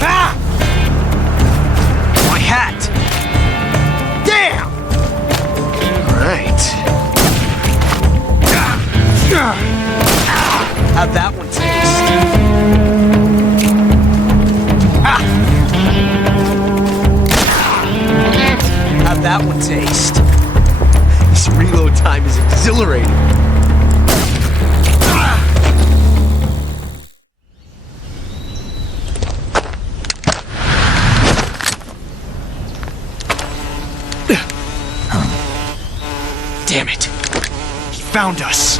Ah! My hat! Damn! Right. How'd that one taste? Ah! How'd that one taste? This reload time is exhilarating. Damn it. He found us.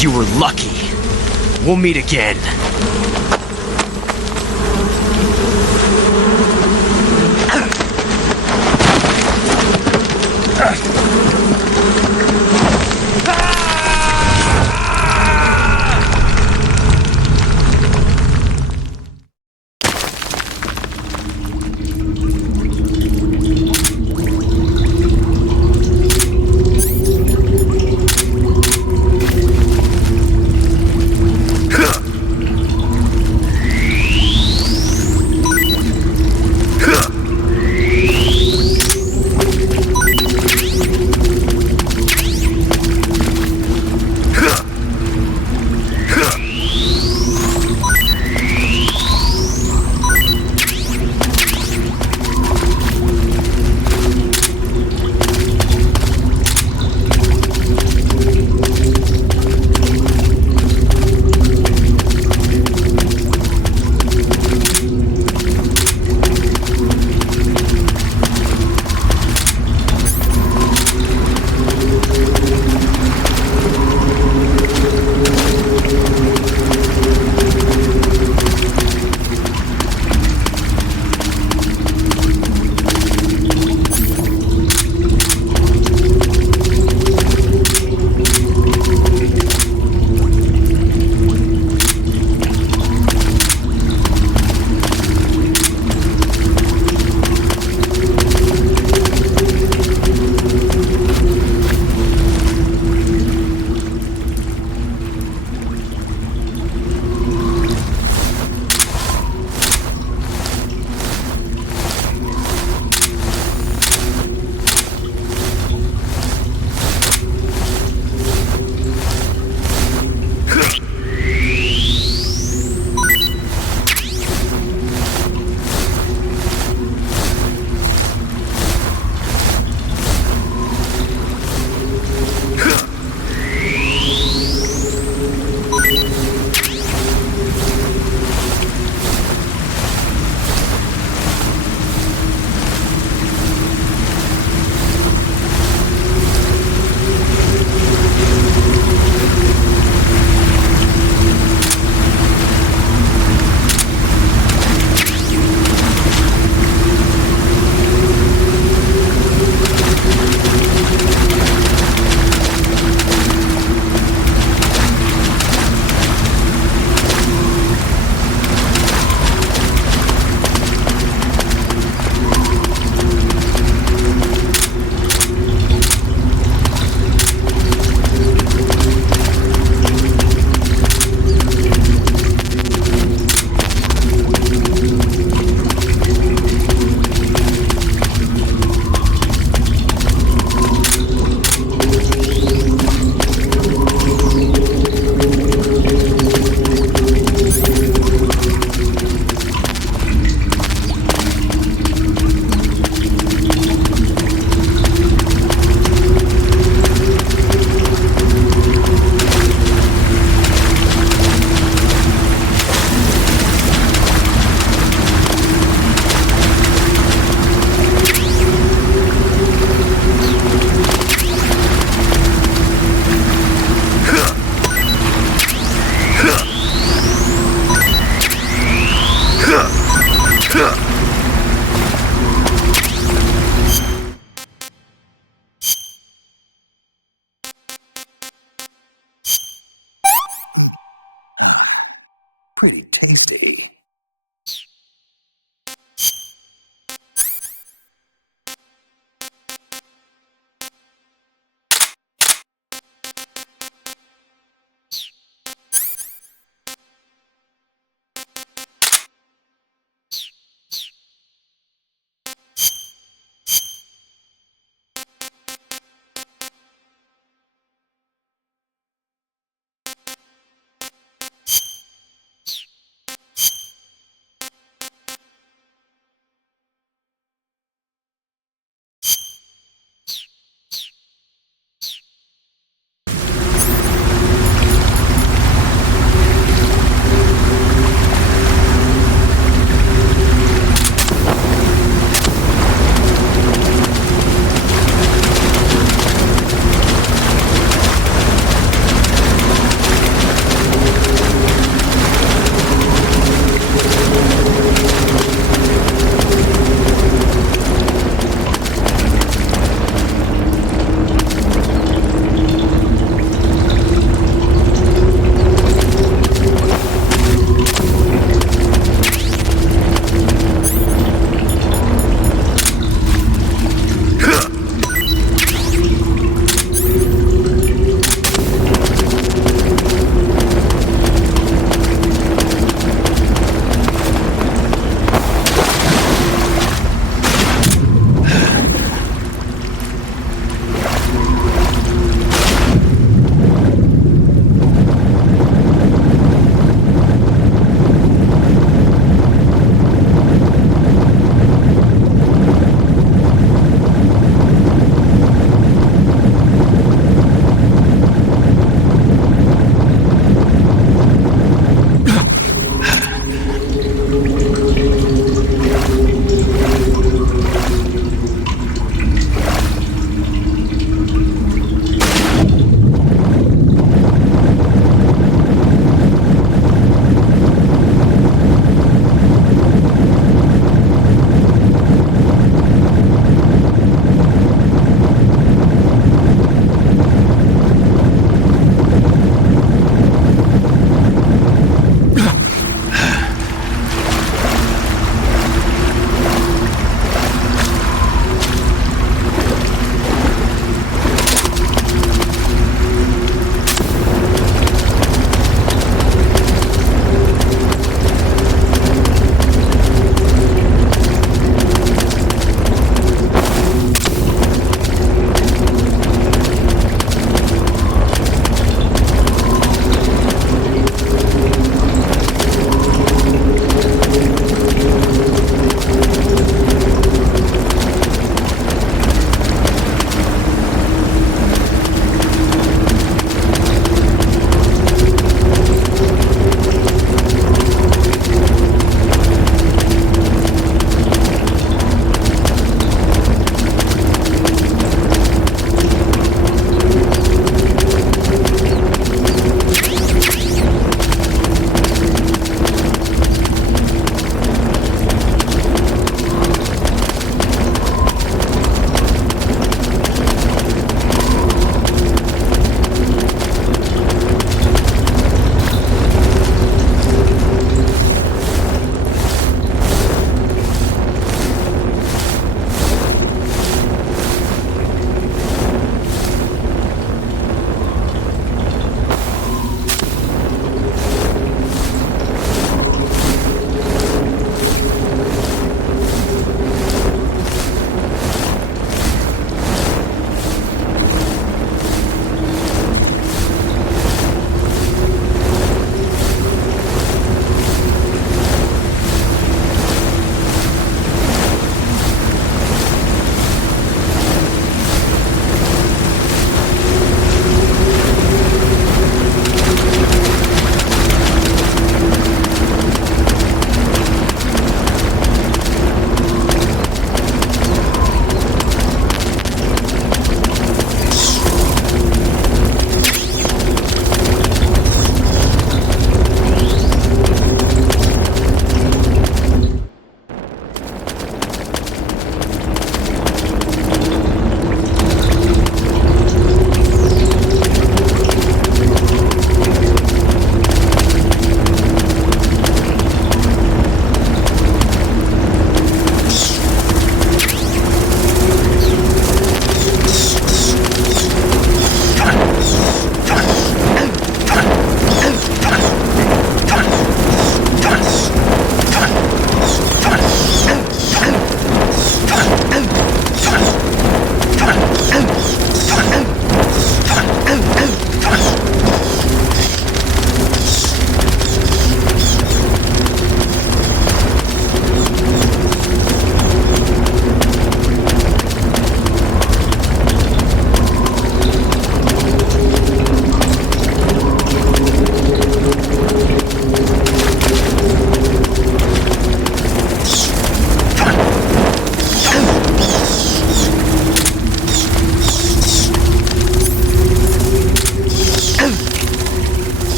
You were lucky. We'll meet again. Pretty tasty.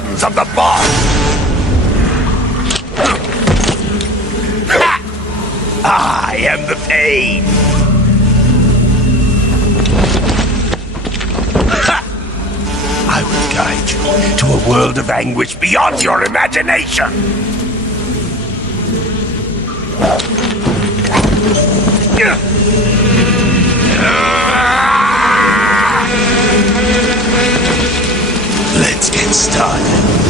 sons of the boss! I am the pain! I will guide you to a world of anguish beyond your imagination! Let's get started.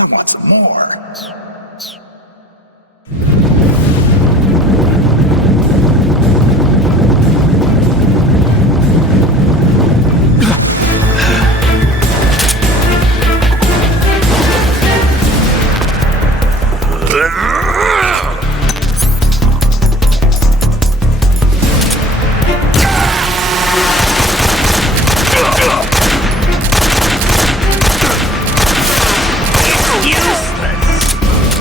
I want some more. Useless!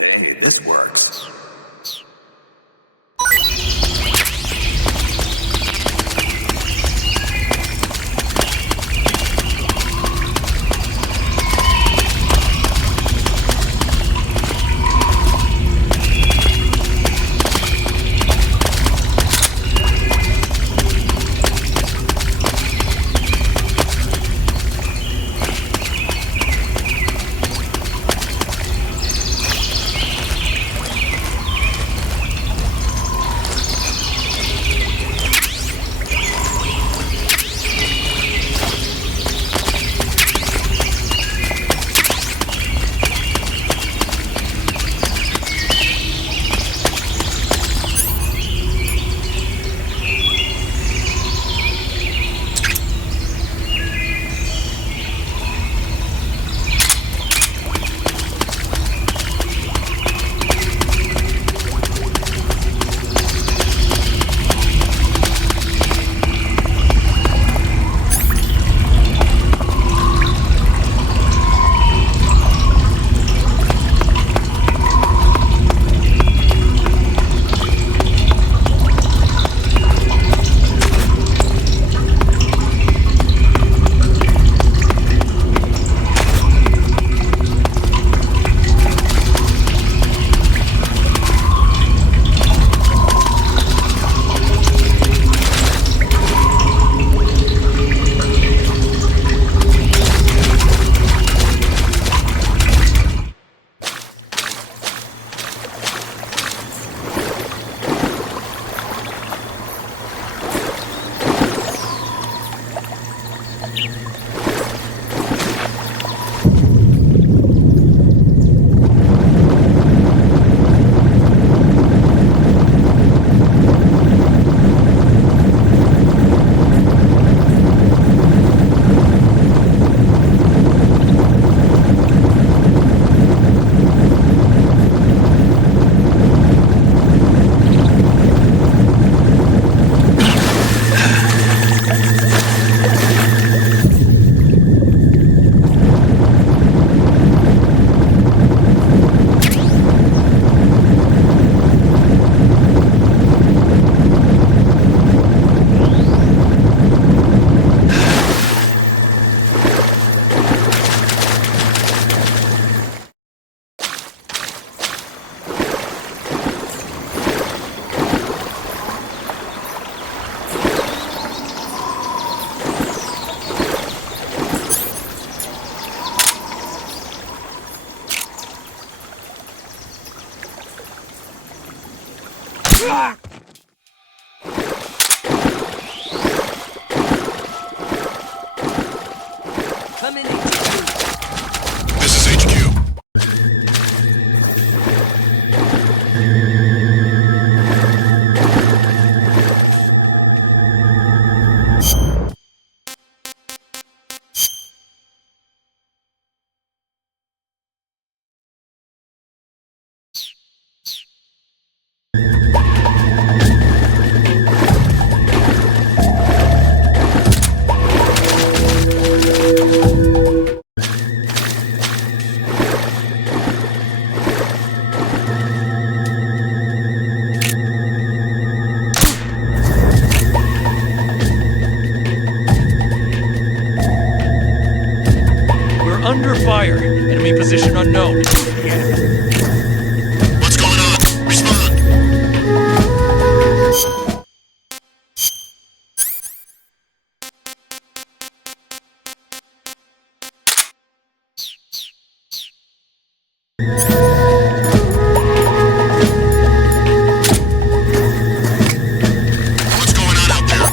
Dang it, this works. Under fire. Enemy position unknown. The enemy. What's going on? Respond! What's going on out there?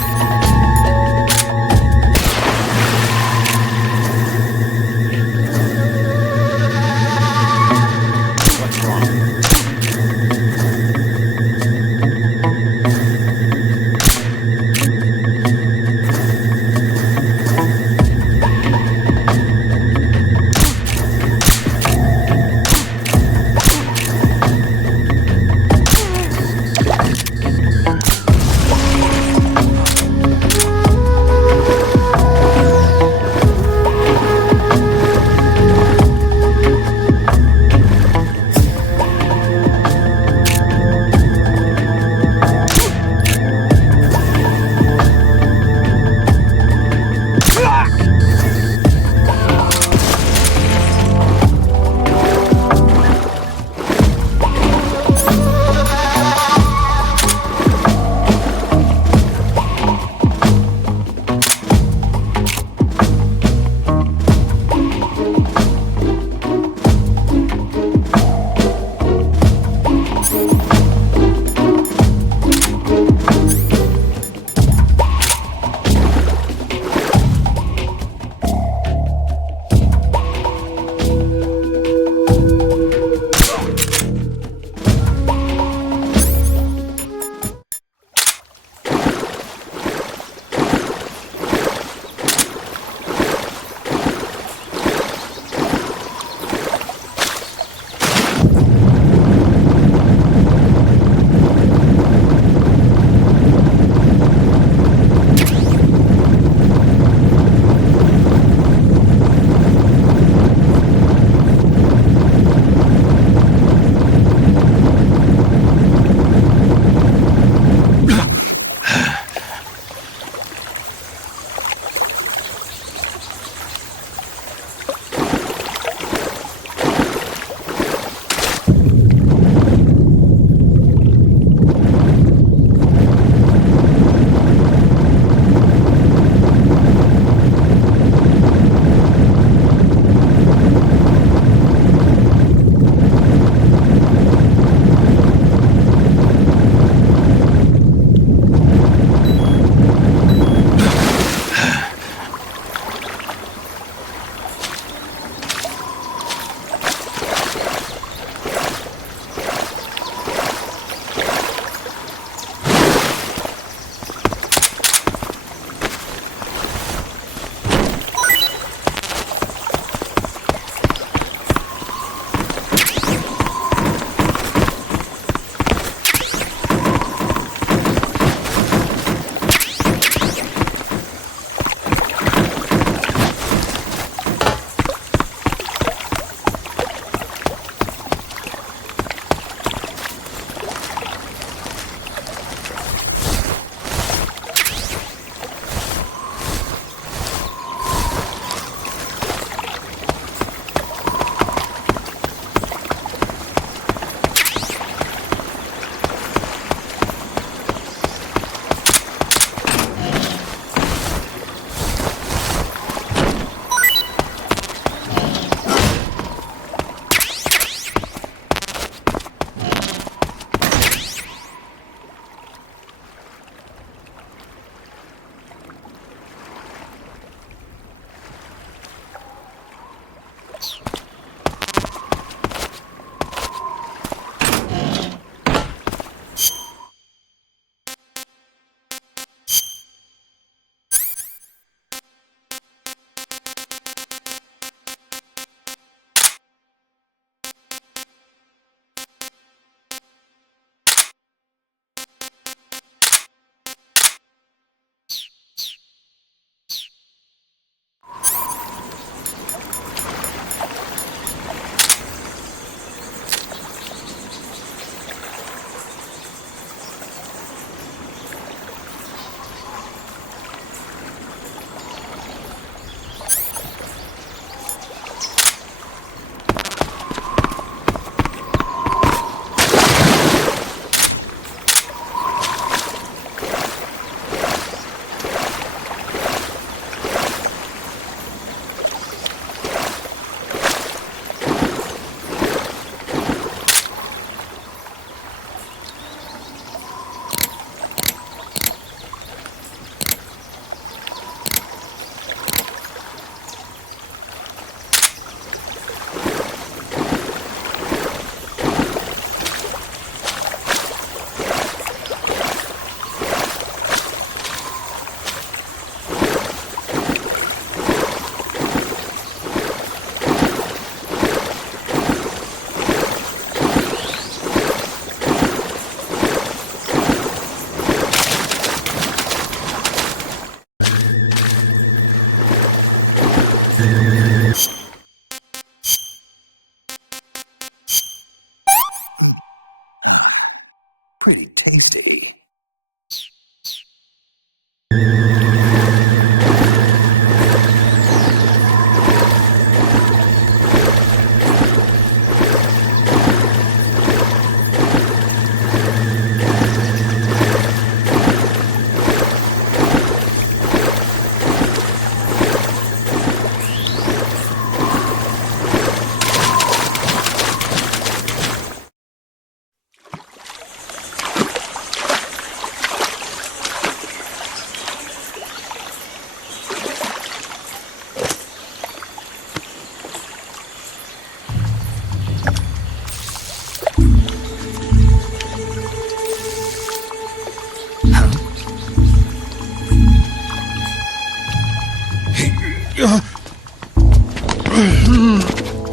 pretty tasty.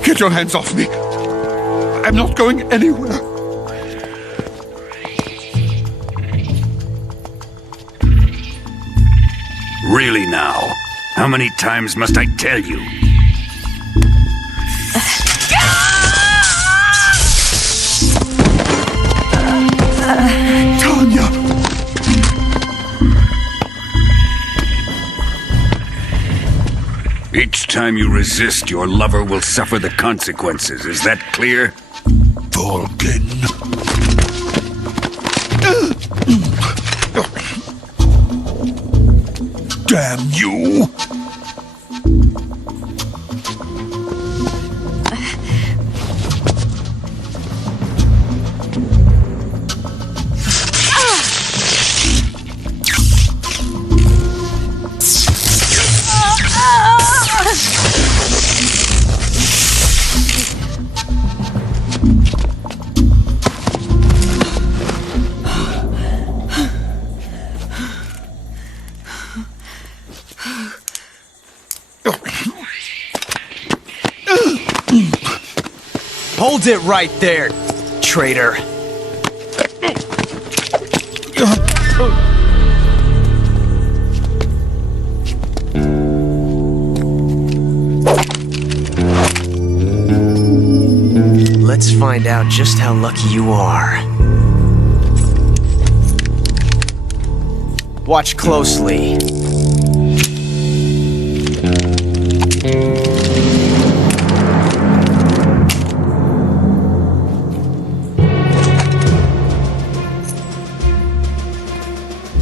Get your hands off me! I'm not going anywhere! Really now? How many times must I tell you? Tanya! Each time you resist, your lover will suffer the consequences. Is that clear? Vulcan. Damn you! Hold it right there, traitor. Let's find out just how lucky you are. Watch closely.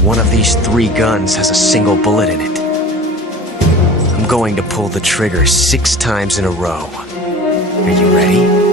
One of these 3 guns has a single bullet in it. I'm going to pull the trigger 6 times in a row. Are you ready?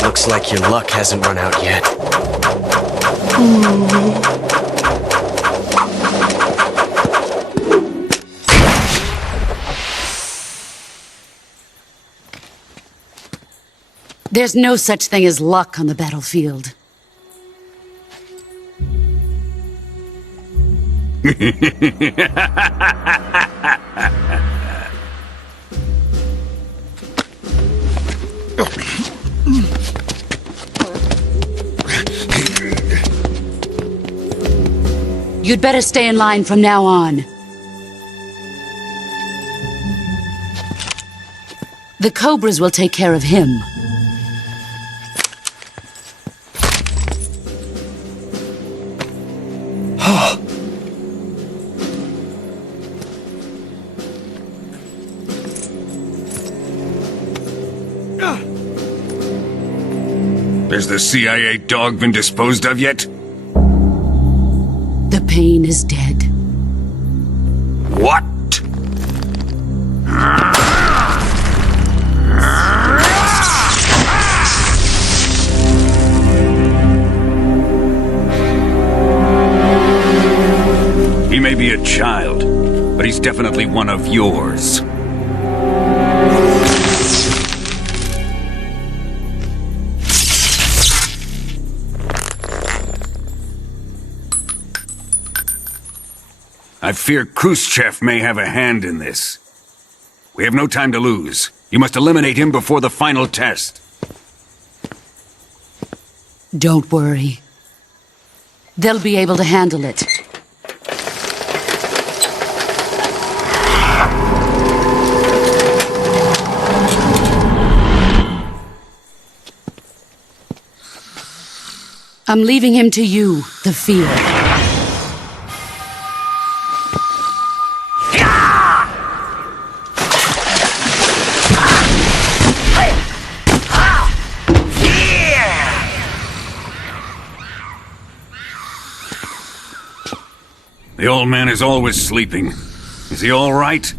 Looks like your luck hasn't run out yet. There's no such thing as luck on the battlefield. You'd better stay in line from now on. The Cobras will take care of him. Has the CIA dog been disposed of yet? The pain is dead. What? He may be a child, but he's definitely one of yours. I fear Khrushchev may have a hand in this. We have no time to lose. You must eliminate him before the final test. Don't worry. They'll be able to handle it. I'm leaving him to you, the fear. The old man is always sleeping. Is he all right?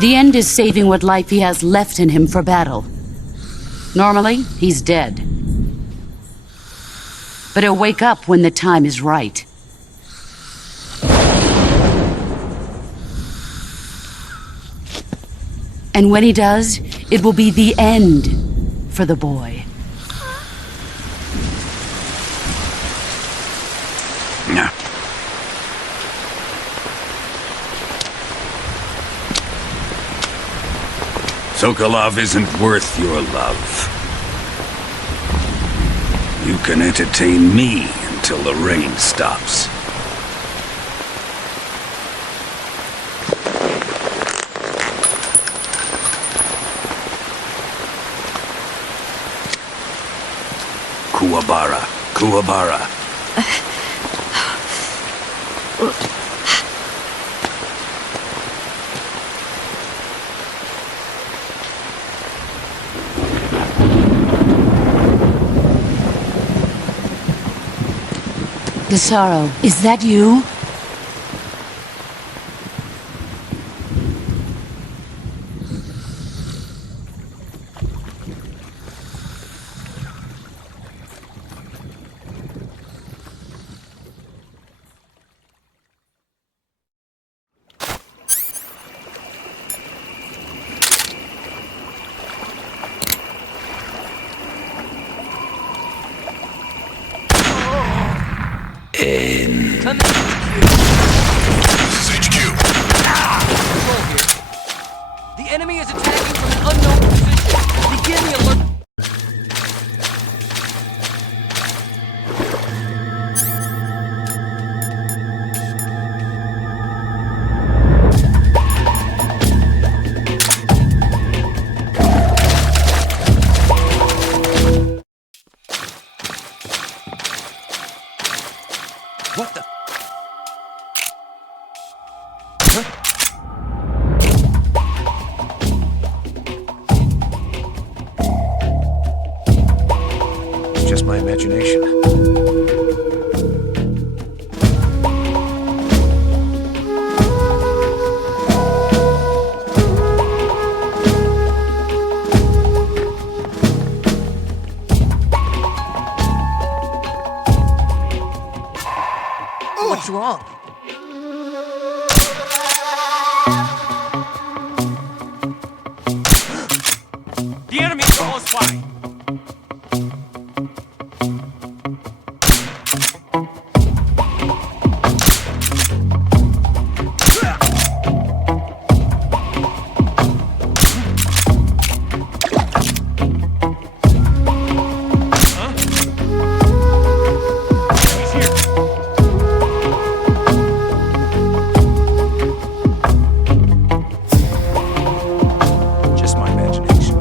The end is saving what life he has left in him for battle. Normally, he's dead. But he'll wake up when the time is right. And when he does, it will be the end for the boy. Yeah. Sokolov isn't worth your love. You can entertain me until the rain stops. Kuwabara, Kuwabara. Desaro, is that you? Come in. This is HQ. Control here. The enemy is attacking from an unknown position. Begin the alert. What the? It's just my imagination. What's wrong? The enemy is close by. Just my imagination.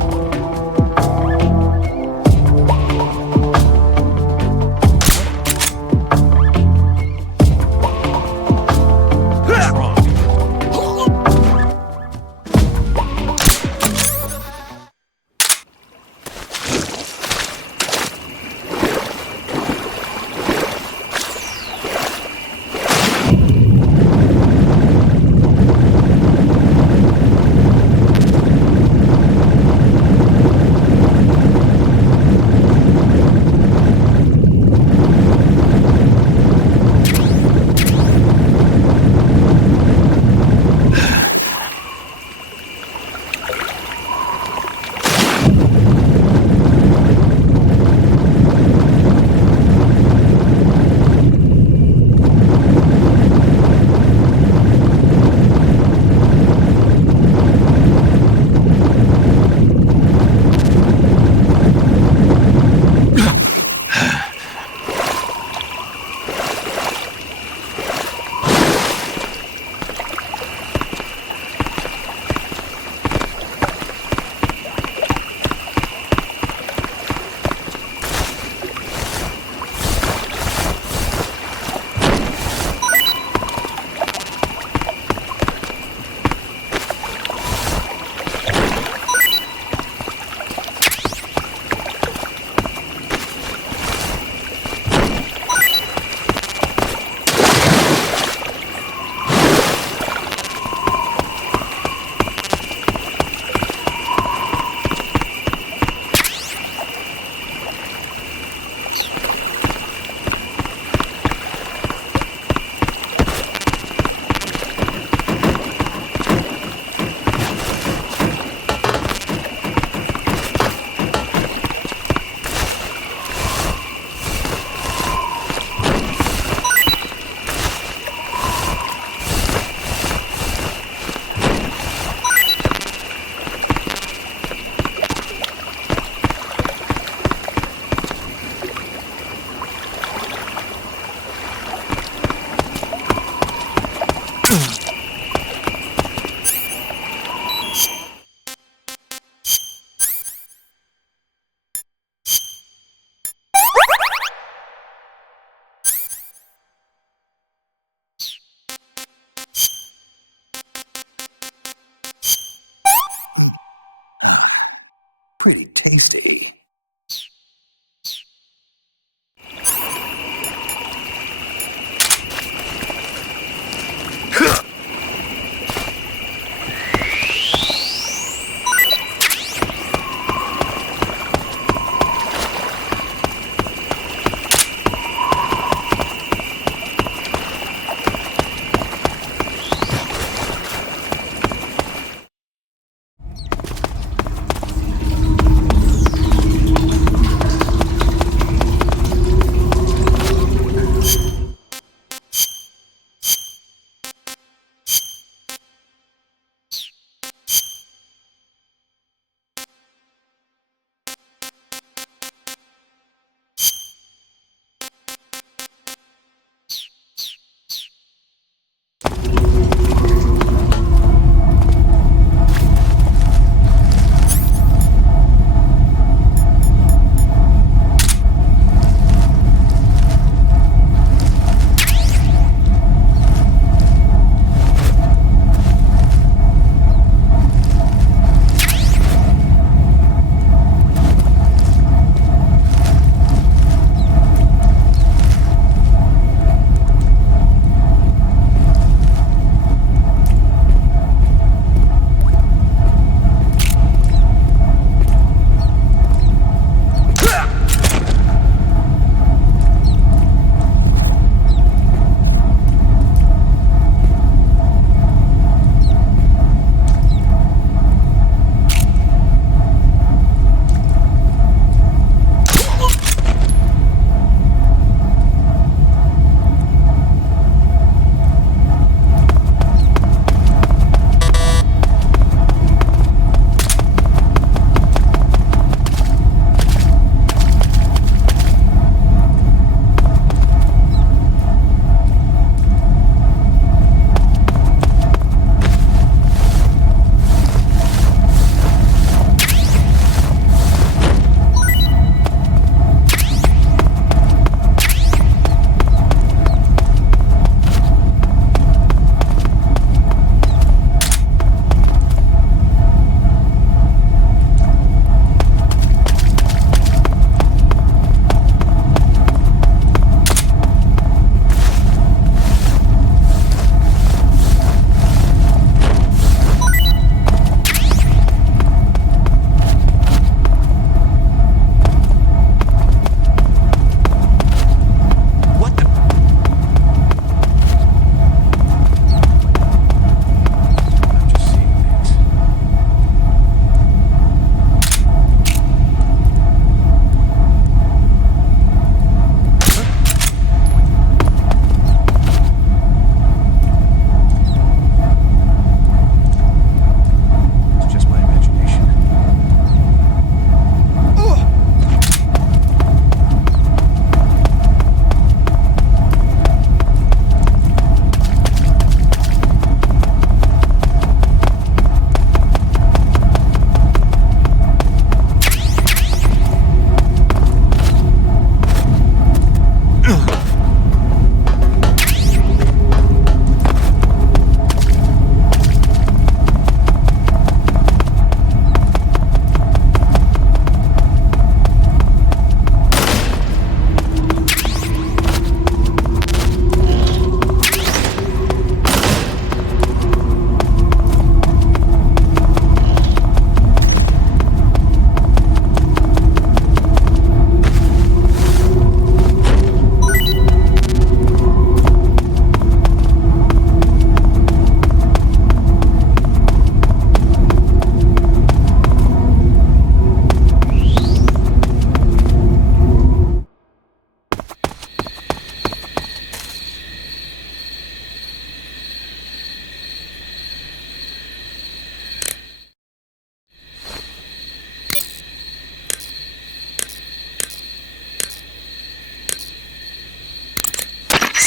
pretty tasty.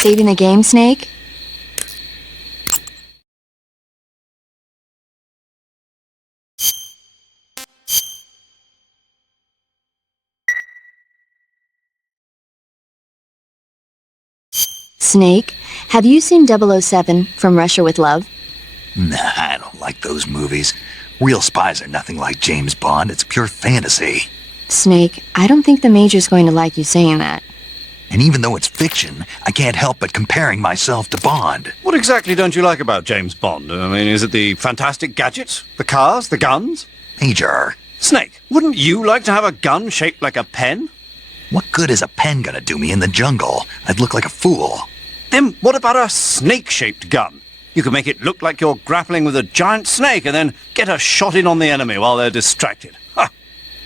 Saving the game, Snake? Snake, have you seen 007 from Russia with Love? Nah, I don't like those movies. Real spies are nothing like James Bond. It's pure fantasy. Snake, I don't think the Major's going to like you saying that. And even though it's fiction, I can't help but comparing myself to Bond. What exactly don't you like about James Bond? I mean, is it the fantastic gadgets? The cars? The guns? Major. Snake, wouldn't you like to have a gun shaped like a pen? What good is a pen gonna do me in the jungle? I'd look like a fool. Then what about a snake-shaped gun? You could make it look like you're grappling with a giant snake and then get a shot in on the enemy while they're distracted. Ha!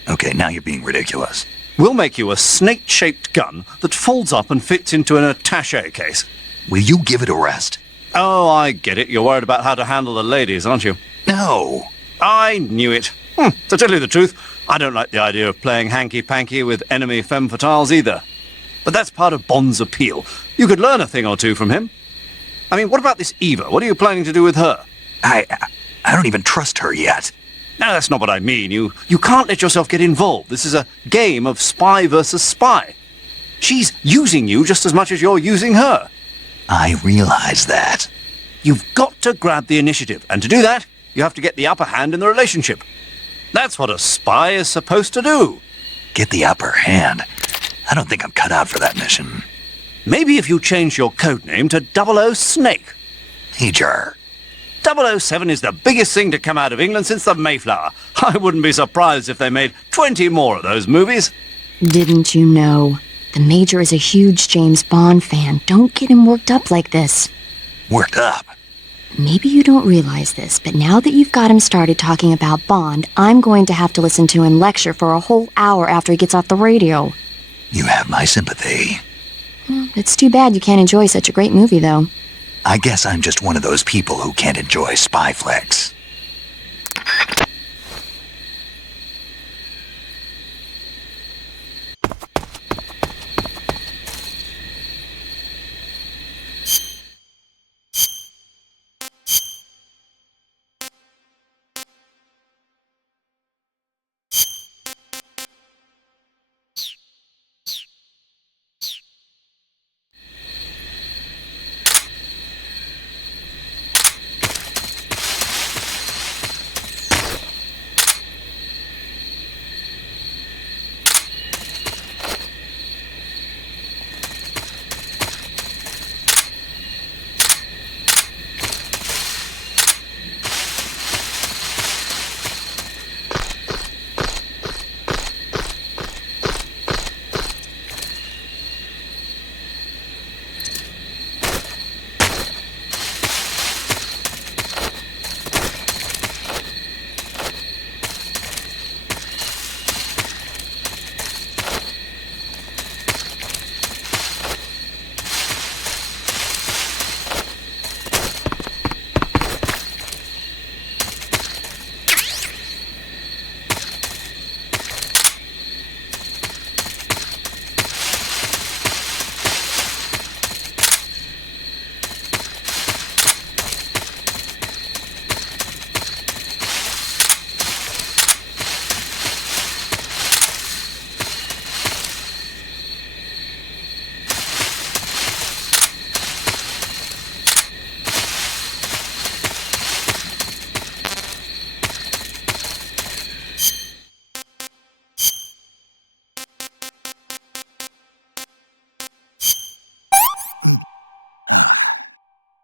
Okay, now you're being ridiculous. We'll make you a snake-shaped gun that folds up and fits into an attaché case. Will you give it a rest? Oh, I get it. You're worried about how to handle the ladies, aren't you? No. I knew it. To tell you the truth, I don't like the idea of playing hanky-panky with enemy femme fatales either. But that's part of Bond's appeal. You could learn a thing or two from him. I mean, what about this Eva? What are you planning to do with her? I don't even trust her yet. No, that's not what I mean. You can't let yourself get involved. This is a game of spy versus spy. She's using you just as much as you're using her. I realize that. You've got to grab the initiative, and to do that, you have to get the upper hand in the relationship. That's what a spy is supposed to do. Get the upper hand? I don't think I'm cut out for that mission. Maybe if you change your codename to 00 Snake. Major. 007 is the biggest thing to come out of England since the Mayflower. I wouldn't be surprised if they made 20 more of those movies. Didn't you know? The Major is a huge James Bond fan. Don't get him worked up like this. Worked up? Maybe you don't realize this, but now that you've got him started talking about Bond, I'm going to have to listen to him lecture for a whole hour after he gets off the radio. You have my sympathy. It's too bad you can't enjoy such a great movie, though. I guess I'm just one of those people who can't enjoy spy flicks.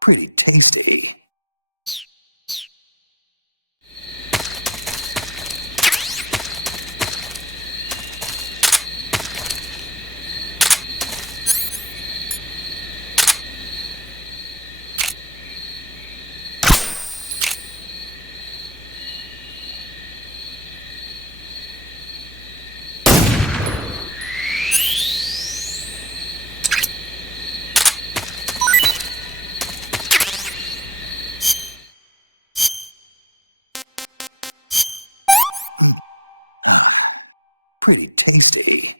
Pretty tasty. Pretty tasty.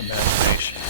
imagination.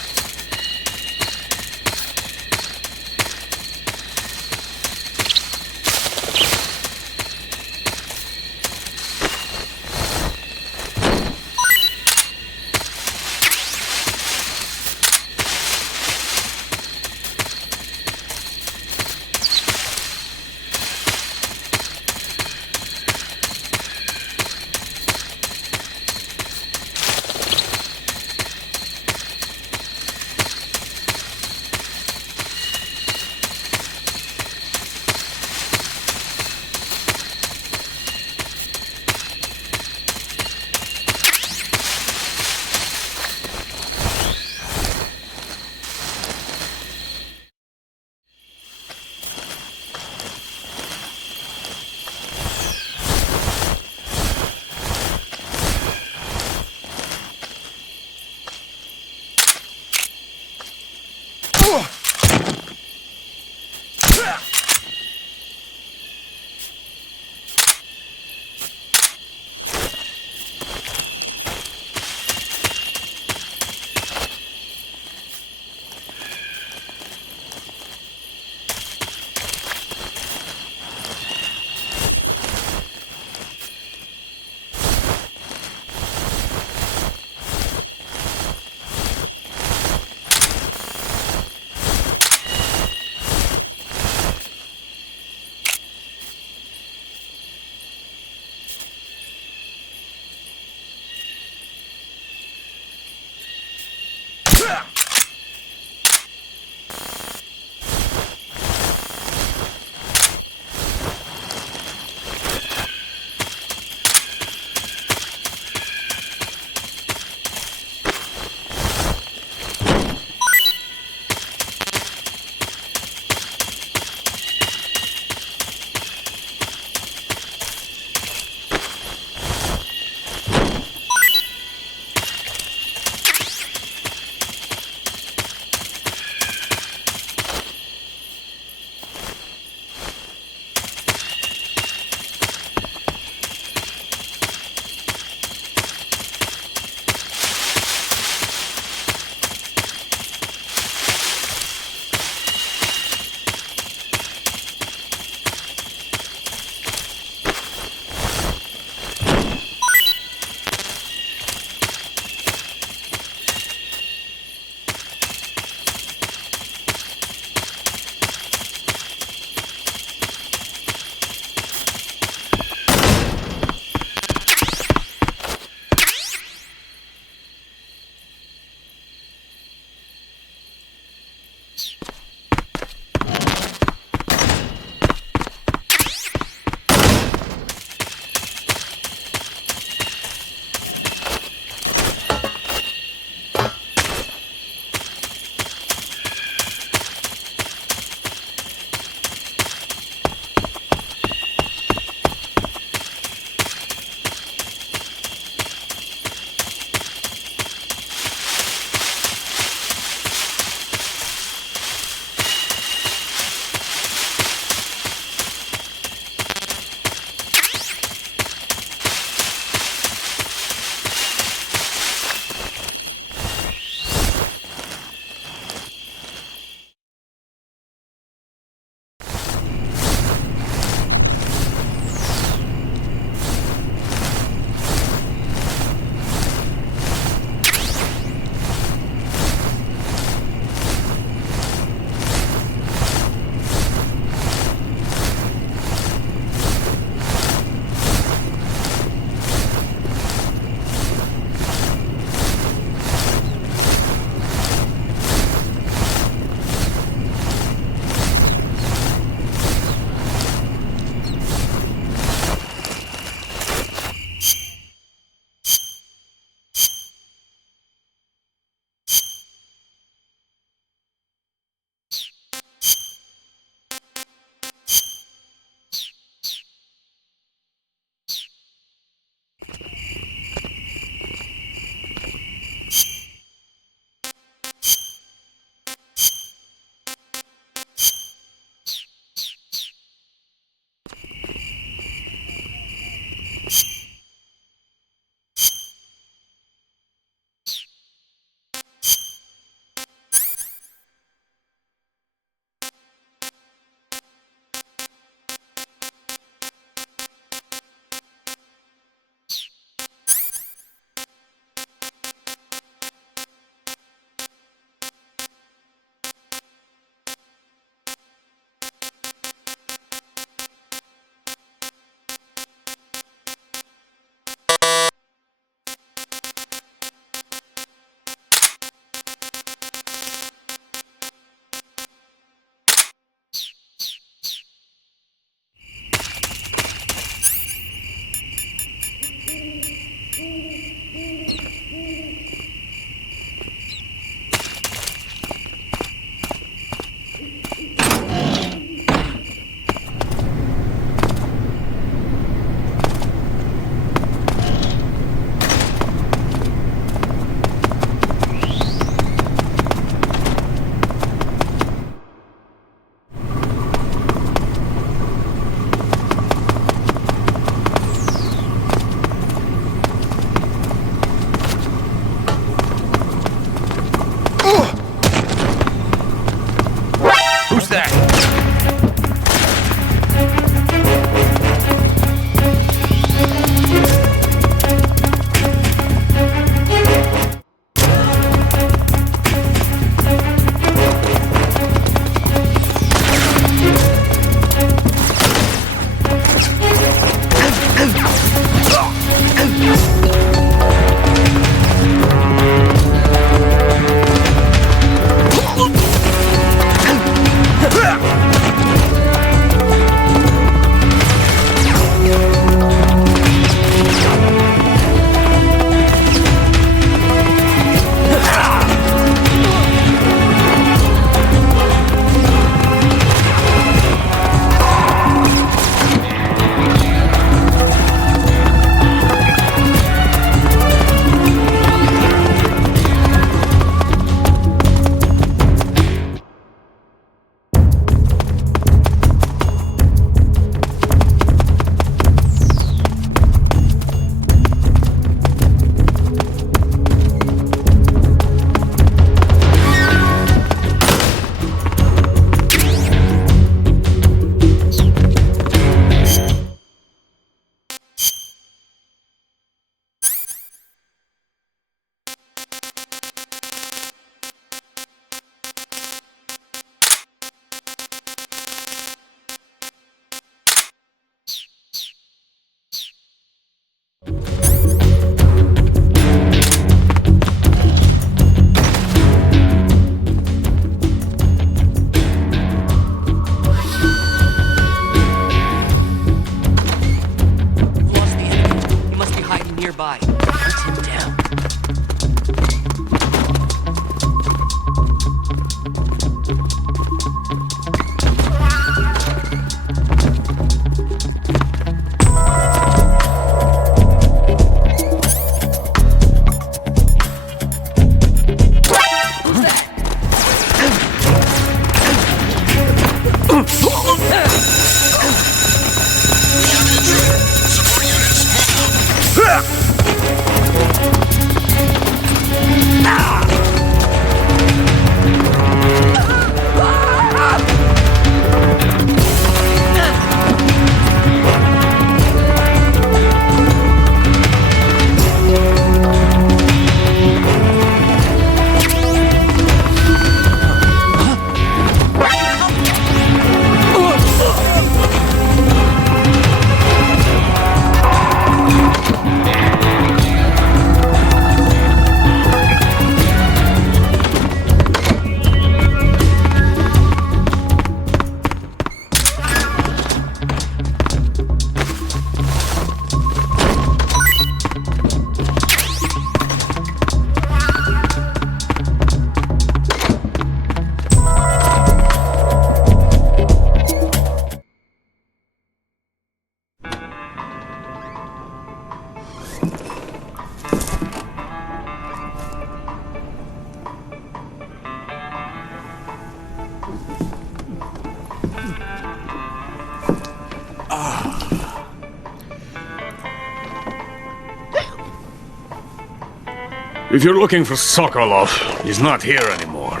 If you're looking for Sokolov, he's not here anymore.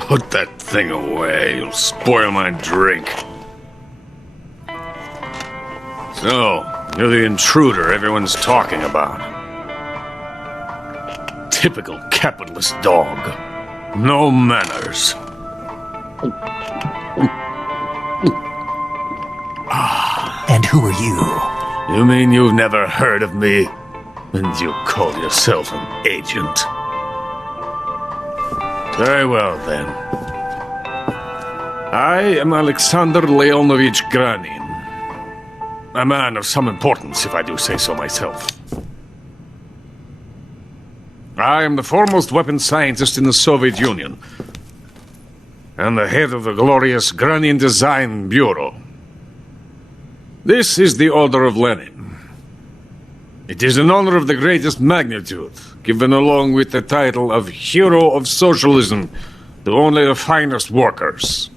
Put that thing away. You'll spoil my drink. So, you're the intruder everyone's talking about. Typical capitalist dog. No manners. And who are you? You mean you've never heard of me? And you call yourself an agent? Very well, then. I am Alexander Leonovich Granin. A man of some importance, if I do say so myself. I am the foremost weapons scientist in the Soviet Union, and the head of the glorious Granin Design Bureau. This is the Order of Lenin. It is an honor of the greatest magnitude, given along with the title of Hero of Socialism to only the finest workers.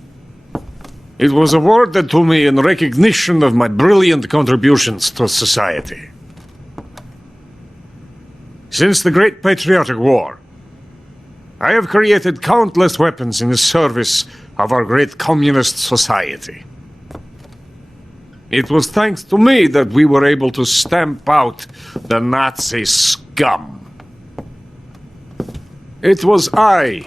It was awarded to me in recognition of my brilliant contributions to society. Since the Great Patriotic War, I have created countless weapons in the service of our great communist society. It was thanks to me that we were able to stamp out the Nazi scum. It was I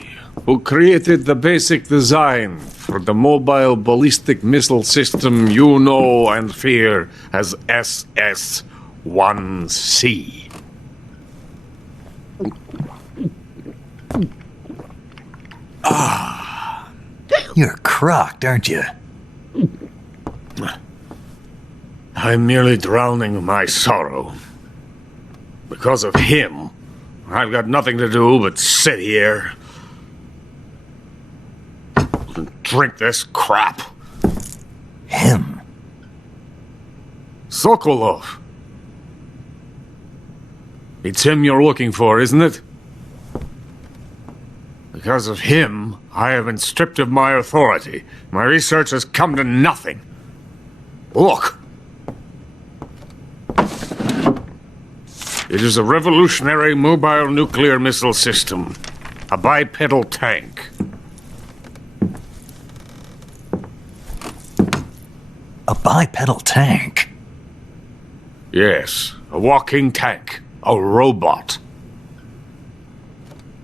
who created the basic design for the mobile ballistic missile system you know and fear as SS-1C. You're crocked, aren't you? I'm merely drowning my sorrow. Because of him, I've got nothing to do but sit here and drink this crap. Him? Sokolov. It's him you're looking for, isn't it? Because of him, I have been stripped of my authority. My research has come to nothing. Look. It is a revolutionary mobile nuclear missile system. A bipedal tank. A bipedal tank? Yes, a walking tank. A robot.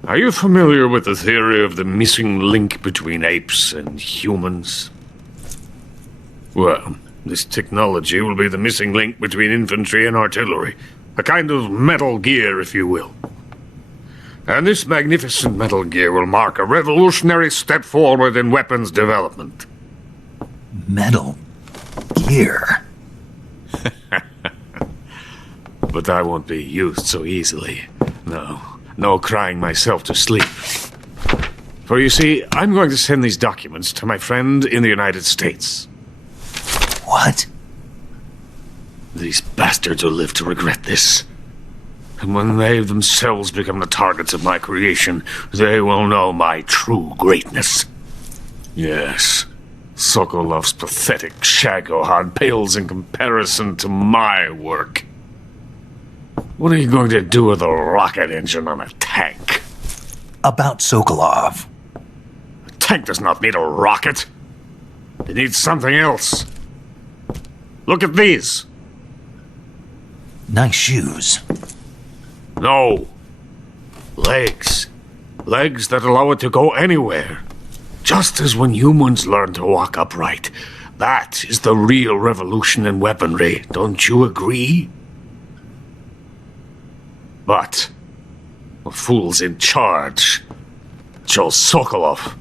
Are you familiar with the theory of the missing link between apes and humans? Well, this technology will be the missing link between infantry and artillery. A kind of Metal Gear, if you will. And this magnificent Metal Gear will mark a revolutionary step forward in weapons development. Metal Gear? But I won't be used so easily. No crying myself to sleep. For you see, I'm going to send these documents to my friend in the United States. What? These bastards will live to regret this. And when they themselves become the targets of my creation, they will know my true greatness. Yes, Sokolov's pathetic Shagohod pales in comparison to my work. What are you going to do with a rocket engine on a tank? About Sokolov. A tank does not need a rocket. It needs something else. Look at these. Nice shoes. No. Legs. Legs that allow it to go anywhere. Just as when humans learn to walk upright. That is the real revolution in weaponry. Don't you agree? But the fool's in charge. Joe Sokolov.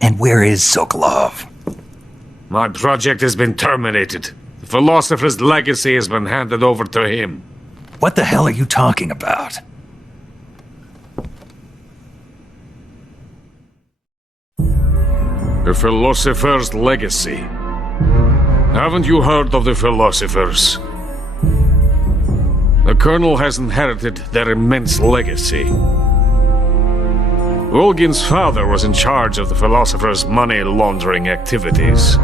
And where is Sokolov? My project has been terminated. The philosopher's legacy has been handed over to him. What the hell are you talking about? The philosopher's legacy. Haven't you heard of the philosophers? The Colonel has inherited their immense legacy. Volgin's father was in charge of the philosophers' money laundering activities.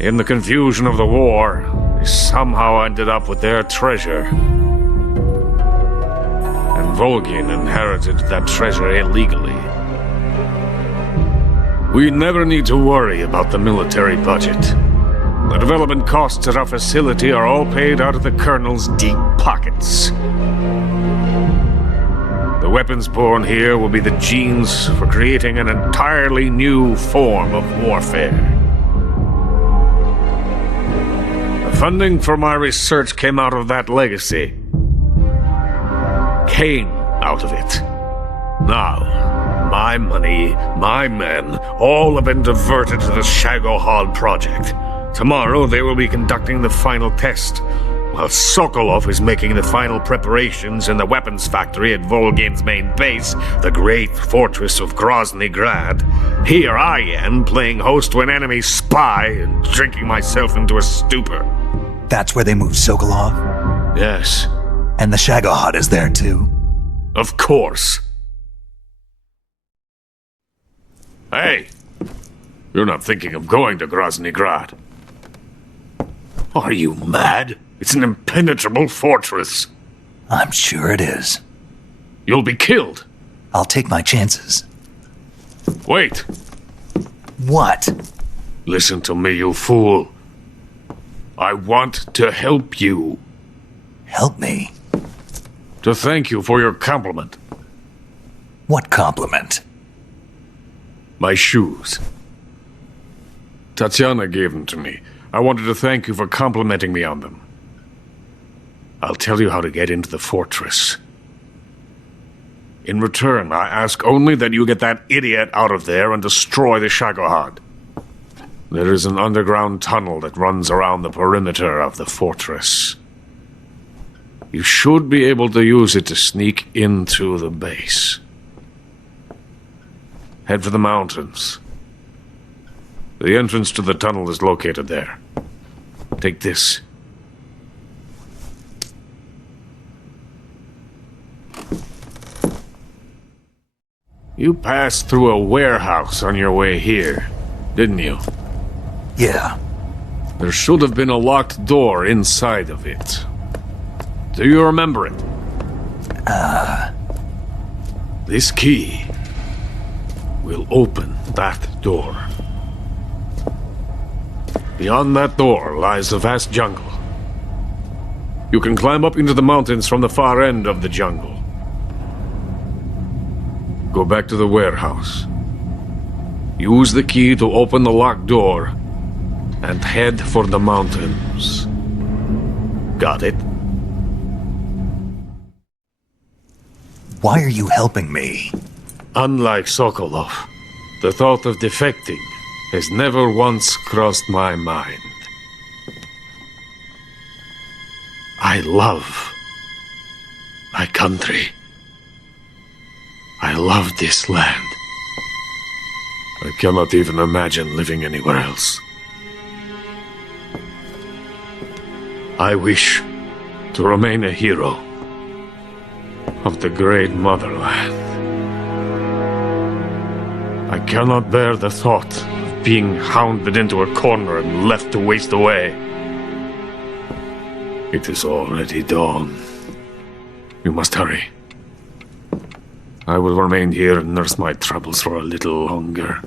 In the confusion of the war, they somehow ended up with their treasure. And Volgin inherited that treasure illegally. We never need to worry about the military budget. The development costs at our facility are all paid out of the Colonel's deep pockets. The weapons born here will be the genes for creating an entirely new form of warfare. The funding for my research came out of that legacy. Came out of it. Now, my money, my men, all have been diverted to the Shagohod project. Tomorrow they will be conducting the final test, while Sokolov is making the final preparations in the weapons factory at Volgin's main base, the great fortress of Grozny Grad. Here I am, playing host to an enemy spy and drinking myself into a stupor. That's where they moved Sokolov? Yes. And the Shagohod is there too? Of course. Hey! You're not thinking of going to Grozny Grad. Are you mad? It's an impenetrable fortress. I'm sure it is. You'll be killed. I'll take my chances. Wait. What? Listen to me, you fool. I want to help you. Help me? To thank you for your compliment. What compliment? My shoes. Tatiana gave them to me. I wanted to thank you for complimenting me on them. I'll tell you how to get into the fortress. In return, I ask only that you get that idiot out of there and destroy the Shagohod. There is an underground tunnel that runs around the perimeter of the fortress. You should be able to use it to sneak into the base. Head for the mountains. The entrance to the tunnel is located there. Take this. You passed through a warehouse on your way here, didn't you? Yeah. There should have been a locked door inside of it. Do you remember it? This key will open that door. Beyond that door lies a vast jungle. You can climb up into the mountains from the far end of the jungle. Go back to the warehouse. Use the key to open the locked door and head for the mountains. Got it? Why are you helping me? Unlike Sokolov, the thought of defecting has never once crossed my mind. I love my country. I love this land. I cannot even imagine living anywhere else. I wish to remain a hero. of the great motherland. I cannot bear the thought of being hounded into a corner and left to waste away. It is already dawn. You must hurry. I will remain here and nurse my troubles for a little longer.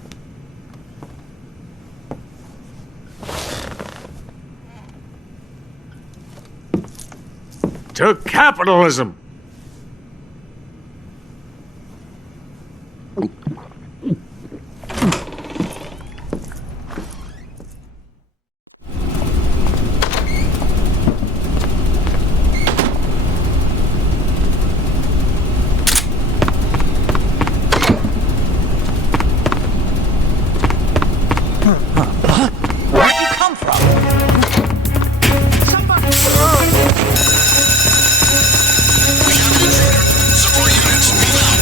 To capitalism! Where'd you come from? Support units, move out.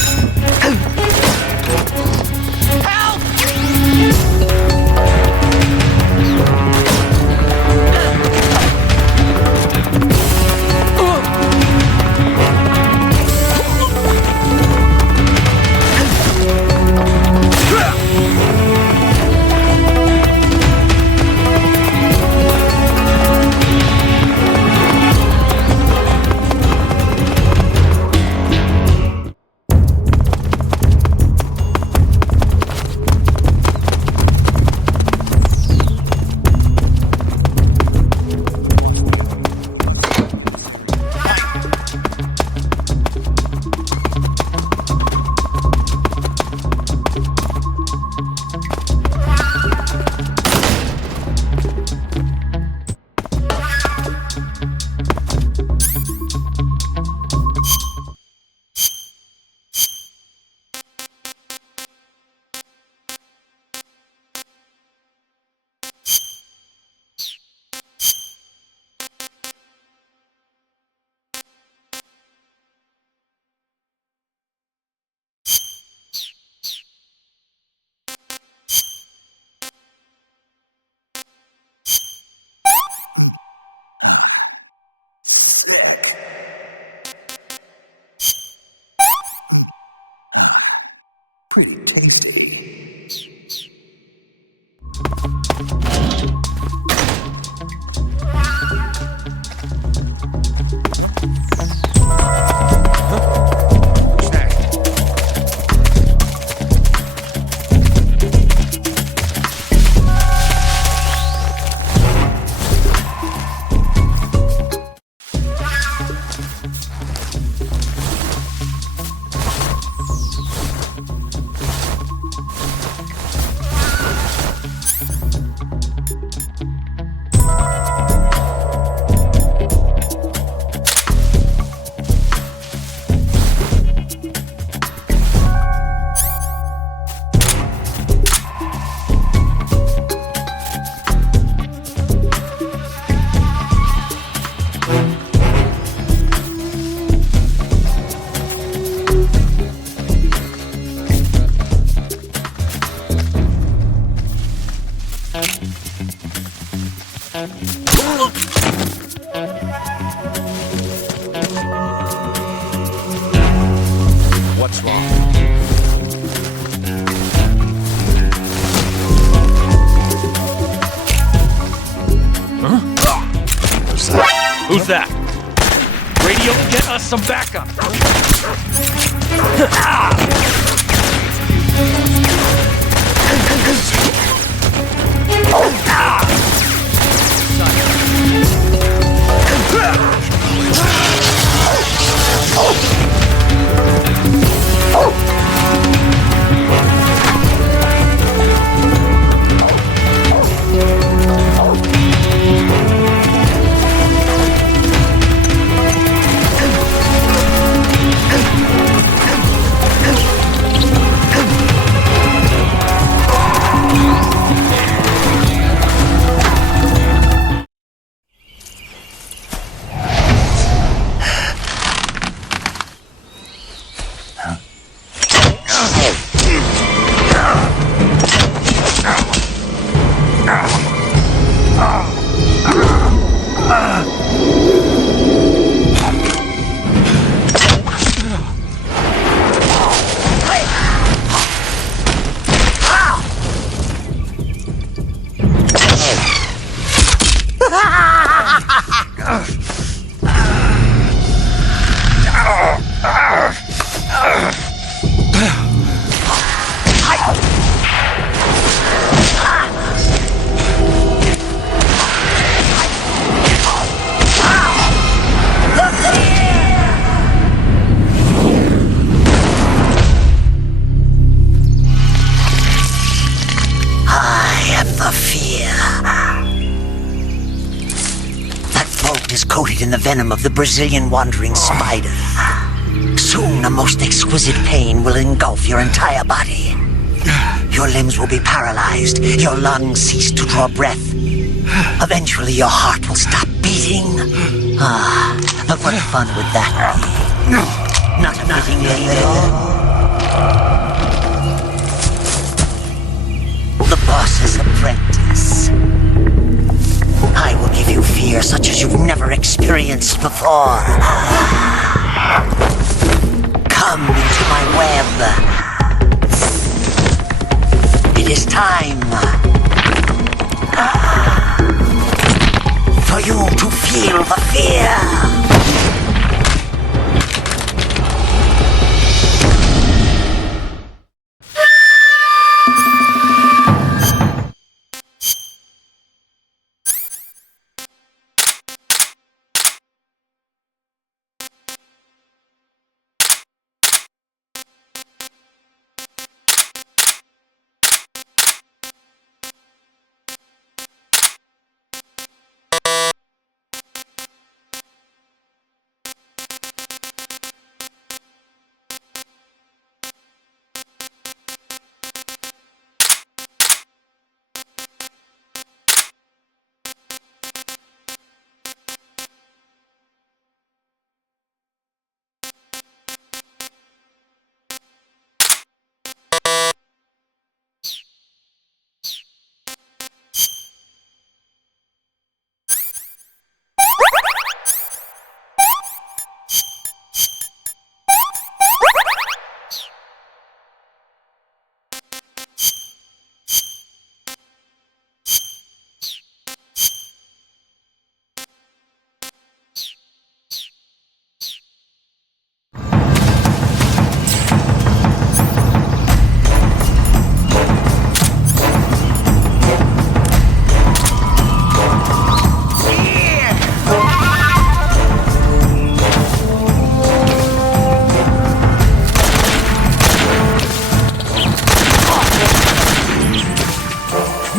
Pretty tasty. What's wrong? Huh? Who's that? Radio, get us some backup! coated in the venom of the Brazilian wandering spider. Soon, a most exquisite pain will engulf your entire body. Your limbs will be paralyzed, your lungs cease to draw breath. Eventually, your heart will stop beating. But what fun would that be? Not a fitting name at all. The boss's apprentice. I will give you fear such as you've never experienced before. Come into my web. It is time for you to feel the fear.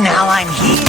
Now I'm here.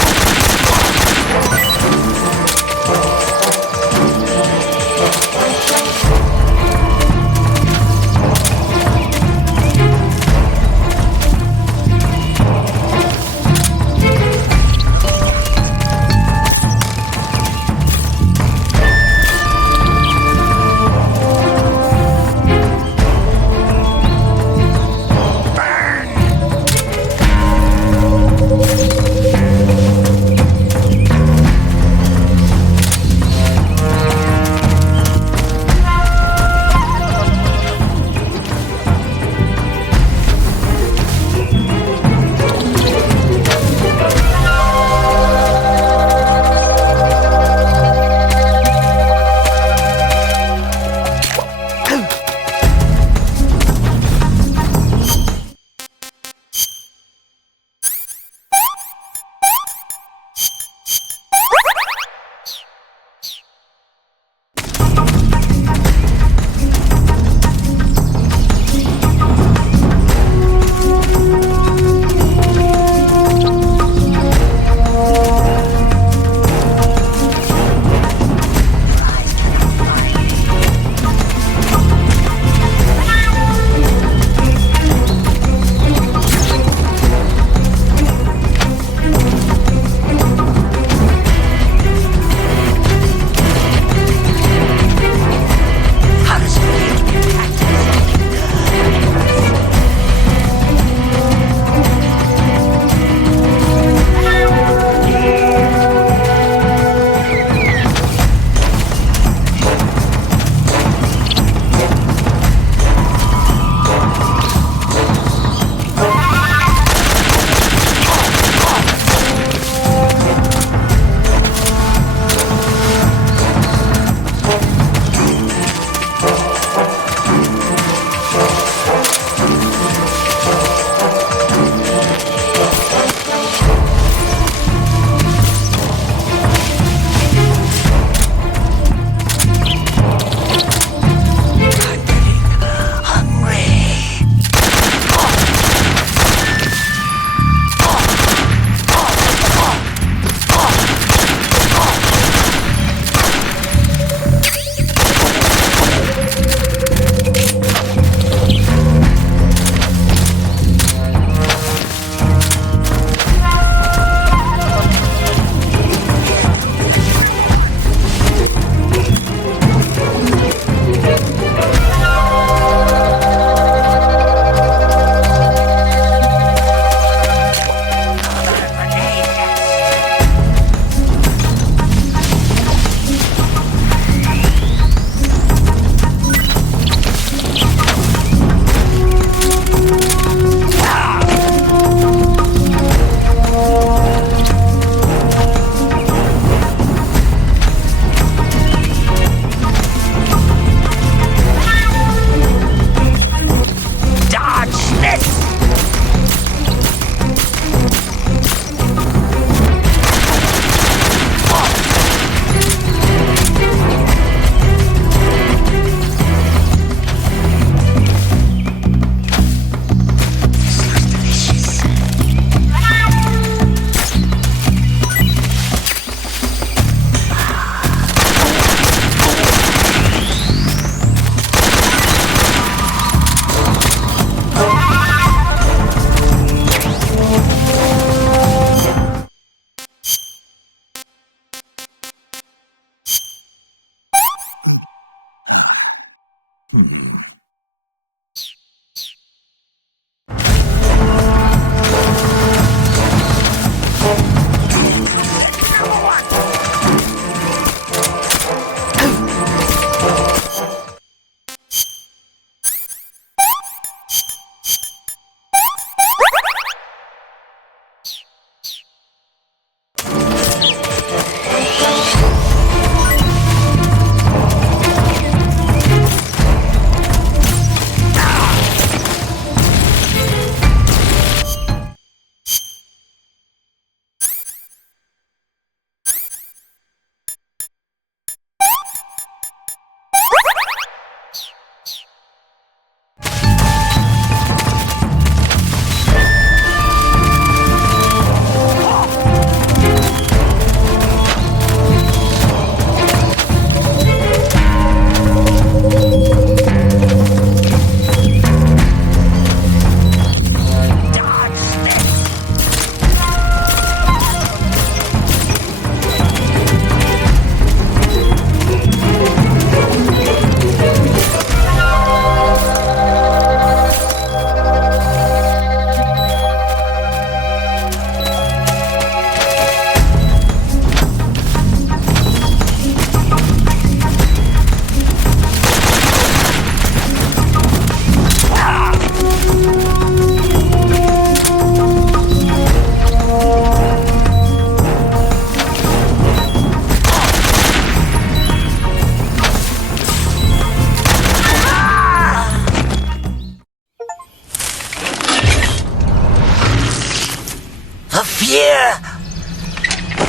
fear!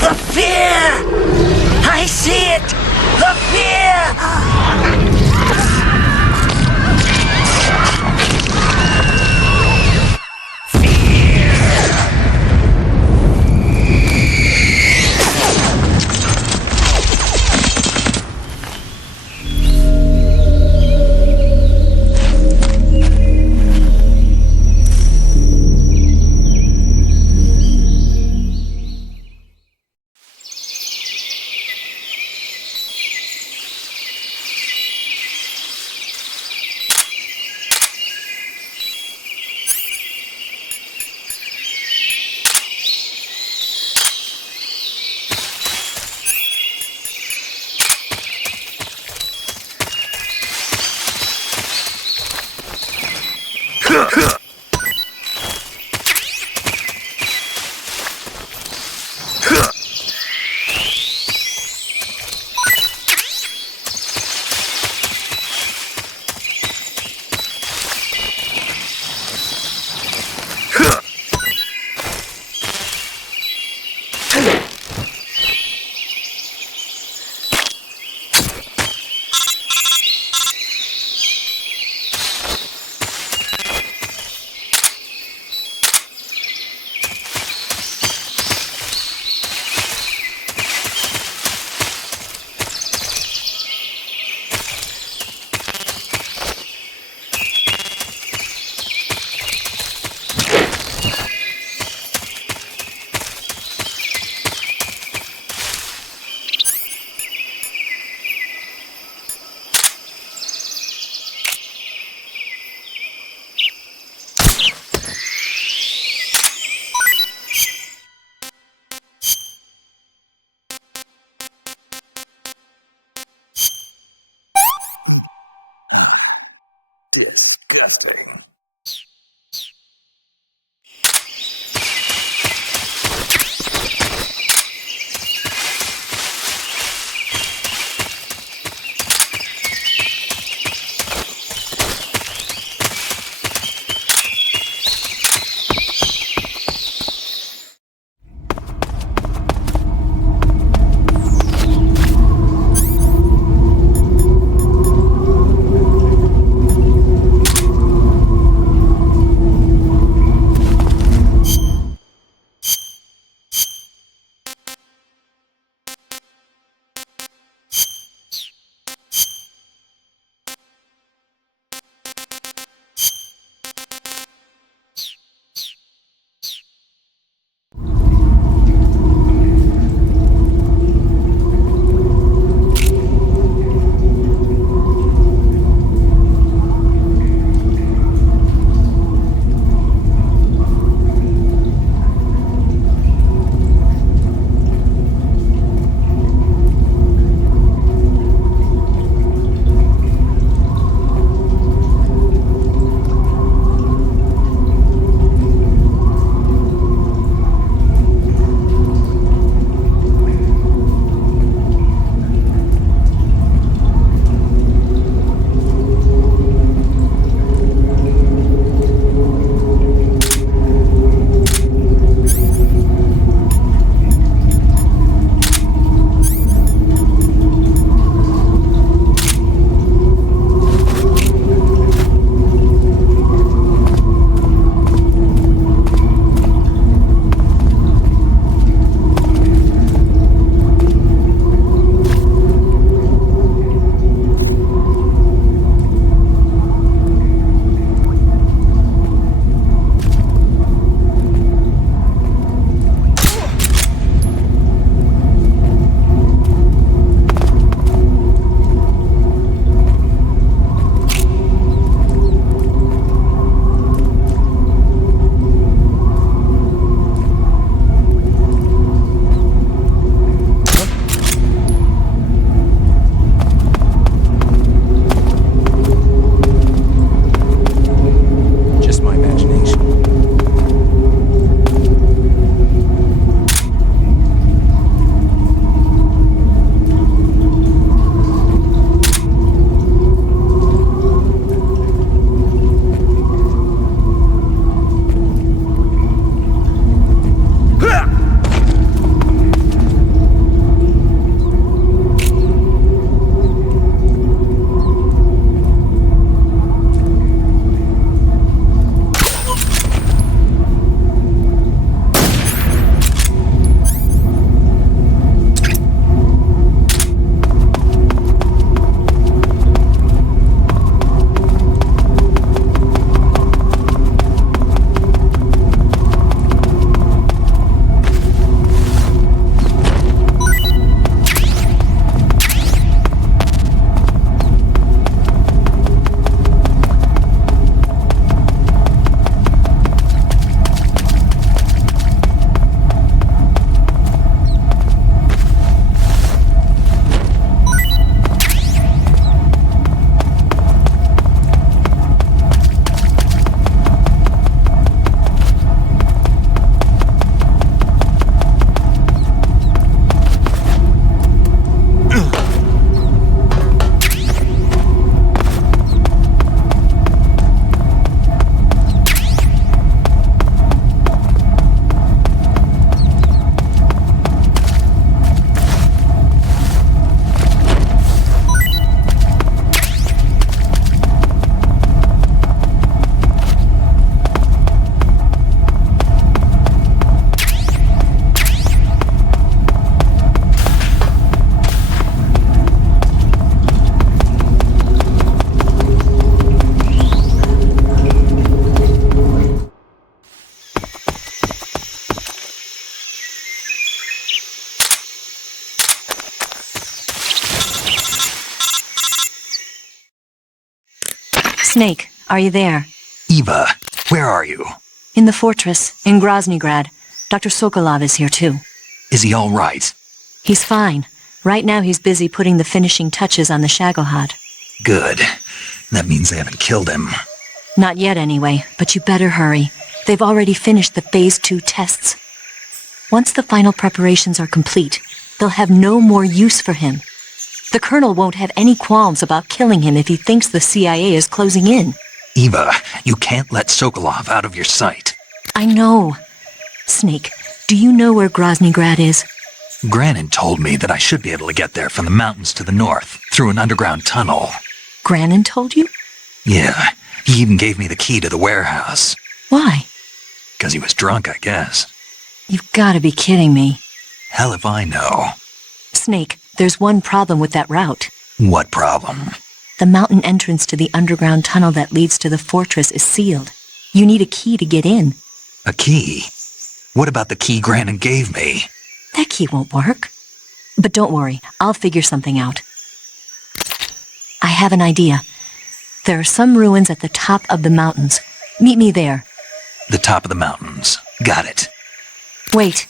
The fear! I see it! The fear! Disgusting. Snake, are you there? Eva, where are you? In the fortress, in Groznygrad. Dr. Sokolov is here too. Is he all right? He's fine. Right now he's busy putting the finishing touches on the Shagohod. Good. That means they haven't killed him. Not yet anyway, but you better hurry. They've already finished the Phase 2 tests. Once the final preparations are complete, they'll have no more use for him. The Colonel won't have any qualms about killing him if he thinks the CIA is closing in. Eva, you can't let Sokolov out of your sight. I know. Snake, do you know where Groznygrad is? Granin told me that I should be able to get there from the mountains to the north, through an underground tunnel. Granin told you? Yeah, he even gave me the key to the warehouse. Why? 'Cause he was drunk, I guess. You've got to be kidding me. Hell if I know. Snake, there's one problem with that route. What problem? The mountain entrance to the underground tunnel that leads to the fortress is sealed. You need a key to get in. A key? What about the key Granin gave me? That key won't work. But don't worry, I'll figure something out. I have an idea. There are some ruins at the top of the mountains. Meet me there. The top of the mountains. Got it. Wait,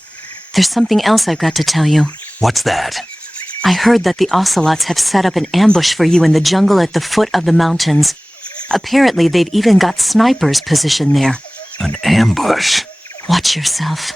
there's something else I've got to tell you. What's that? I heard that the Ocelots have set up an ambush for you in the jungle at the foot of the mountains. Apparently, they've even got snipers positioned there. An ambush? Watch yourself.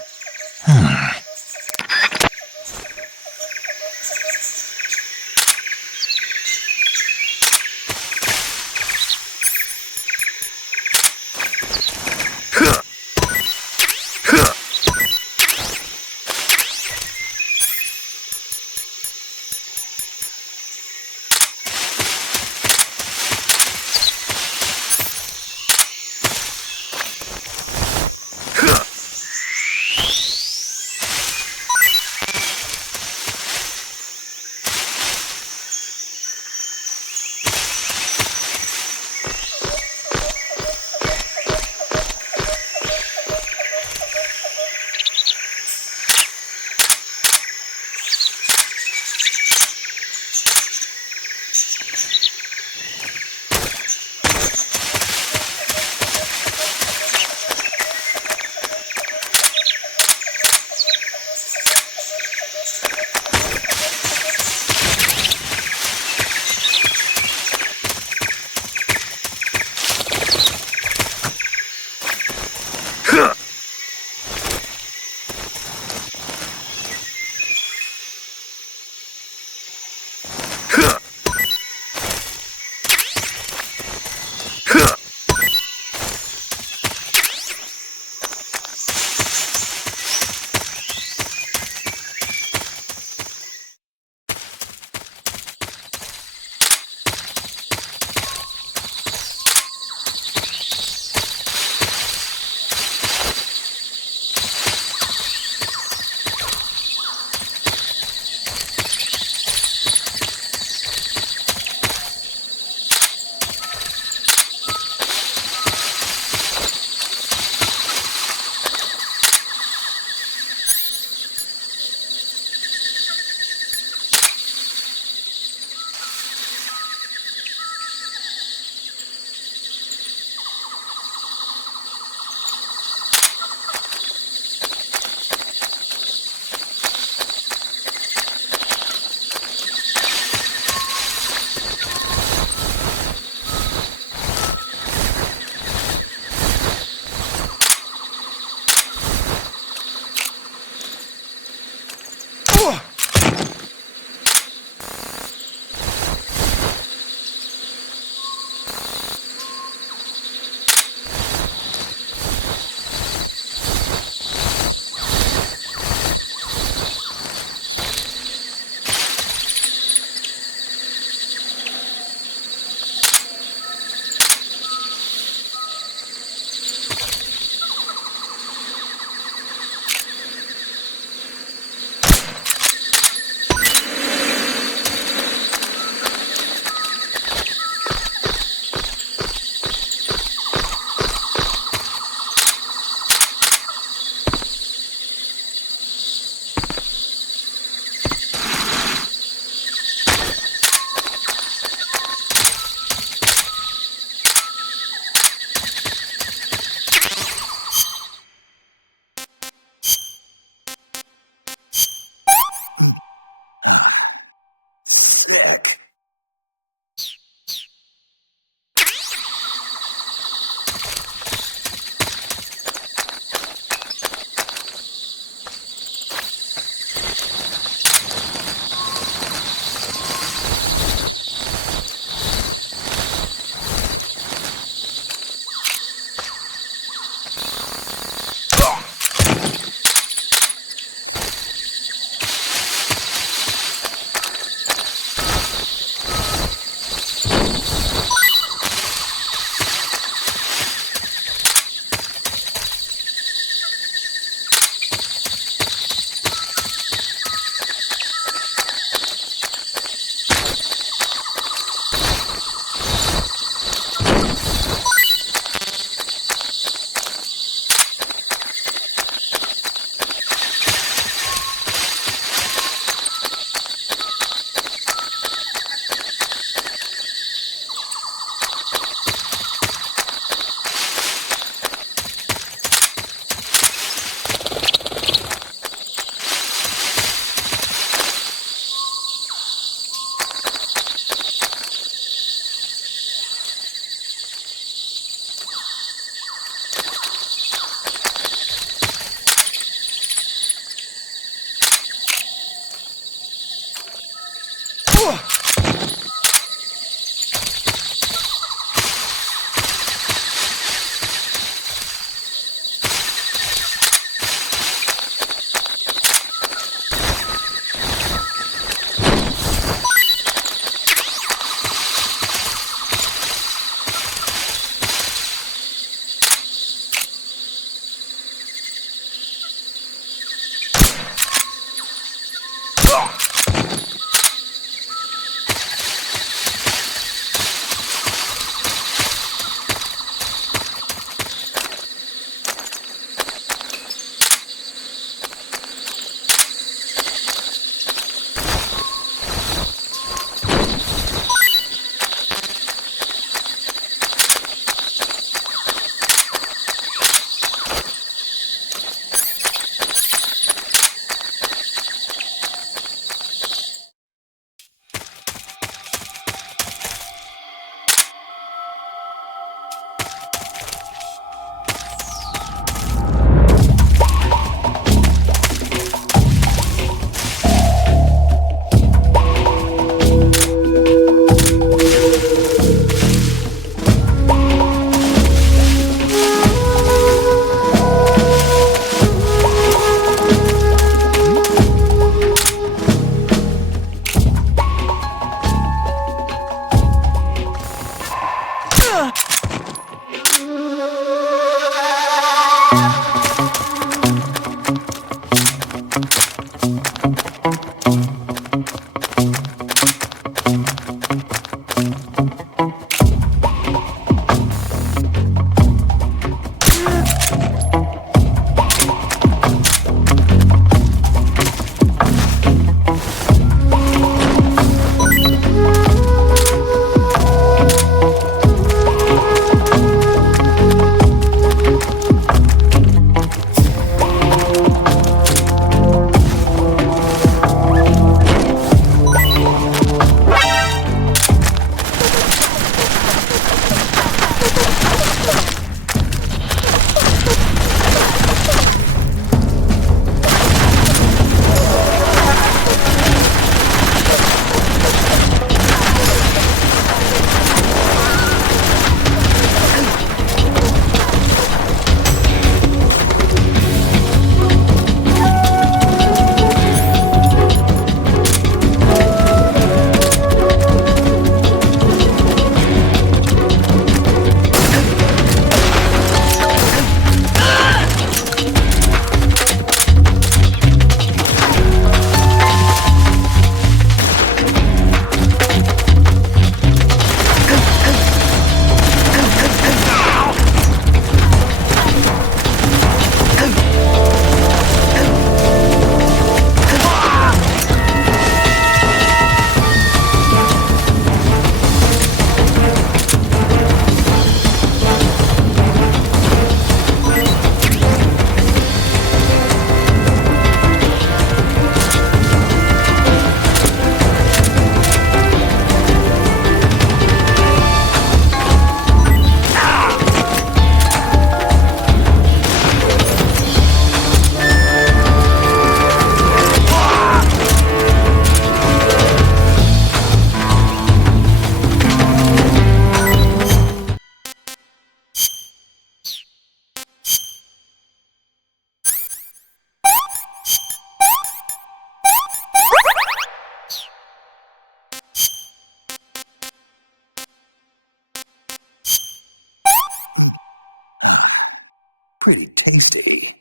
check. pretty tasty.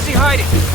Where's he hiding?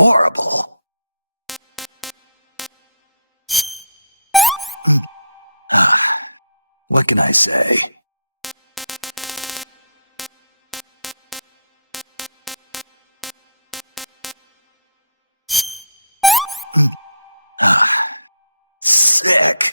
horrible. What can I say? Sick.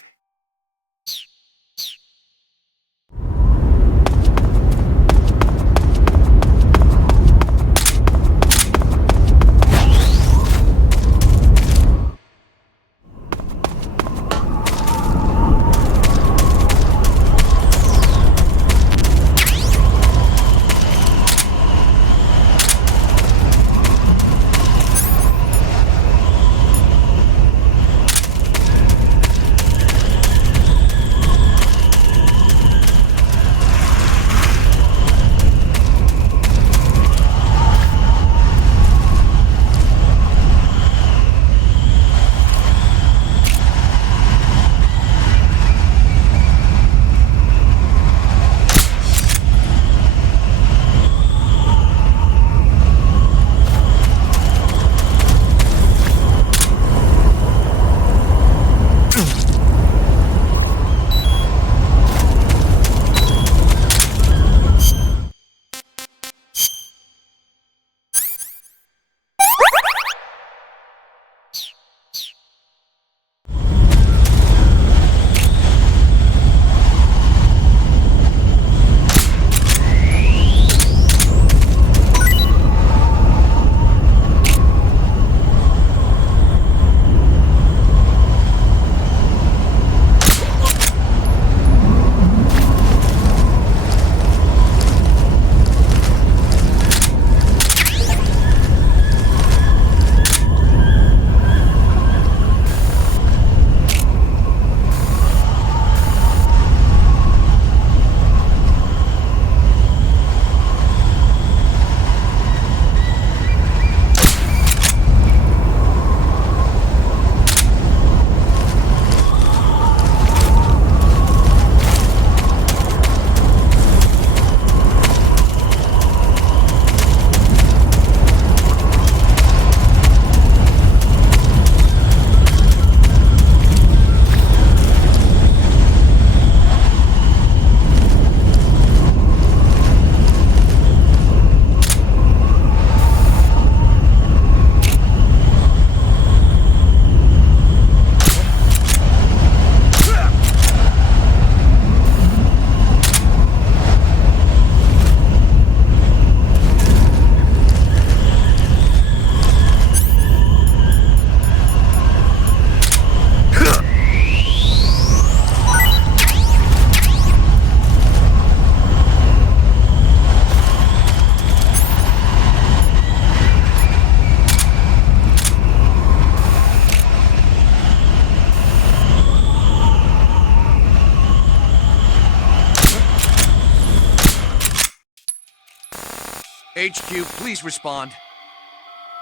HQ, please respond.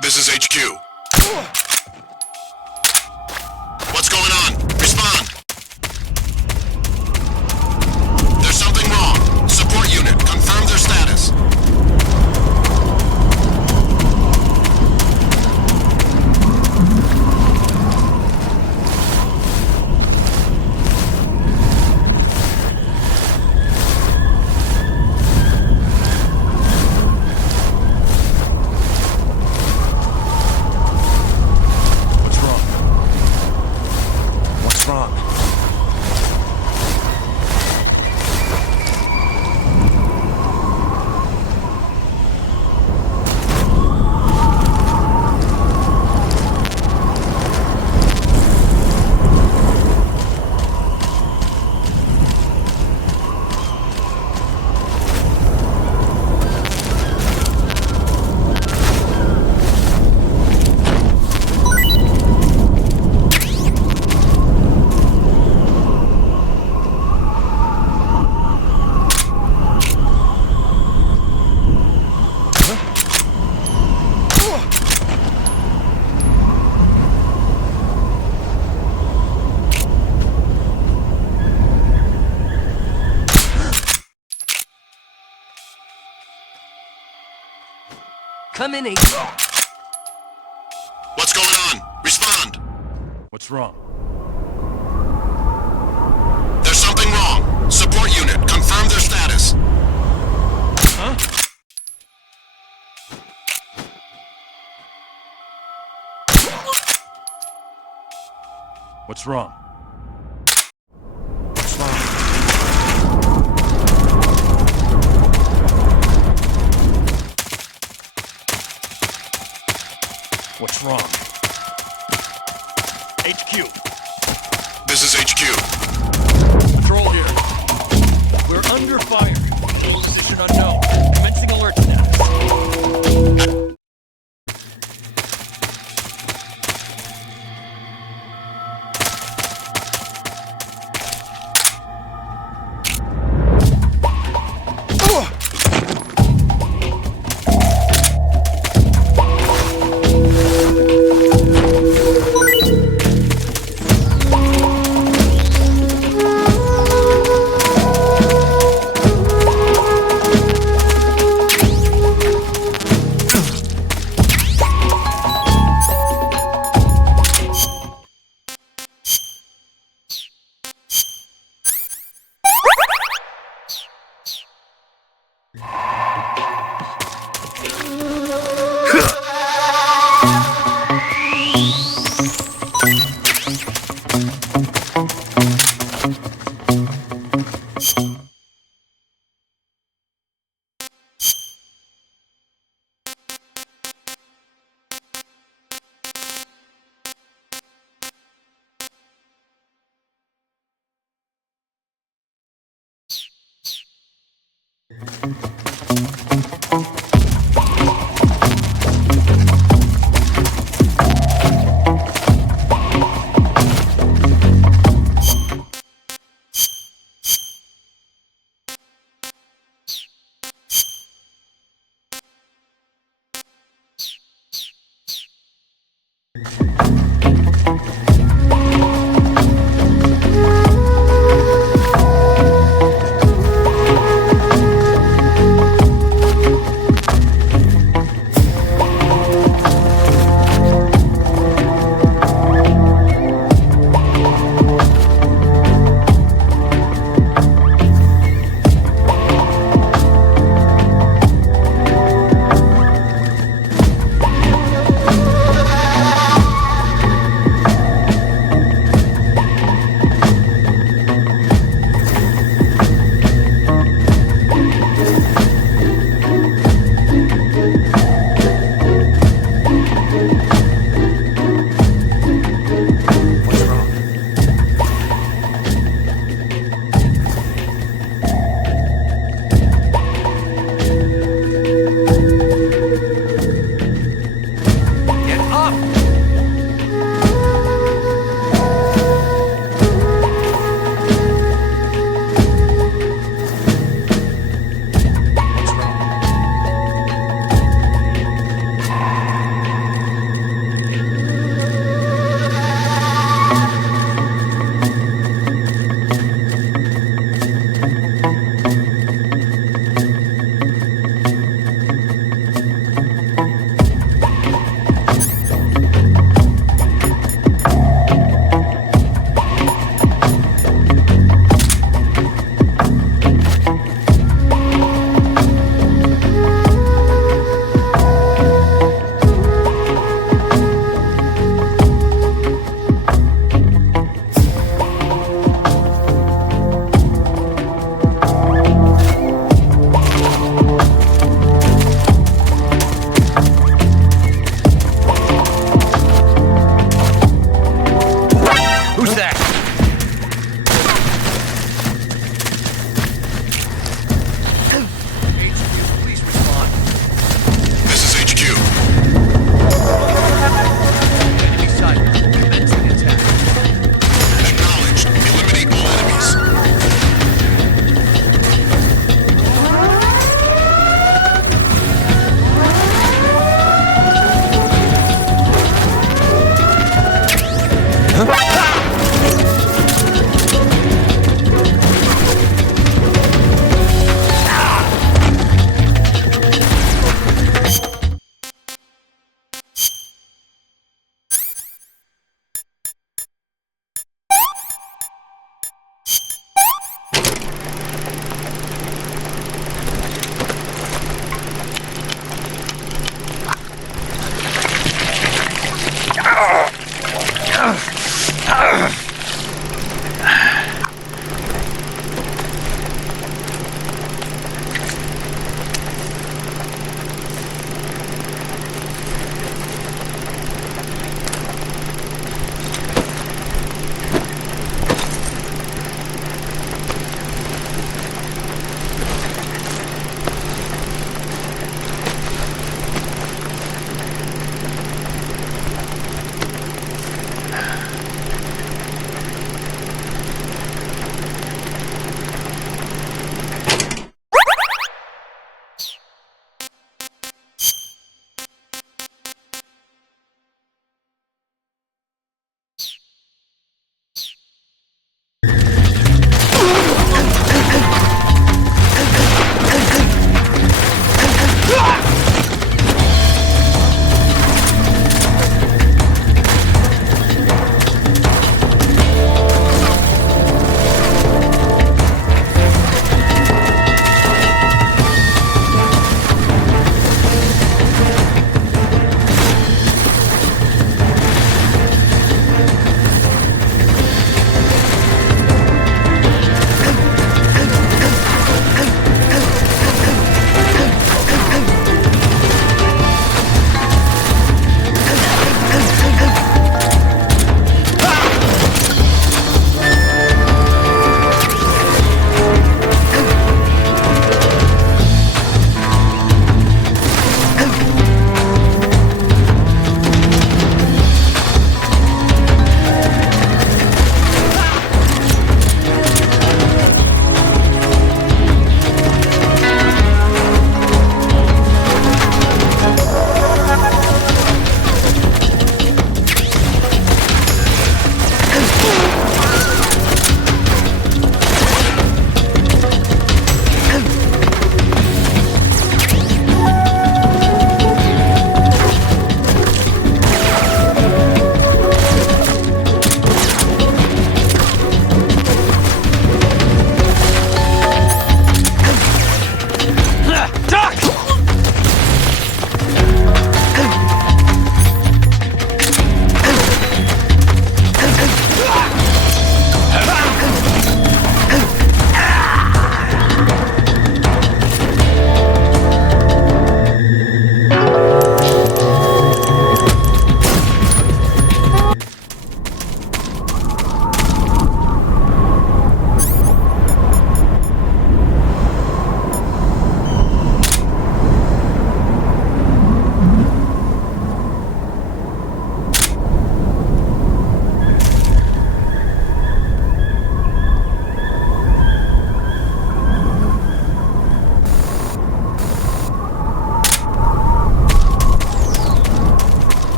This is HQ. What's going on? Respond! There's something wrong. Support unit, confirm their status. Come in, What's going on? Respond! What's wrong? There's something wrong. Support unit, confirm their status. Huh? What's wrong? What's wrong? What's wrong? HQ. This is HQ. Patrol here. We're under fire. Position unknown. Commencing alert status.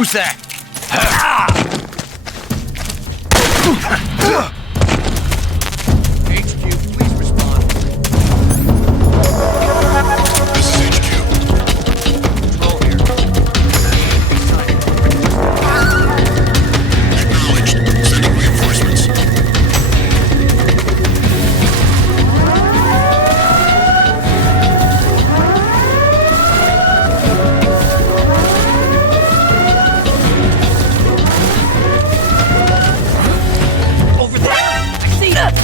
Who's that? HQ, please respond. This is HQ. Control here. Acknowledged. Sending reinforcements. Over there! I see that!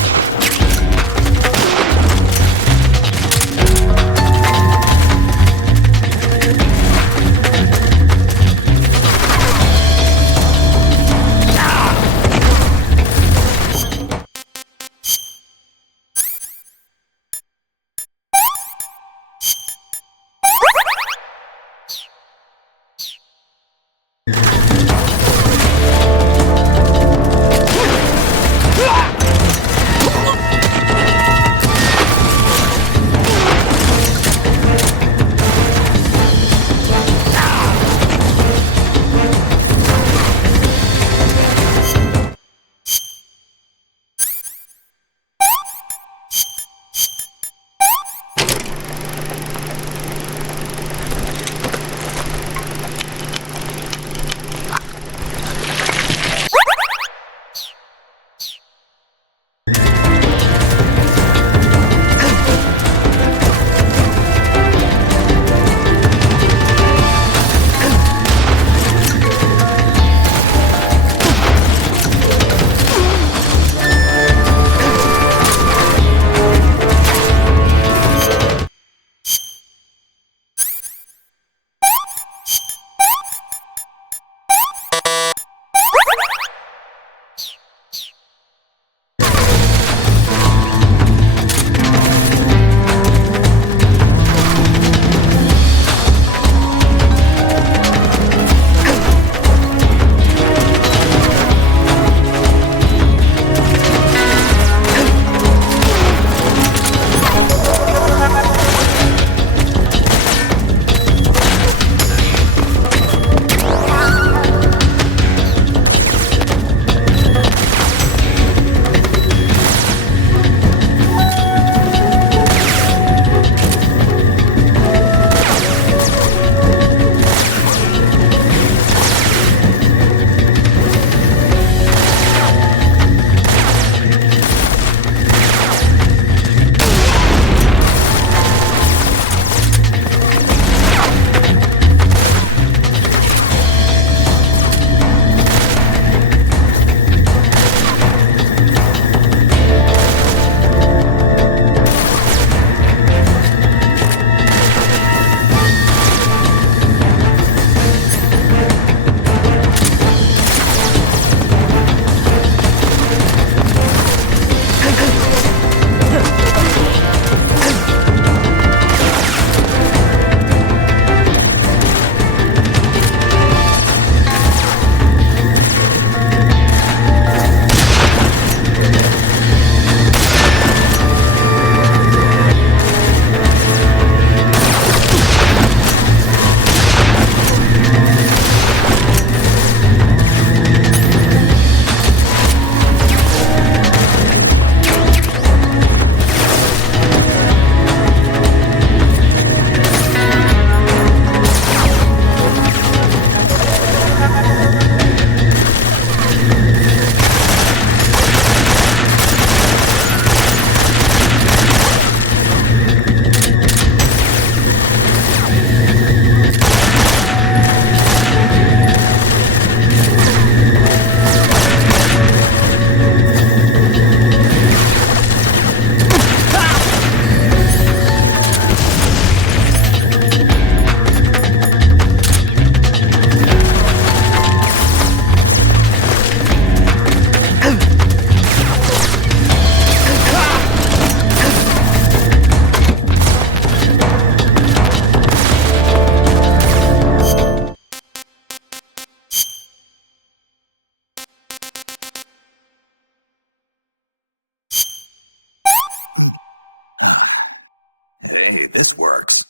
Hey, this works.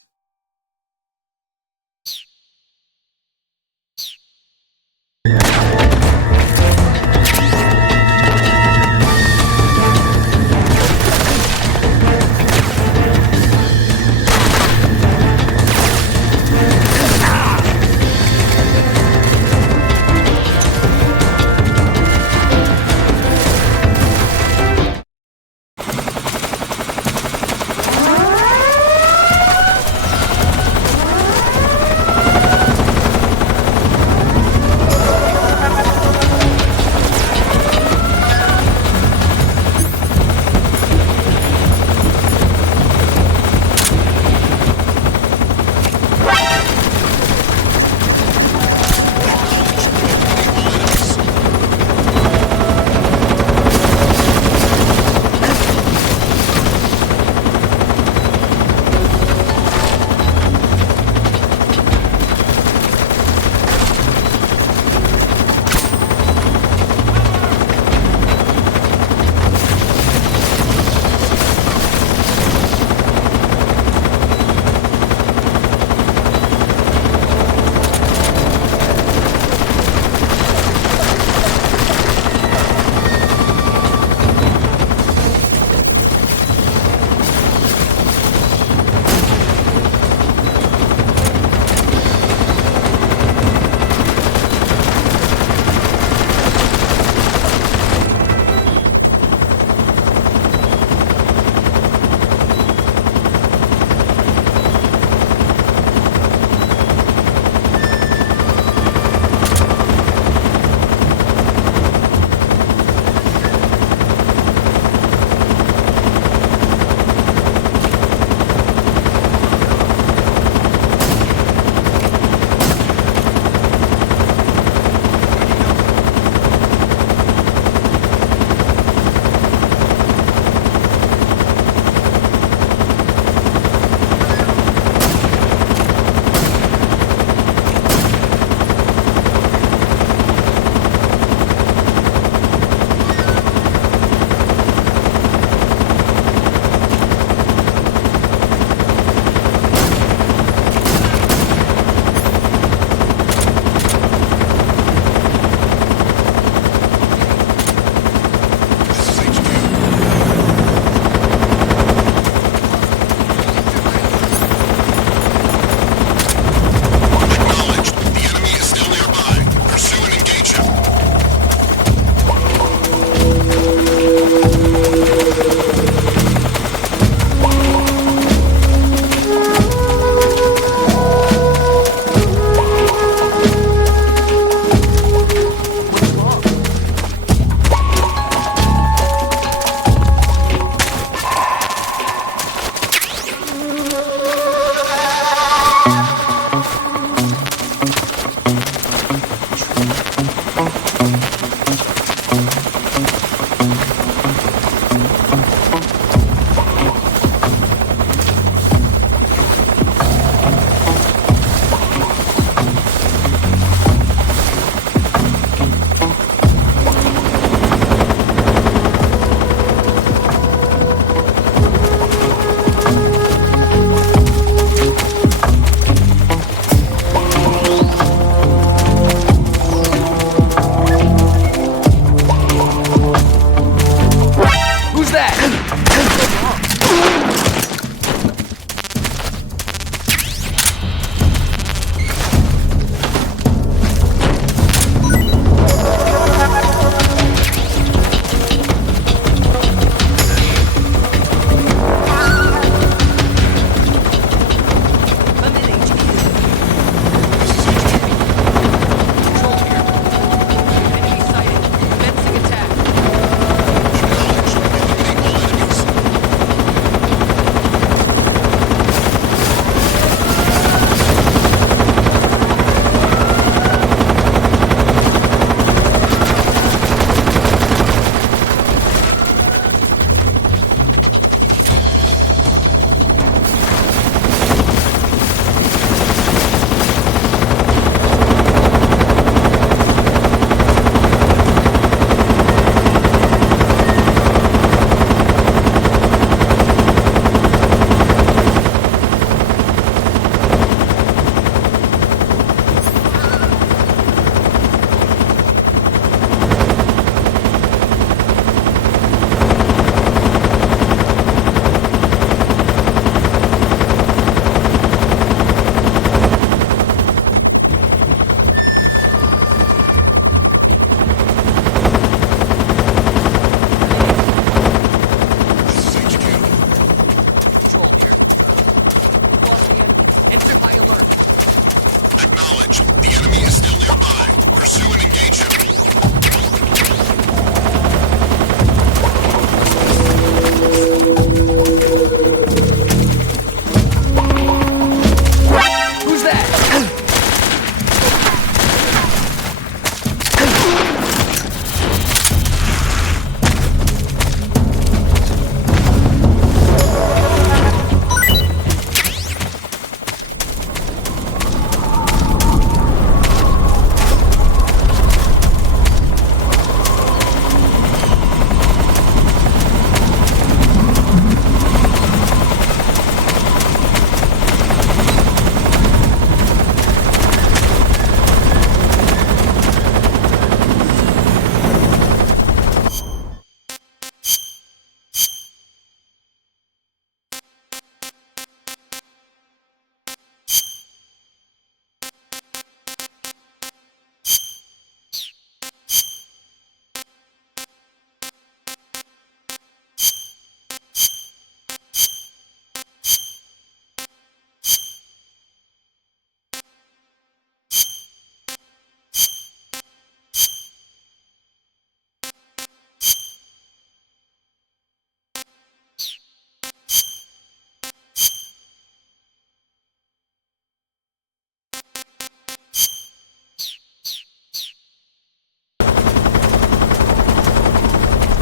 Sneake.